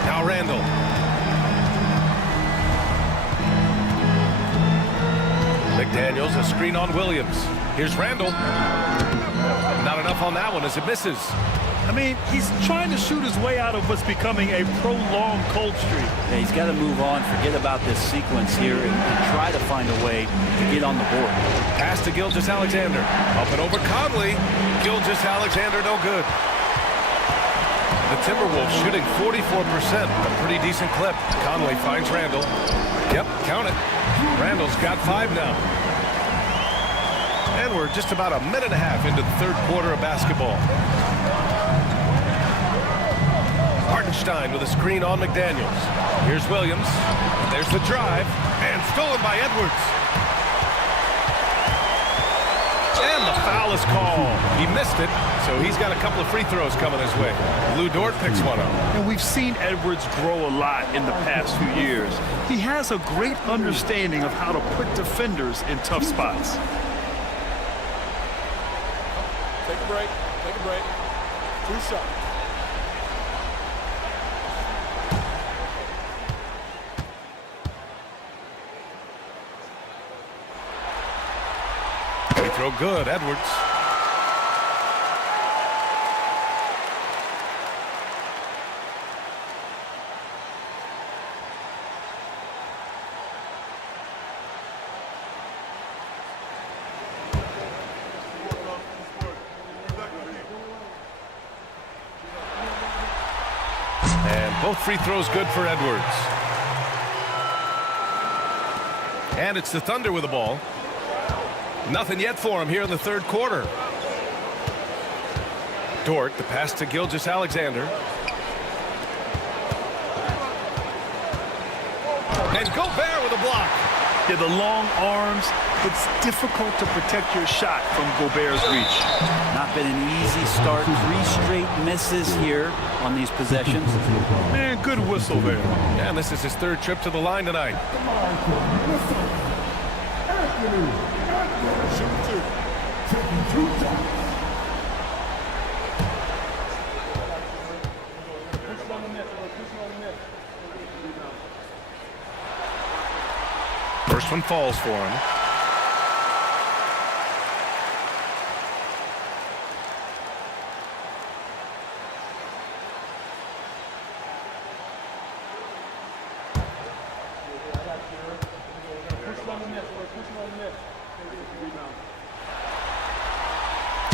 Now Randle. McDaniels, a screen on Williams. Here's Randle. Not enough on that one as it misses. I mean, he's trying to shoot his way out of what's becoming a prolonged cold streak. Yeah, he's got to move on, forget about this sequence here, and try to find a way to get on the board. Pass to Gilgeous-Alexander. Up and over Conley. Gilgeous-Alexander no good. The Timberwolves shooting 44%, a pretty decent clip. Conley finds Randle. Yep, count it. Randle's got 5 now. And we're just about a minute and a half into the third quarter of basketball. Hartenstein with a screen on McDaniels. Here's Williams. There's the drive. And stolen by Edwards. And the foul is called. He missed it, so he's got a couple of free throws coming his way. Lou Dort picks one up. And we've seen Edwards grow a lot in the past few years. He has a great understanding of how to put defenders in tough spots. Take a break. Take a break. 2 shots. Free throw good, Edwards. And both free throws good for Edwards. And it's the Thunder with the ball. Nothing yet for him here in the third quarter. Dort, the pass to Gilgeous-Alexander. And Gobert with a block. Yeah, the long arms. It's difficult to protect your shot from Gobert's reach. Not been an easy start. 3 straight misses here on these possessions. Man, good whistle there. And this is his 3rd trip to the line tonight. First one falls for him.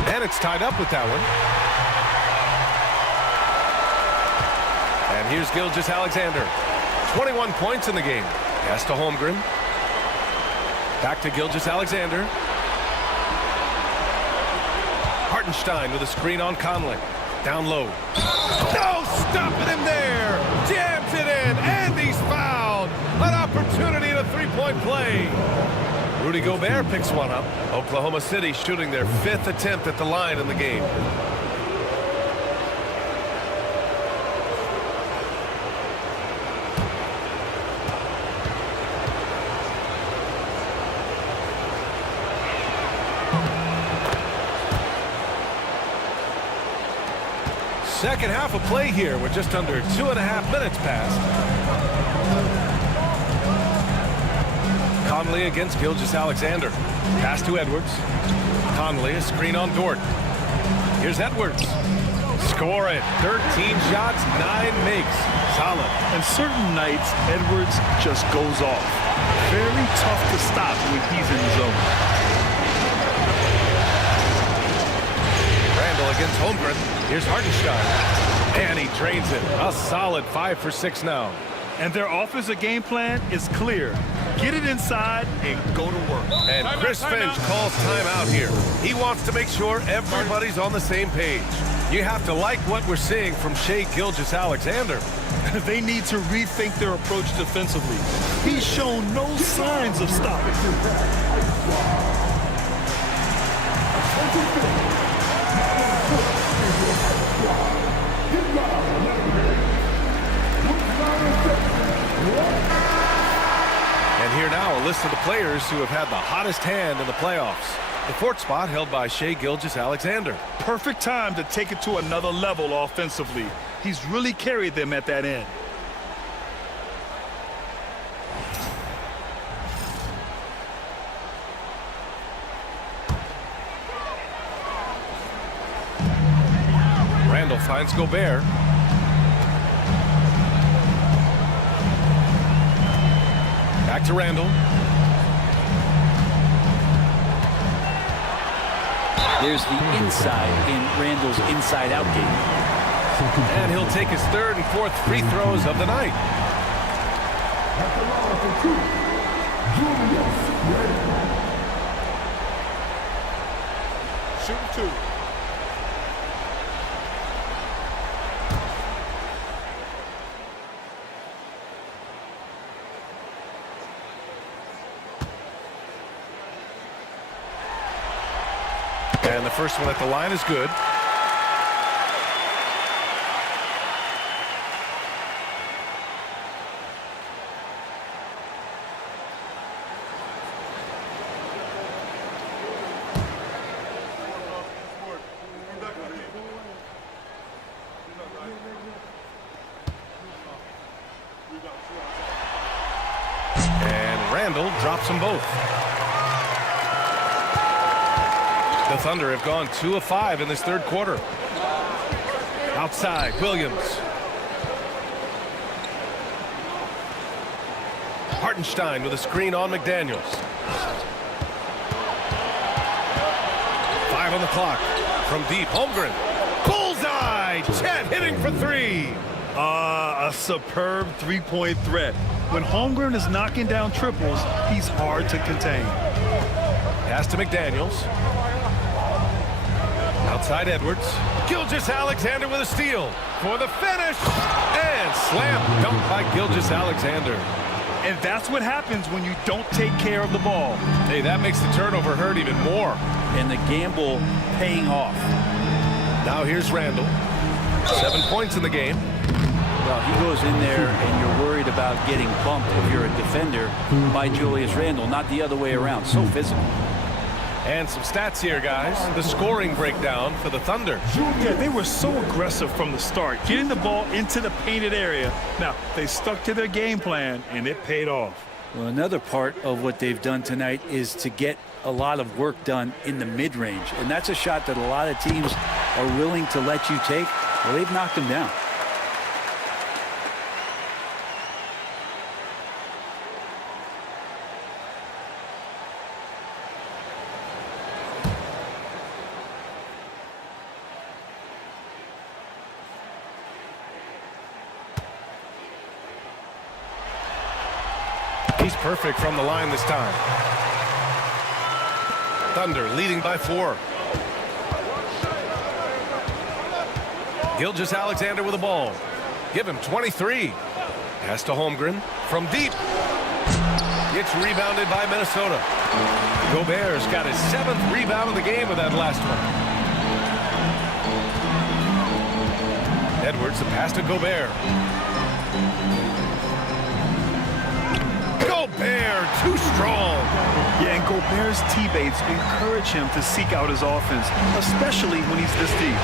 And it's tied up with that one. And here's Gilgeous-Alexander. 21 points in the game. Pass to Holmgren. Back to Gilgeous-Alexander. Hartenstein with a screen on Conley. Down low. No, stopping him there. Jams it in, and he's fouled. An opportunity at a three-point play. Rudy Gobert picks one up. Oklahoma City shooting their 5th attempt at the line in the game. Second half of play here with just under 2.5 minutes passed. Conley against Gilgeous-Alexander. Pass to Edwards. Conley, a screen on Dort. Here's Edwards. Score it. 13 shots, 9 makes. Solid. And certain nights, Edwards just goes off. Very tough to stop when he's in the zone. Randall against Holmgren. Here's Hartenstein. And he drains it. A solid 5 for 6 now. And their offensive game plan is clear. Get it inside and go to work. And Chris Finch calls timeout here. He wants to make sure everybody's on the same page. You have to like what we're seeing from Shai Gilgeous-Alexander. They need to rethink their approach defensively. He's shown no signs of stopping. And here now a list of the players who have had the hottest hand in the playoffs. The 4th spot held by Shai Gilgeous-Alexander. Perfect time to take it to another level offensively. He's really carried them at that end. Randall finds Gobert. Back to Randall. There's the inside in Randall's inside-out game. And he'll take his 3rd and 4th free throws of the night. Shooting 2. And the first one at the line is good. And Randall drops them both. The Thunder have gone 2 of 5 in this 3rd quarter. Outside, Williams. Hartenstein with a screen on McDaniels. 5 on the clock. From deep, Holmgren. Bullseye! Chet hitting for 3. A superb three-point threat. When Holmgren is knocking down triples, he's hard to contain. Pass to McDaniels. Outside Edwards. Gilgeous-Alexander with a steal for the finish. And slam dunk by Gilgeous-Alexander. And that's what happens when you don't take care of the ball. Hey, that makes the turnover hurt even more. And the gamble paying off. Now here's Randall. 7 points in the game. Well, he goes in there and you're worried about getting bumped if you're a defender by Julius Randle, not the other way around. So physical. And some stats here, guys. The scoring breakdown for the Thunder. Yeah, they were so aggressive from the start, getting the ball into the painted area. Now, they stuck to their game plan, and it paid off. Well, another part of what they've done tonight is to get a lot of work done in the mid-range. And that's a shot that a lot of teams are willing to let you take. Well, they've knocked them down. He's perfect from the line this time. Thunder leading by 4. Gilgeous-Alexander with the ball. Give him 23. Pass to Holmgren from deep. It's rebounded by Minnesota. Gobert's got his 7th rebound of the game with that last one. Edwards, the pass to Gobert. Gobert, too strong. Yeah, and Gobert's teammates encourage him to seek out his offense, especially when he's this deep.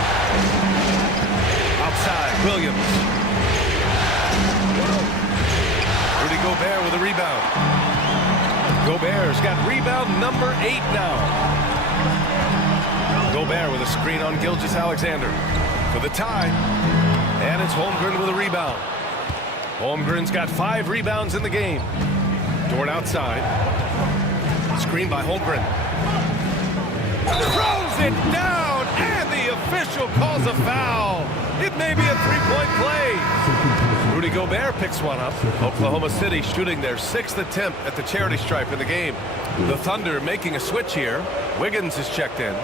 Outside, Williams. Rudy Gobert with a rebound. Gobert's got rebound number 8 now. Gobert with a screen on Gilgeous-Alexander for the tie. And it's Holmgren with a rebound. Holmgren's got 5 rebounds in the game. Dort outside. Screen by Holmgren. Throws it down, and the official calls a foul. It may be a 3-point play. Rudy Gobert picks one up. Oklahoma City shooting their 6th attempt at the charity stripe in the game. The Thunder making a switch here. Wiggins is checked in.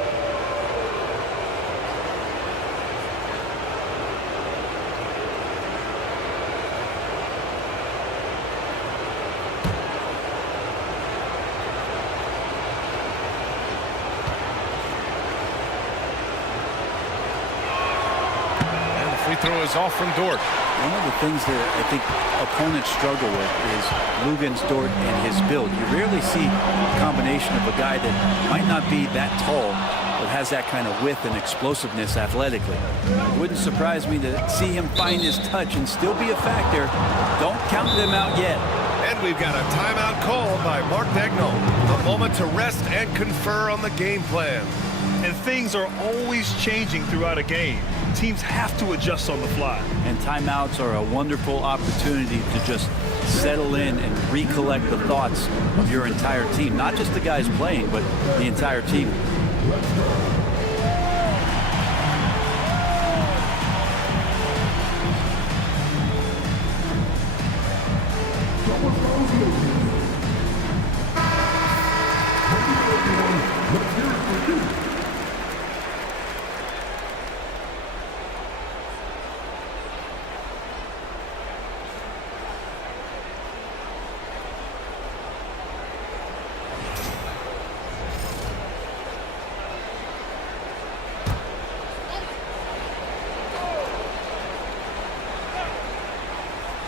Throw is off from Dort. One of the things that I think opponents struggle with is Luguentz, Dort, and his build. You rarely see a combination of a guy that might not be that tall, but has that kind of width and explosiveness athletically. It wouldn't surprise me to see him find his touch and still be a factor. Don't count them out yet. And we've got a timeout called by Mark Daigneault. A moment to rest and confer on the game plan. And things are always changing throughout a game. Teams have to adjust on the fly. And timeouts are a wonderful opportunity to just settle in and recollect the thoughts of your entire team. Not just the guys playing, but the entire team.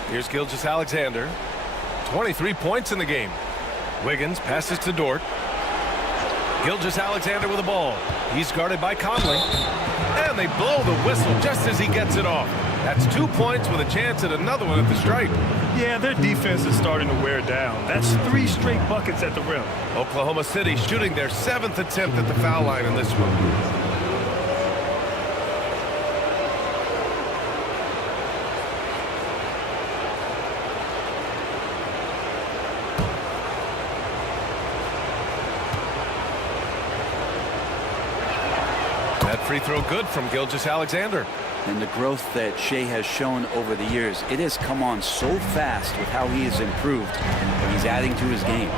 Here's Gilgeous-Alexander. 23 points in the game. Wiggins passes to Dort. Gilgeous-Alexander with the ball. He's guarded by Conley. And they blow the whistle just as he gets it off. That's 2 points with a chance at another one at the stripe. Yeah, their defense is starting to wear down. That's 3 straight buckets at the rim. Oklahoma City shooting their 7th attempt at the foul line in this one. Free throw good from Gilgeous-Alexander. And the growth that Shea has shown over the years, it has come on so fast with how he has improved. He's adding to his game.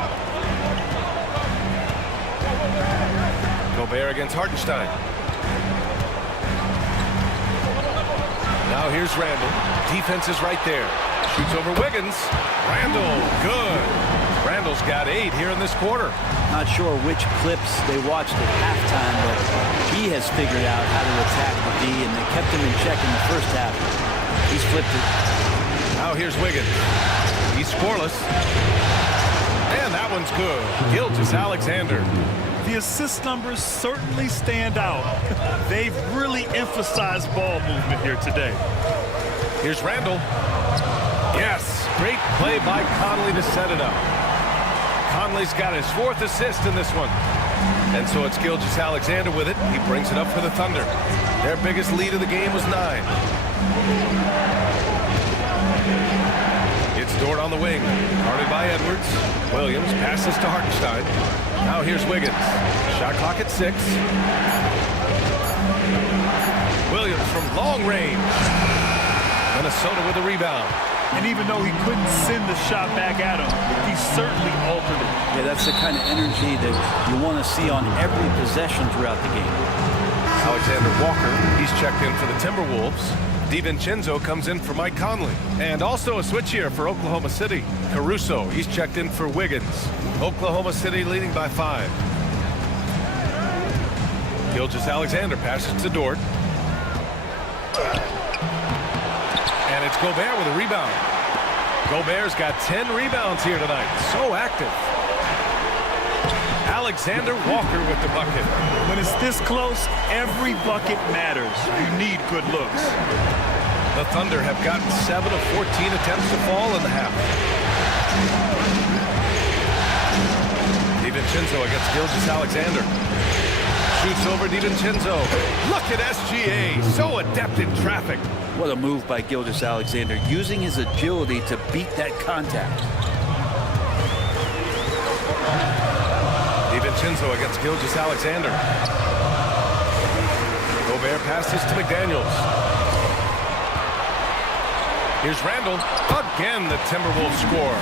Gobert against Hartenstein. Now here's Randall. Defense is right there. Shoots over Wiggins. Randall, good. Randall's got 8 here in this quarter. Not sure which clips they watched at halftime, but he has figured out how to attack the D, and they kept him in check in the first half. He's flipped it. Now here's Wiggins. He's scoreless. And that one's good. Gilgeous-Alexander. The assist numbers certainly stand out. They've really emphasized ball movement here today. Here's Randall. Yes, great play by Conley to set it up. Conley's got his 4th assist in this one. And so it's Gilgeous-Alexander with it. He brings it up for the Thunder. Their biggest lead of the game was 9. It's Dort on the wing. Guarded by Edwards. Williams passes to Hartenstein. Now here's Wiggins. Shot clock at 6. Williams from long range. Minnesota with the rebound. And even though he couldn't send the shot back at him, he certainly altered it. Yeah, that's the kind of energy that you want to see on every possession throughout the game. Alexander Walker, he's checked in for the Timberwolves. DiVincenzo comes in for Mike Conley. And also a switch here for Oklahoma City. Caruso, he's checked in for Wiggins. Oklahoma City leading by 5. Gilgeous-Alexander passes to Dort. And it's Gobert with a rebound. Gobert's got 10 rebounds here tonight. So active. Alexander Walker with the bucket. When it's this close, every bucket matters. You need good looks. The Thunder have gotten 7 of 14 attempts to fall in the half. DiVincenzo against Gilgeous-Alexander. Shoots over DiVincenzo. Look at SGA, so adept in traffic. What a move by Gilgeous-Alexander, using his agility to beat that contact. DiVincenzo against Gilgeous-Alexander. Gobert passes to McDaniels. Here's Randall. Again, the Timberwolves score.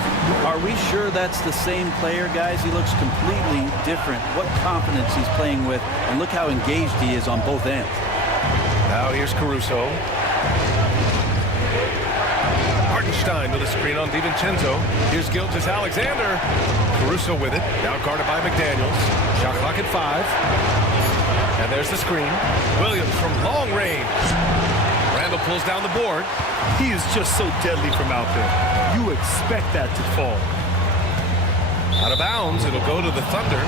Are we sure that's the same player, guys? He looks completely different. What confidence he's playing with, and look how engaged he is on both ends. Now here's Caruso. Hartenstein with a screen on DiVincenzo. Here's Gilgeous-Alexander. Caruso with it. Now guarded by McDaniels. Shot clock at 5. And there's the screen. Williams from long range. Randall pulls down the board. He is just so deadly from out there. You expect that to fall. Out of bounds, it'll go to the Thunder.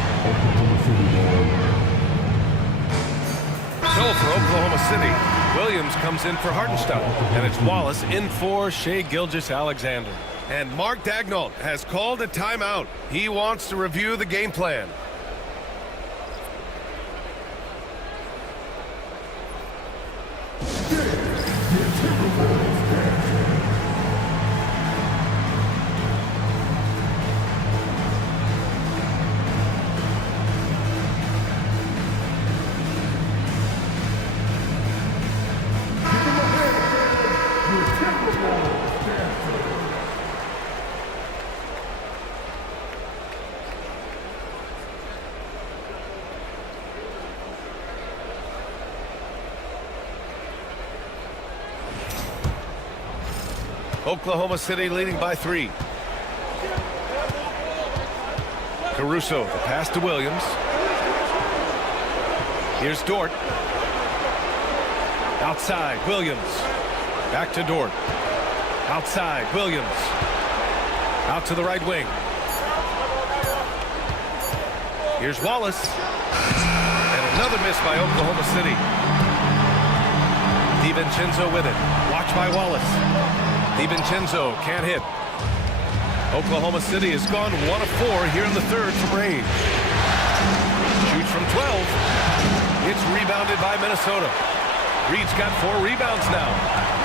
So for Oklahoma City, Williams comes in for Hartenstein. And it's Wallace in for Shai Gilgeous-Alexander. And Mark Daigneault has called a timeout. He wants to review the game plan. Oklahoma City leading by 3. Caruso, the pass to Williams. Here's Dort. Outside, Williams. Back to Dort. Outside, Williams. Out to the right wing. Here's Wallace. And another miss by Oklahoma City. DiVincenzo with it. Watch by Wallace. DiVincenzo can't hit. Oklahoma City has gone 1 of 4 here in the third from range. Shoots from 12. It's rebounded by Minnesota. Reed's got 4 rebounds now.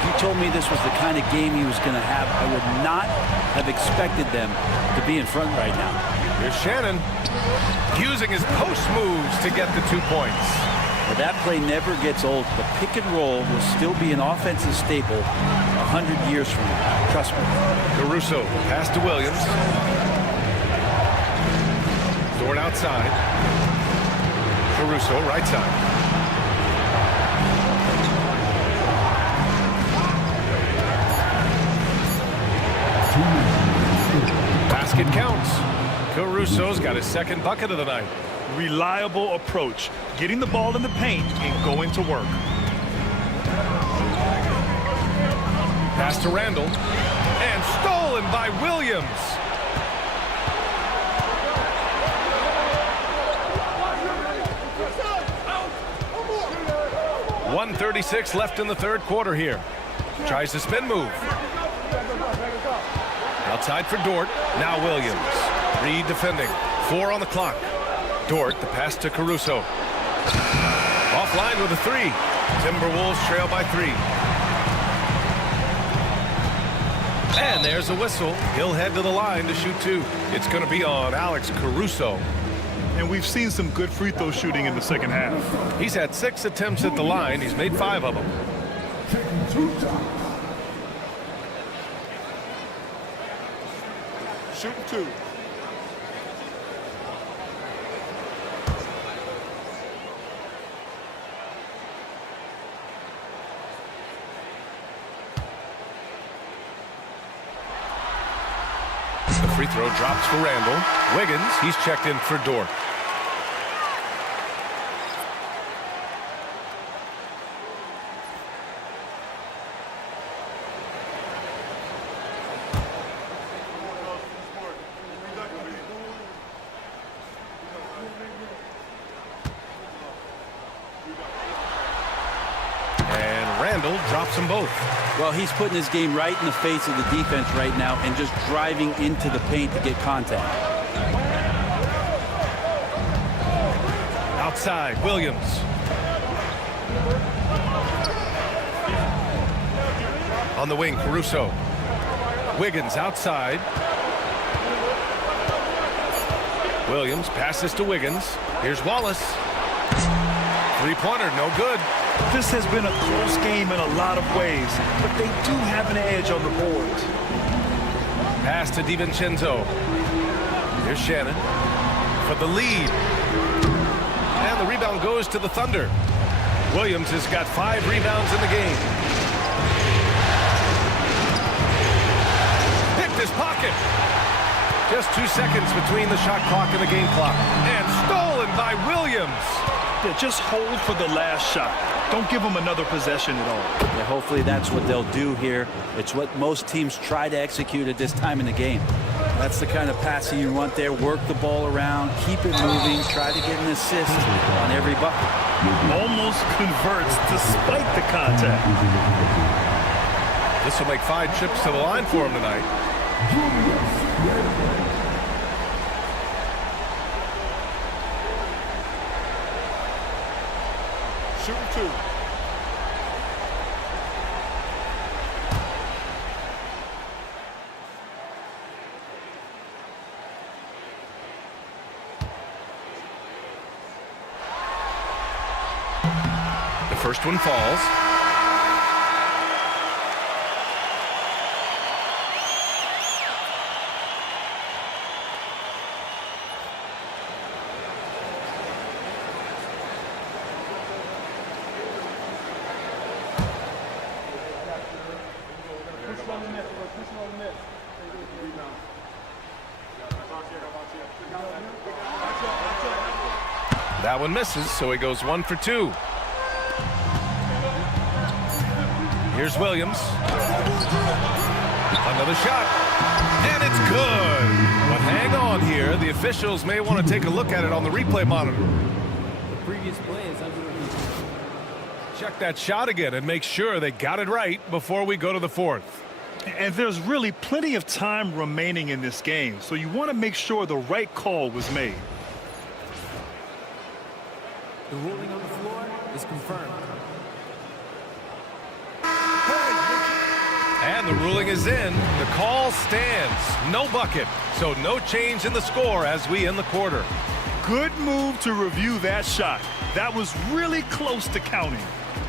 He told me this was the kind of game he was going to have. I would not have expected them to be in front right now. Here's Shannon using his post moves to get the 2 points. But that play never gets old. The pick and roll will still be an offensive staple 100 years from now. Trust me. Caruso, pass to Williams. Dort outside. Caruso, right side. Basket counts. Caruso's got his second bucket of the night. Reliable approach, getting the ball in the paint and going to work. Pass to Randall. And stolen by Williams. .136 left in the third quarter here. Tries the spin move. Outside for Dort. Now Williams. Reed defending. 4 on the clock. Dort, the pass to Caruso. Offline with a 3. Timberwolves trail by 3. And there's a whistle. He'll head to the line to shoot 2. It's going to be on Alex Caruso. And we've seen some good free throw shooting in the second half. He's had 6 attempts at the line. He's made 5 of them. Shooting 2. The free throw drops for Randall. Wiggins, he's checked in for Dort. Drops them both. Well, he's putting his game right in the face of the defense right now and just driving into the paint to get contact. Outside, Williams. On the wing, Caruso. Wiggins outside. Williams passes to Wiggins. Here's Wallace. Three-pointer, no good. This has been a close game in a lot of ways, but they do have an edge on the boards. Pass to DiVincenzo. Here's Shannon for the lead. And the rebound goes to the Thunder. Williams has got 5 rebounds in the game. Picked his pocket. Just 2 seconds between the shot clock and the game clock. And stolen by Williams. Yeah, just hold for the last shot. Don't give them another possession at all. Yeah, hopefully that's what they'll do here. It's what most teams try to execute at this time in the game. That's the kind of passing you want there. Work the ball around, keep it moving, try to get an assist on every bucket. Almost converts despite the contact. This will make 5 trips to the line for him tonight. Shooting 2. The first one falls. That one misses, so he goes 1 for 2. Here's Williams. Another shot. And it's good. But hang on here. The officials may want to take a look at it on the replay monitor. The previous play is under review. Check that shot again and make sure they got it right before we go to the 4th. And there's really plenty of time remaining in this game, so you want to make sure the right call was made. The ruling on the floor is confirmed. And the ruling is in. The call stands. No bucket. So no change in the score as we end the quarter. Good move to review that shot. That was really close to counting.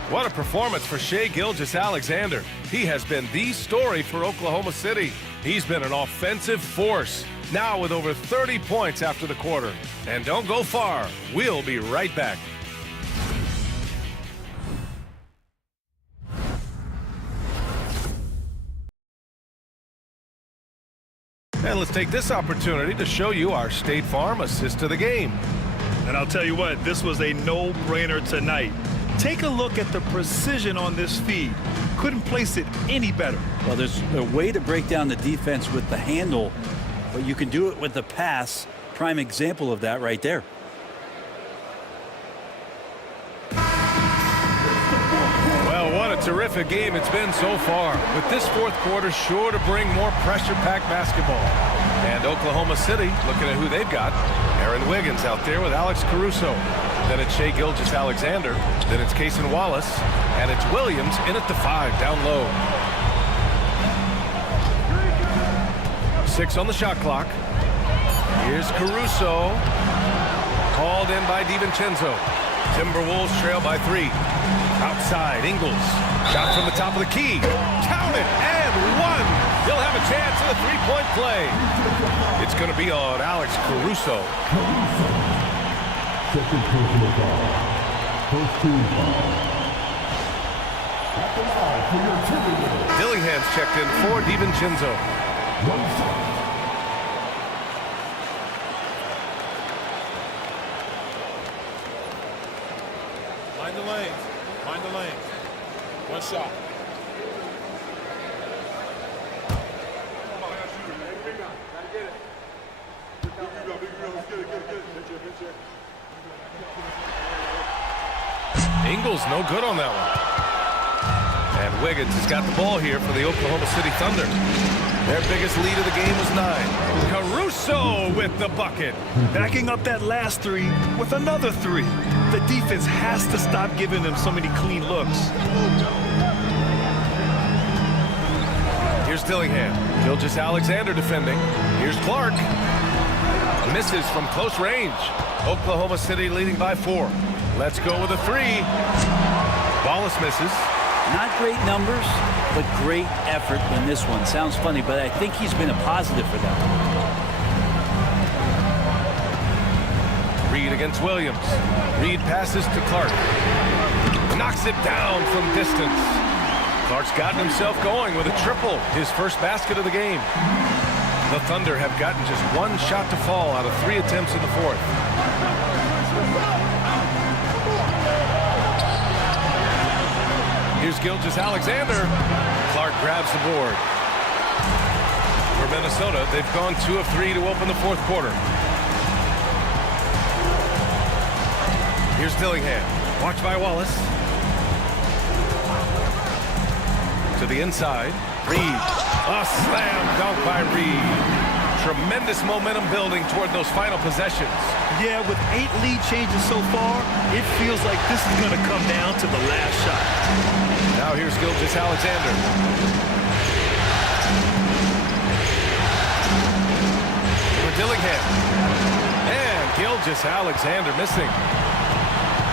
What a performance for Shai Gilgeous-Alexander. He has been the story for Oklahoma City. He's been an offensive force, now with over 30 points after the quarter. And don't go far. We'll be right back. And let's take this opportunity to show you our State Farm assist to the game. And I'll tell you what, this was a no-brainer tonight. Take a look at the precision on this feed. Couldn't place it any better. Well, there's a way to break down the defense with the handle, but you can do it with the pass. Prime example of that right there. Well, what a terrific game it's been so far. With this 4th quarter sure to bring more pressure-packed basketball. And Oklahoma City, looking at who they've got. Aaron Wiggins out there with Alex Caruso. Then it's Shai Gilgeous-Alexander. Then it's Cason Wallace. And it's Williams in at the 5 down low. 6 on the shot clock. Here's Caruso. Called in by DiVincenzo. Timberwolves trail by 3. Outside, Ingles. Shot from the top of the key. Count it, and 1. He'll have a chance in the three-point play. It's going to be on Alex Caruso. Second personal foul. First team foul. At the line for your Timberwolves. Dillingham's checked in for DiVincenzo. Mind the lanes. Mind the lanes. One shot. Ingles no good on that one. And Wiggins has got the ball here for the Oklahoma City Thunder. Their biggest lead of the game was 9. Caruso with the bucket. Backing up that last three with another three. The defense has to stop giving them so many clean looks. Here's Dillingham. Gilgeous-Alexander defending. Here's Clark. Misses from close range. Oklahoma City leading by 4. Let's go with a 3. Wallace misses. Not great numbers, but great effort in this one. Sounds funny, but I think he's been a positive for them. Reed against Williams. Reed passes to Clark. Knocks it down from distance. Clark's gotten himself going with a triple, his first basket of the game. The Thunder have gotten just 1 shot to fall out of 3 attempts in the 4th. Here's Gilgeous-Alexander. Clark grabs the board. For Minnesota, they've gone 2 of 3 to open the 4th quarter. Here's Dillingham. Watched by Wallace. To the inside. Reed. A slam dunk by Reed. Tremendous momentum building toward those final possessions. Yeah, with 8 lead changes so far, it feels like this is going to come down to the last shot. Now here's Gilgeous-Alexander. For Dillingham. And Gilgeous-Alexander missing.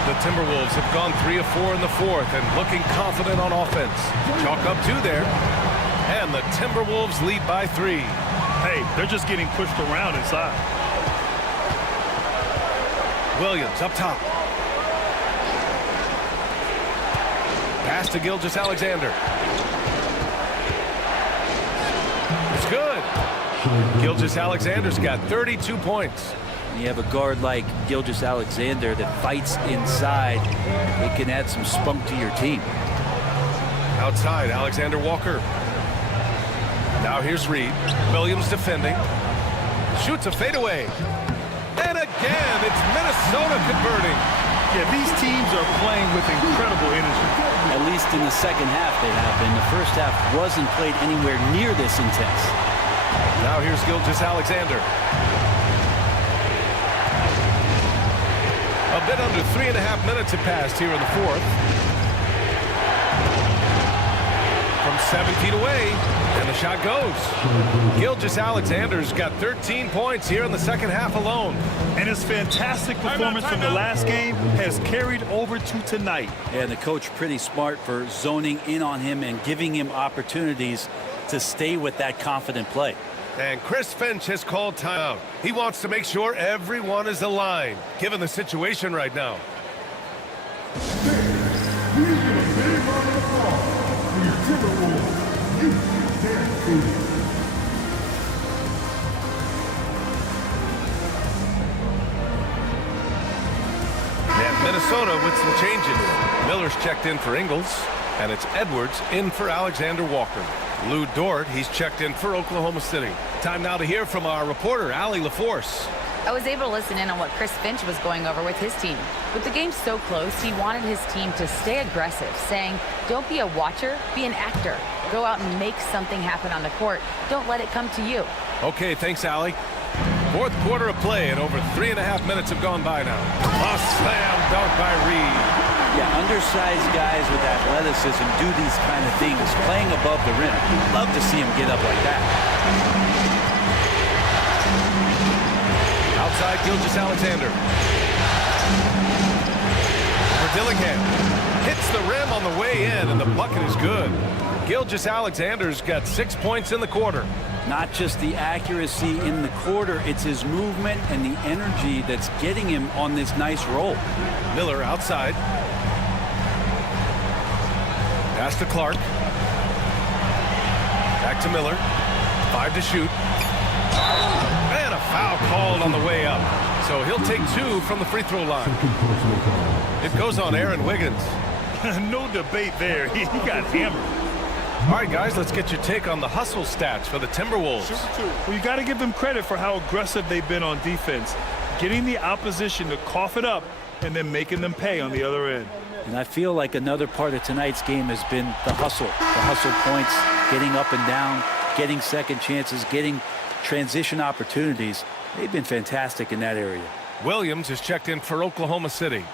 The Timberwolves have gone 3 of 4 in the 4th and looking confident on offense. Chalk up 2 there. And the Timberwolves lead by 3. Hey, they're just getting pushed around inside. Williams up top. Pass to Gilgeous-Alexander. It's good. Gilgeous-Alexander's got 32 points. You have a guard like Gilgeous-Alexander that fights inside. It can add some spunk to your team. Outside, Alexander Walker. Now here's Reed. Williams defending. Shoots a fadeaway. And again, it's Minnesota converting. Yeah, these teams are playing with incredible energy. At least in the second half they have been. The first half wasn't played anywhere near this intense. Now here's Gilgeous-Alexander. A bit under 3.5 minutes have passed here in the 4th. From 7 feet away, and the shot goes. Gilgeous-Alexander's got 13 points here in the second half alone. And his fantastic performance from the last game has carried over to tonight. Yeah, the coach pretty smart for zoning in on him and giving him opportunities to stay with that confident play. And Chris Finch has called timeout. He wants to make sure everyone is aligned, given the situation right now. And Minnesota with some changes. Miller's checked in for Ingles, and it's Edwards in for Alexander Walker. Lou Dort, he's checked in for Oklahoma City. Time now to hear from our reporter, Allie LaForce. I was able to listen in on what Chris Finch was going over with his team. With the game so close, he wanted his team to stay aggressive, saying, don't be a watcher, be an actor. Go out and make something happen on the court. Don't let it come to you. Okay, thanks, Allie. 4th quarter of play, and over 3.5 minutes have gone by now. A slam dunk by Reed. Yeah, undersized guys with athleticism do these kind of things, playing above the rim. Love to see him get up like that. Outside, Gilgeous-Alexander. For Dillingham. Hits the rim on the way in, and the bucket is good. Gilgeous-Alexander's got 6 points in the quarter. Not just the accuracy in the quarter, it's his movement and the energy that's getting him on this nice roll. Miller outside. Pass to Clark. Back to Miller. 5 to shoot. And a foul called on the way up. So he'll take 2 from the free throw line. It goes on Aaron Wiggins. No debate there. He got hammered. All right, guys, let's get your take on the hustle stats for the Timberwolves. Well, you got to give them credit for how aggressive they've been on defense, getting the opposition to cough it up and then making them pay on the other end. And I feel like another part of tonight's game has been the hustle points, getting up and down, getting second chances, getting transition opportunities. They've been fantastic in that area. Williams is checked in for Oklahoma City.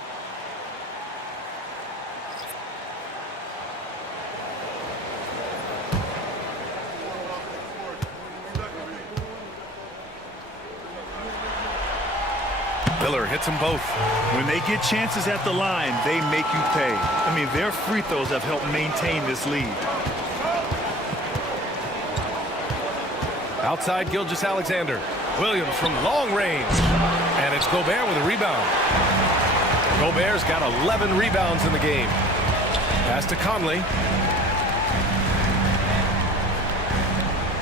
Miller hits them both. When they get chances at the line, they make you pay. I mean, their free throws have helped maintain this lead. Outside Gilgeous-Alexander. Williams from long range. And it's Gobert with a rebound. Gobert's got 11 rebounds in the game. Pass to Conley.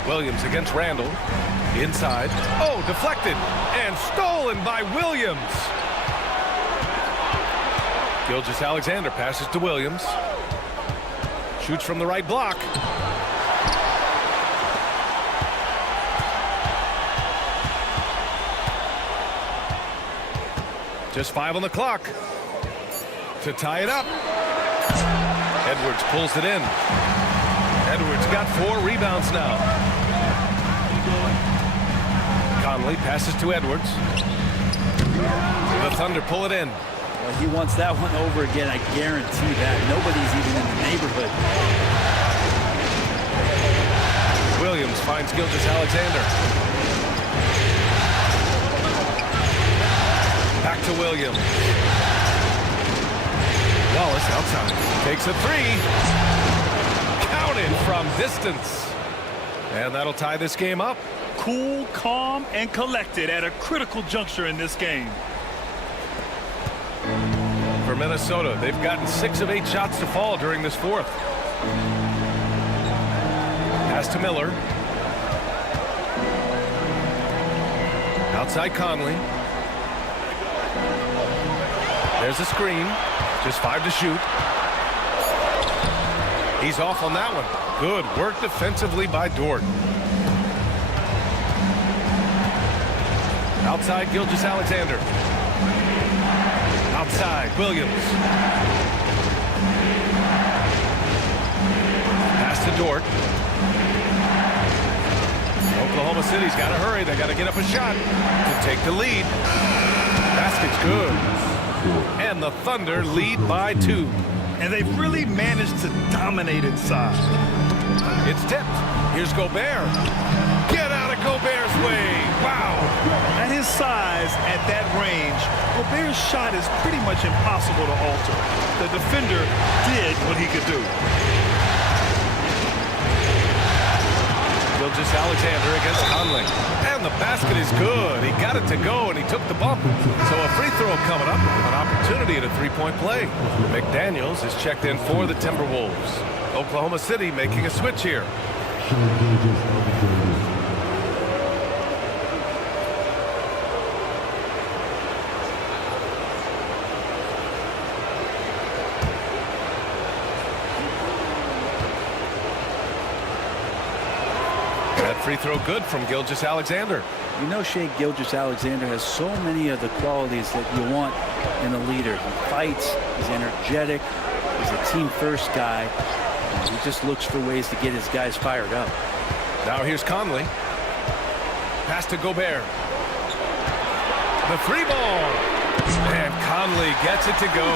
Williams against Randall. Inside. Oh, deflected. And stolen by Williams. Gilgeous-Alexander passes to Williams. Shoots from the right block. Just 5 on the clock to tie it up. Edwards pulls it in. Edwards got 4 rebounds now. Conley passes to Edwards. The Thunder pull it in. Well, he wants that one over again, I guarantee that. Nobody's even in the neighborhood. Williams finds Gilgeous-Alexander. Back to Williams. Wallace outside. Takes a 3. Counted from distance. And that'll tie this game up. Cool, calm, and collected at a critical juncture in this game. For Minnesota, they've gotten 6 of 8 shots to fall during this fourth. Pass to Miller. Outside Conley. There's a screen. Just 5 to shoot. He's off on that one. Good work defensively by Dort. Outside Gilgeous-Alexander. Outside Williams. Pass to Dort. Oklahoma City's got to hurry. They got to get up a shot to take the lead. Basket's good. And the Thunder lead by 2. And they've really managed to dominate inside. It's tipped. Here's Gobert. Get out of Gobert's way. Wow. At his size, at that range, Gobert's shot is pretty much impossible to alter. The defender did what he could do. Gilgeous-Alexander against Conley. And the basket is good. He got it to go, and he took the bump. So a free throw coming up. An opportunity at a 3-point play. McDaniels is checked in for the Timberwolves. Oklahoma City making a switch here. Free throw good from Gilgeous-Alexander. You know, Shea Gilgeous-Alexander has so many of the qualities that you want in a leader. He fights, he's energetic, he's a team-first guy. He just looks for ways to get his guys fired up. Now here's Conley. Pass to Gobert. The free ball. And Conley gets it to go.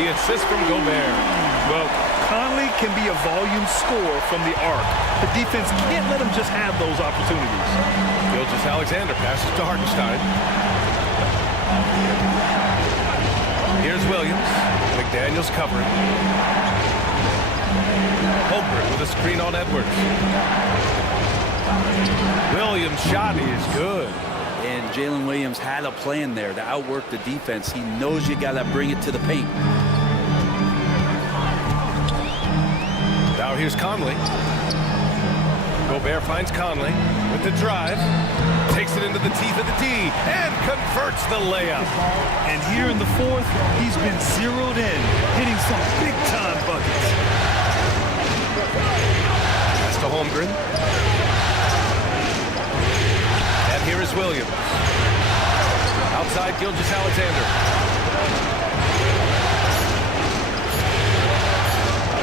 The assist from Gobert. Well, Conley can be a volume scorer from the arc. The defense can't let him just have those opportunities. Gilgeous-Alexander passes to Hartenstein. Here's Williams. McDaniels covering. Holmgren with a screen on Edwards. Williams' shot is good. And Jalen Williams had a plan there to outwork the defense. He knows you got to bring it to the paint. Now here's Conley. Gobert finds Conley with the drive. Takes it into the teeth of the D and converts the layup. And here in the fourth, he's been zeroed in, hitting some big-time buckets. That's to Holmgren. And here is Williams. Outside Gilgeous-Alexander.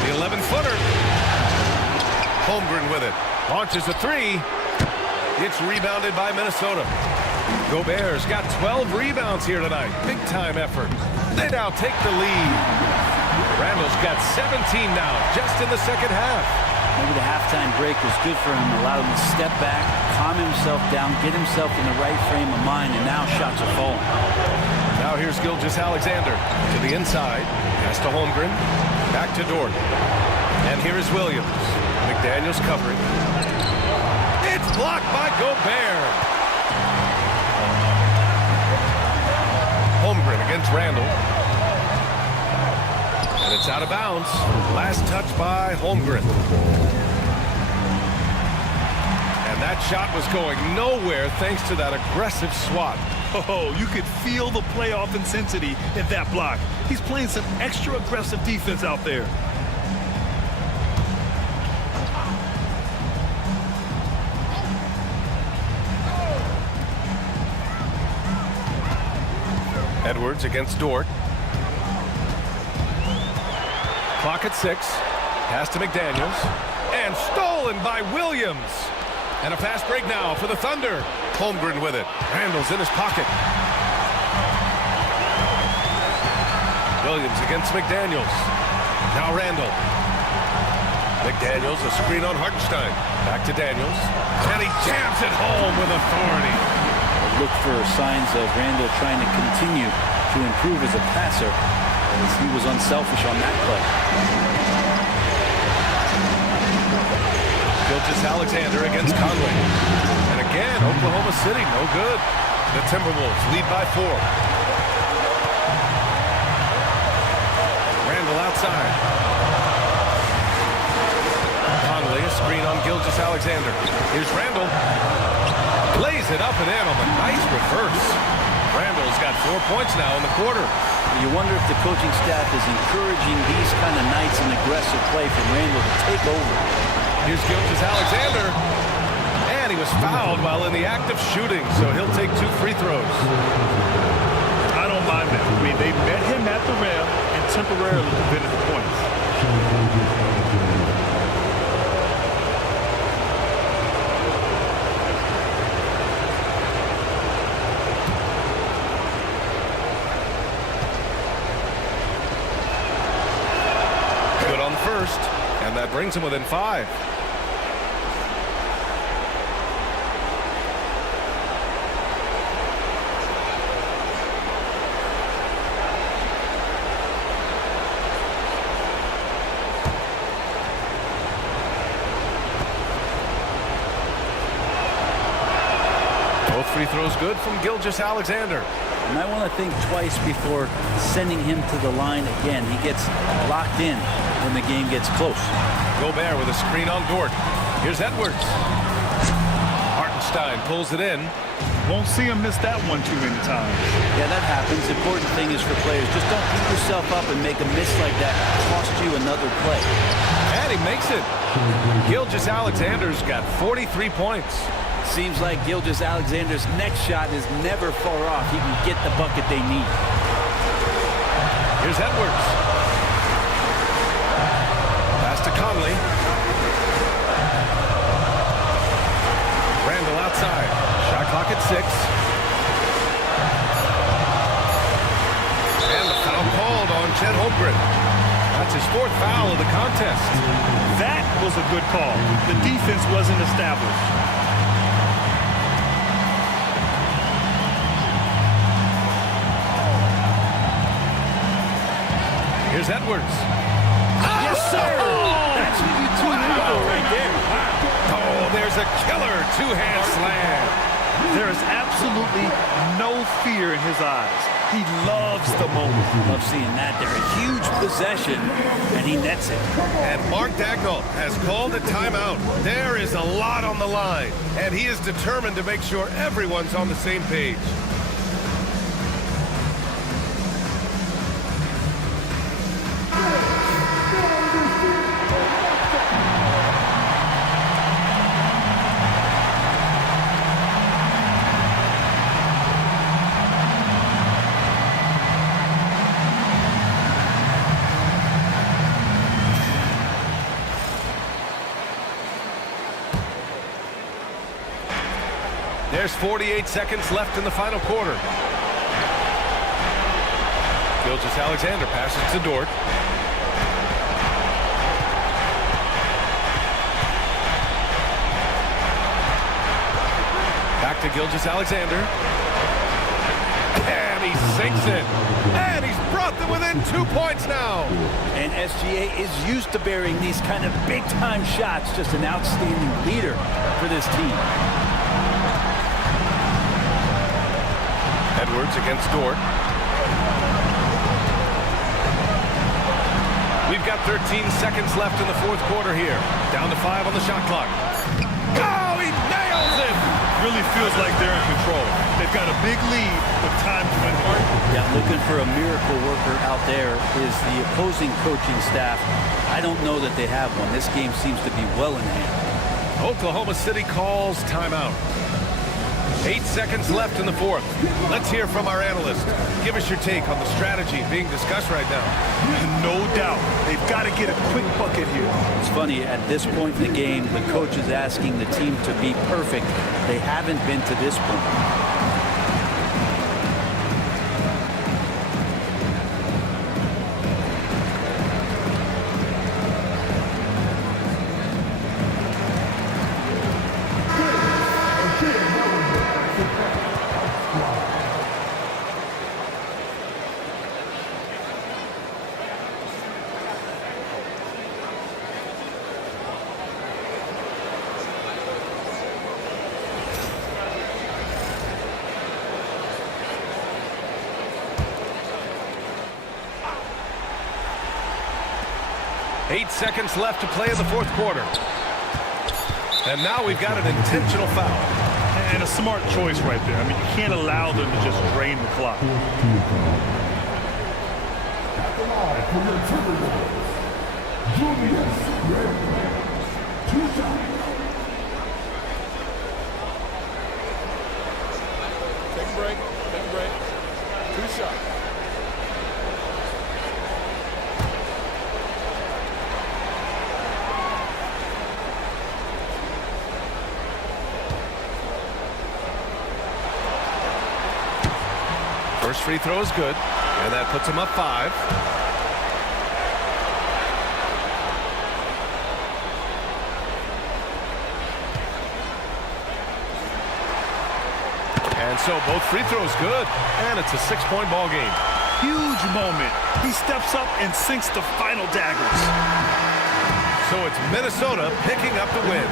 The 11-footer. Holmgren with it. Launches a three. It's rebounded by Minnesota. Gobert's got 12 rebounds here tonight. Big-time effort. They now take the lead. Randall's got 17 now, just in the second half. Maybe the halftime break was good for him. Allowed him to step back, calm himself down, get himself in the right frame of mind, and now shots are falling. Now here's Gilgeous-Alexander to the inside. Pass to Holmgren. Back to Dort. And here is Williams. McDaniels covering. It's blocked by Gobert. Holmgren against Randall. And it's out of bounds. Last touch by Holmgren. And that shot was going nowhere thanks to that aggressive swat. Oh, you could feel the playoff intensity in that block. He's playing some extra aggressive defense out there. Edwards against Dort. Clock at 6. Pass to McDaniels. And stolen by Williams. And a fast break now for the Thunder. Holmgren with it. Randall's in his pocket. Williams against McDaniels. Now Randall. McDaniels, a screen on Hartenstein. Back to Daniels. And he jams it home with authority. Look for signs of Randall trying to continue to improve as a passer, as he was unselfish on that play. Gilgeous-Alexander against Conley. And again, Oklahoma City, no good. The Timberwolves lead by 4. Randall outside. Conley, a screen on Gilgeous-Alexander. Here's Randall. Lays it up and in on the nice reverse. Randall's got 4 points now in the quarter. You wonder if the coaching staff is encouraging these kind of nights and aggressive play from Randall to take over. Here's Gilgeous-Alexander. And he was fouled while in the act of shooting, so he'll take 2 free throws. I don't mind that. I mean, they met him at the rim and temporarily prevented the points. First, and that brings him within 5. Both free throws good from Gilgeous-Alexander. You might want to think twice before sending him to the line again. He gets locked in when the game gets close. Gobert with a screen on Dort. Here's Edwards. Hartenstein pulls it in. Won't see him miss that one too many times. Yeah, that happens. The important thing is for players, just don't beat yourself up and make a miss like that cost you another play. And he makes it. Gilgeous-Alexander's got 43 points. Seems like Gilgeous-Alexander's next shot is never far off. He can get the bucket they need. Here's Edwards. Pass to Conley. Randall outside. Shot clock at 6. And the foul called on Chet Holmgren. That's his 4th foul of the contest. That was a good call. The defense wasn't established. Here's Edwards. Yes, sir! That is a killer two-hand slam. There is absolutely no fear in his eyes. He loves the moment. Love seeing that there. A huge possession, and he nets it. And Mark Dagnall has called a timeout. There is a lot on the line, and he is determined to make sure everyone's on the same page. There's 48 seconds left in the final quarter. Gilgeous-Alexander passes to Dort. Back to Gilgeous-Alexander. And he sinks it. And he's brought them within 2 points now. And SGA is used to bearing these kind of big-time shots. Just an outstanding leader for this team. Edwards against Dort. We've got 13 seconds left in the fourth quarter here. Down to 5 on the shot clock. Oh, he nails it! Really feels like they're in control. They've got a big lead with time to win. Yeah, looking for a miracle worker out there is the opposing coaching staff. I don't know that they have one. This game seems to be well in hand. Oklahoma City calls timeout. 8 seconds left in the fourth. Let's hear from our analyst. Give us your take on the strategy being discussed right now. No doubt. They've got to get a quick bucket here. It's funny, at this point in the game, the coach is asking the team to be perfect. They haven't been to this point. 8 seconds left to play in the fourth quarter. And now we've got an intentional foul. And a smart choice right there. I mean, you can't allow them to just drain the clock. At the line for your Timberwolves, Julius Randle. 2 shots. Take a break. Take a break. 2 shots. First free throw is good, and that puts him up 5. And so both free throws good, and it's a 6-point ball game. Huge moment. He steps up and sinks the final daggers. So it's Minnesota picking up the win.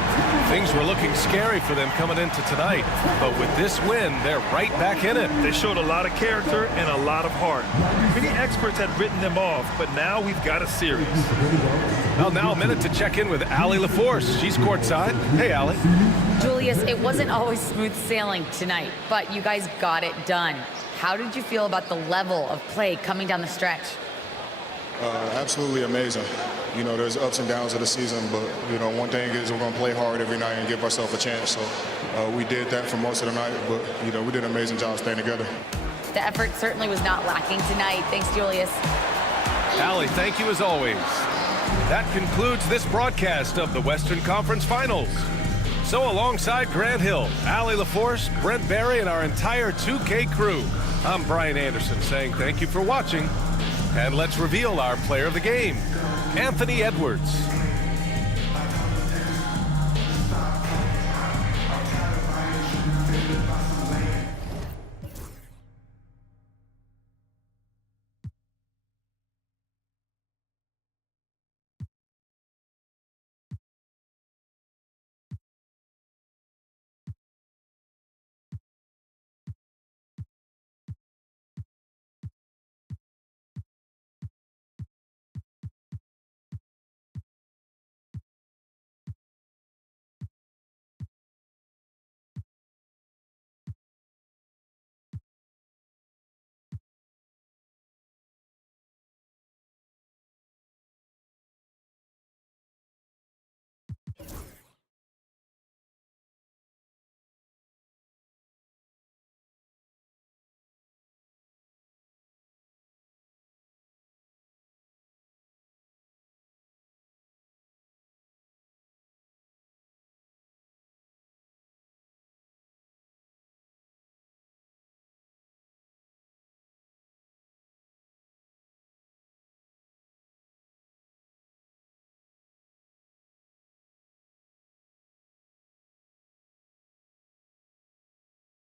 Things were looking scary for them coming into tonight, but with this win, they're right back in it. They showed a lot of character and a lot of heart. Many experts had written them off, but now we've got a series. Well, now a minute to check in with Allie LaForce. She's courtside. Hey, Allie. Julius, it wasn't always smooth sailing tonight, but you guys got it done. How did you feel about the level of play coming down the stretch? Absolutely amazing. You know, there's ups and downs of the season, but, you know, one thing is we're going to play hard every night and give ourselves a chance. So we did that for most of the night, but, you know, we did an amazing job staying together. The effort certainly was not lacking tonight. Thanks, Julius. Allie, thank you as always. That concludes this broadcast of the Western Conference Finals. So alongside Grant Hill, Allie LaForce, Brent Barry, and our entire 2K crew, I'm Brian Anderson saying thank you for watching. And let's reveal our player of the game, Anthony Edwards.